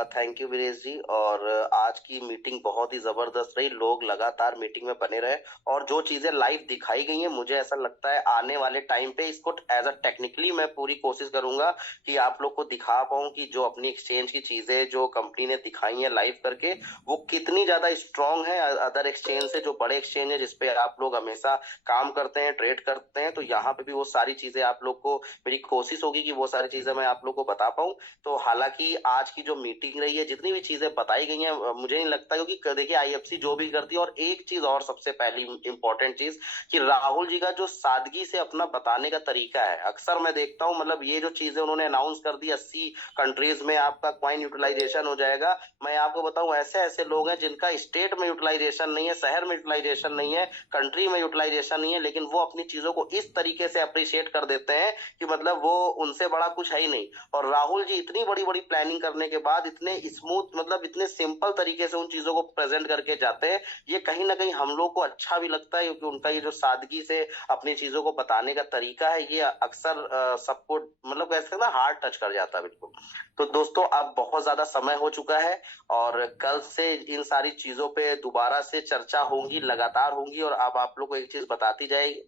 thank you Veeresh ji. और आज की मीटिंग बहुत ही जबरदस्त रही। लोग लगातार मीटिंग में बने रहे और जो चीजें लाइव दिखाई गई हैं, मुझे ऐसा लगता है आने वाले टाइम पे इसको एज अ टेक्निकली मैं पूरी कोशिश करूंगा कि आप लोग को दिखा पाऊं कि जो अपनी एक्सचेंज की चीजें जो कंपनी ने दिखाई हैं लाइव करके, वो कितनी ज्यादा स्ट्रांग है अदर एक्सचेंज से, जो बड़े एक्सचेंज है जिसपे आप लोग हमेशा काम करते हैं, ट्रेड करते हैं। तो यहाँ पे भी वो सारी चीजें आप लोग को, मेरी कोशिश होगी कि वो सारी चीजें मैं आप लोग को बता पाऊं। तो हालांकि आज की जो मीटिंग रही है, जितनी भी चीजें बताई गई हैं, मुझे नहीं लगता, क्योंकि देखिए आईएफसी जो भी करती है। और एक चीज और सबसे पहली इंपॉर्टेंट चीज कि राहुल जी का जो सादगी से अपना बताने का तरीका है, अक्सर मैं देखता हूं, मतलब ये जो चीजें उन्होंने अनाउंस कर दी 80 कंट्रीज में आपका कॉइन यूटिलाइजेशन हो जाएगा। मैं आपको बताऊं ऐसे ऐसे लोग हैं जिनका स्टेट में यूटिलाइजेशन नहीं है, शहर में यूटिलाइजेशन नहीं है, कंट्री में यूटिलाइजेशन नहीं है, लेकिन वो अपनी चीजों को इस तरीके से अप्रिशिएट कर देते हैं कि मतलब वो उनसे बड़ा कुछ है ही नहीं। और राहुल जी इतनी बड़ी बड़ी प्लानिंग करने के बाद इतने स्मूथ, मतलब इतने सिंपल तरीके से उन चीजों को प्रेजेंट करके जाते हैं, ये कहीं ना कहीं हम लोग को अच्छा भी लगता है, क्योंकि उनका ये जो सादगी से अपनी चीजों को बताने का तरीका है, ये अक्सर सबको मतलब कैसे ना हार्ट टच कर जाता है बिल्कुल। तो दोस्तों अब बहुत ज्यादा समय हो चुका है और कल से इन सारी चीजों पे दोबारा से चर्चा होंगी, लगातार होंगी। और अब आप लोग को एक चीज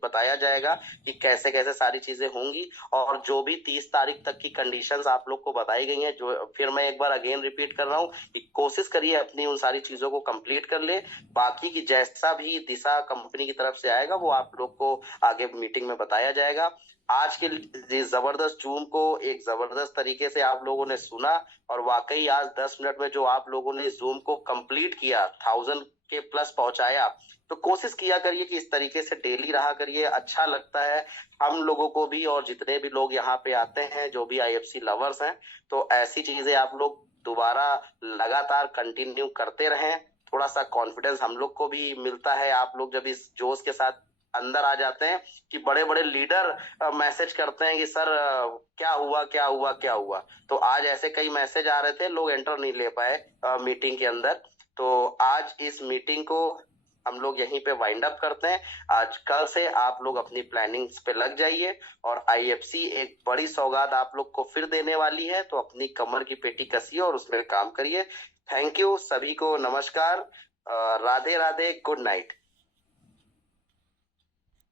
बताया जाएगा कि कैसे कैसे सारी चीजें होंगी। और जो भी 30 तारीख तक की कंडीशंस आप लोग को बताई गई हैं, जो फिर मैं एक बार अगेन रिपीट कर रहा हूँ कि कोशिश करिए अपनी उन सारी चीजों को कंप्लीट कर ले। बाकी की जैसा भी दिशा कंपनी की तरफ से आएगा वो आप लोग को आगे मीटिंग में बताया जाएगा। आज के जबरदस्त जूम को एक जबरदस्त तरीके से आप लोगों ने सुना और वाकई आज 10 मिनट में जो आप लोगों ने जूम को कंप्लीट किया, 1000 के प्लस पहुंचाया, तो कोशिश किया करिए कि इस तरीके से डेली रहा करिए। अच्छा लगता है हम लोगों को भी, और जितने भी लोग यहाँ पे आते हैं जो भी आईएफसी लवर्स हैं, तो ऐसी चीजें आप लोग दोबारा लगातार कंटिन्यू करते रहें। थोड़ा सा कॉन्फिडेंस हम लोग को भी मिलता है, आप लोग जब इस जोश के साथ अंदर आ जाते हैं कि बड़े बड़े लीडर मैसेज करते हैं कि सर क्या हुआ क्या हुआ क्या हुआ। तो आज ऐसे कई मैसेज आ रहे थे, लोग एंटर नहीं ले पाए मीटिंग के अंदर। तो आज इस मीटिंग को हम लोग यहीं पे वाइंड अप करते हैं। आज कल से आप लोग अपनी प्लानिंग्स पे लग जाइए और आईएफसी एक बड़ी सौगात आप लोग को फिर देने वाली है, तो अपनी कमर की पेटी कसिए और उसमें काम करिए। थैंक यू सभी को, नमस्कार, राधे राधे, गुड नाइट।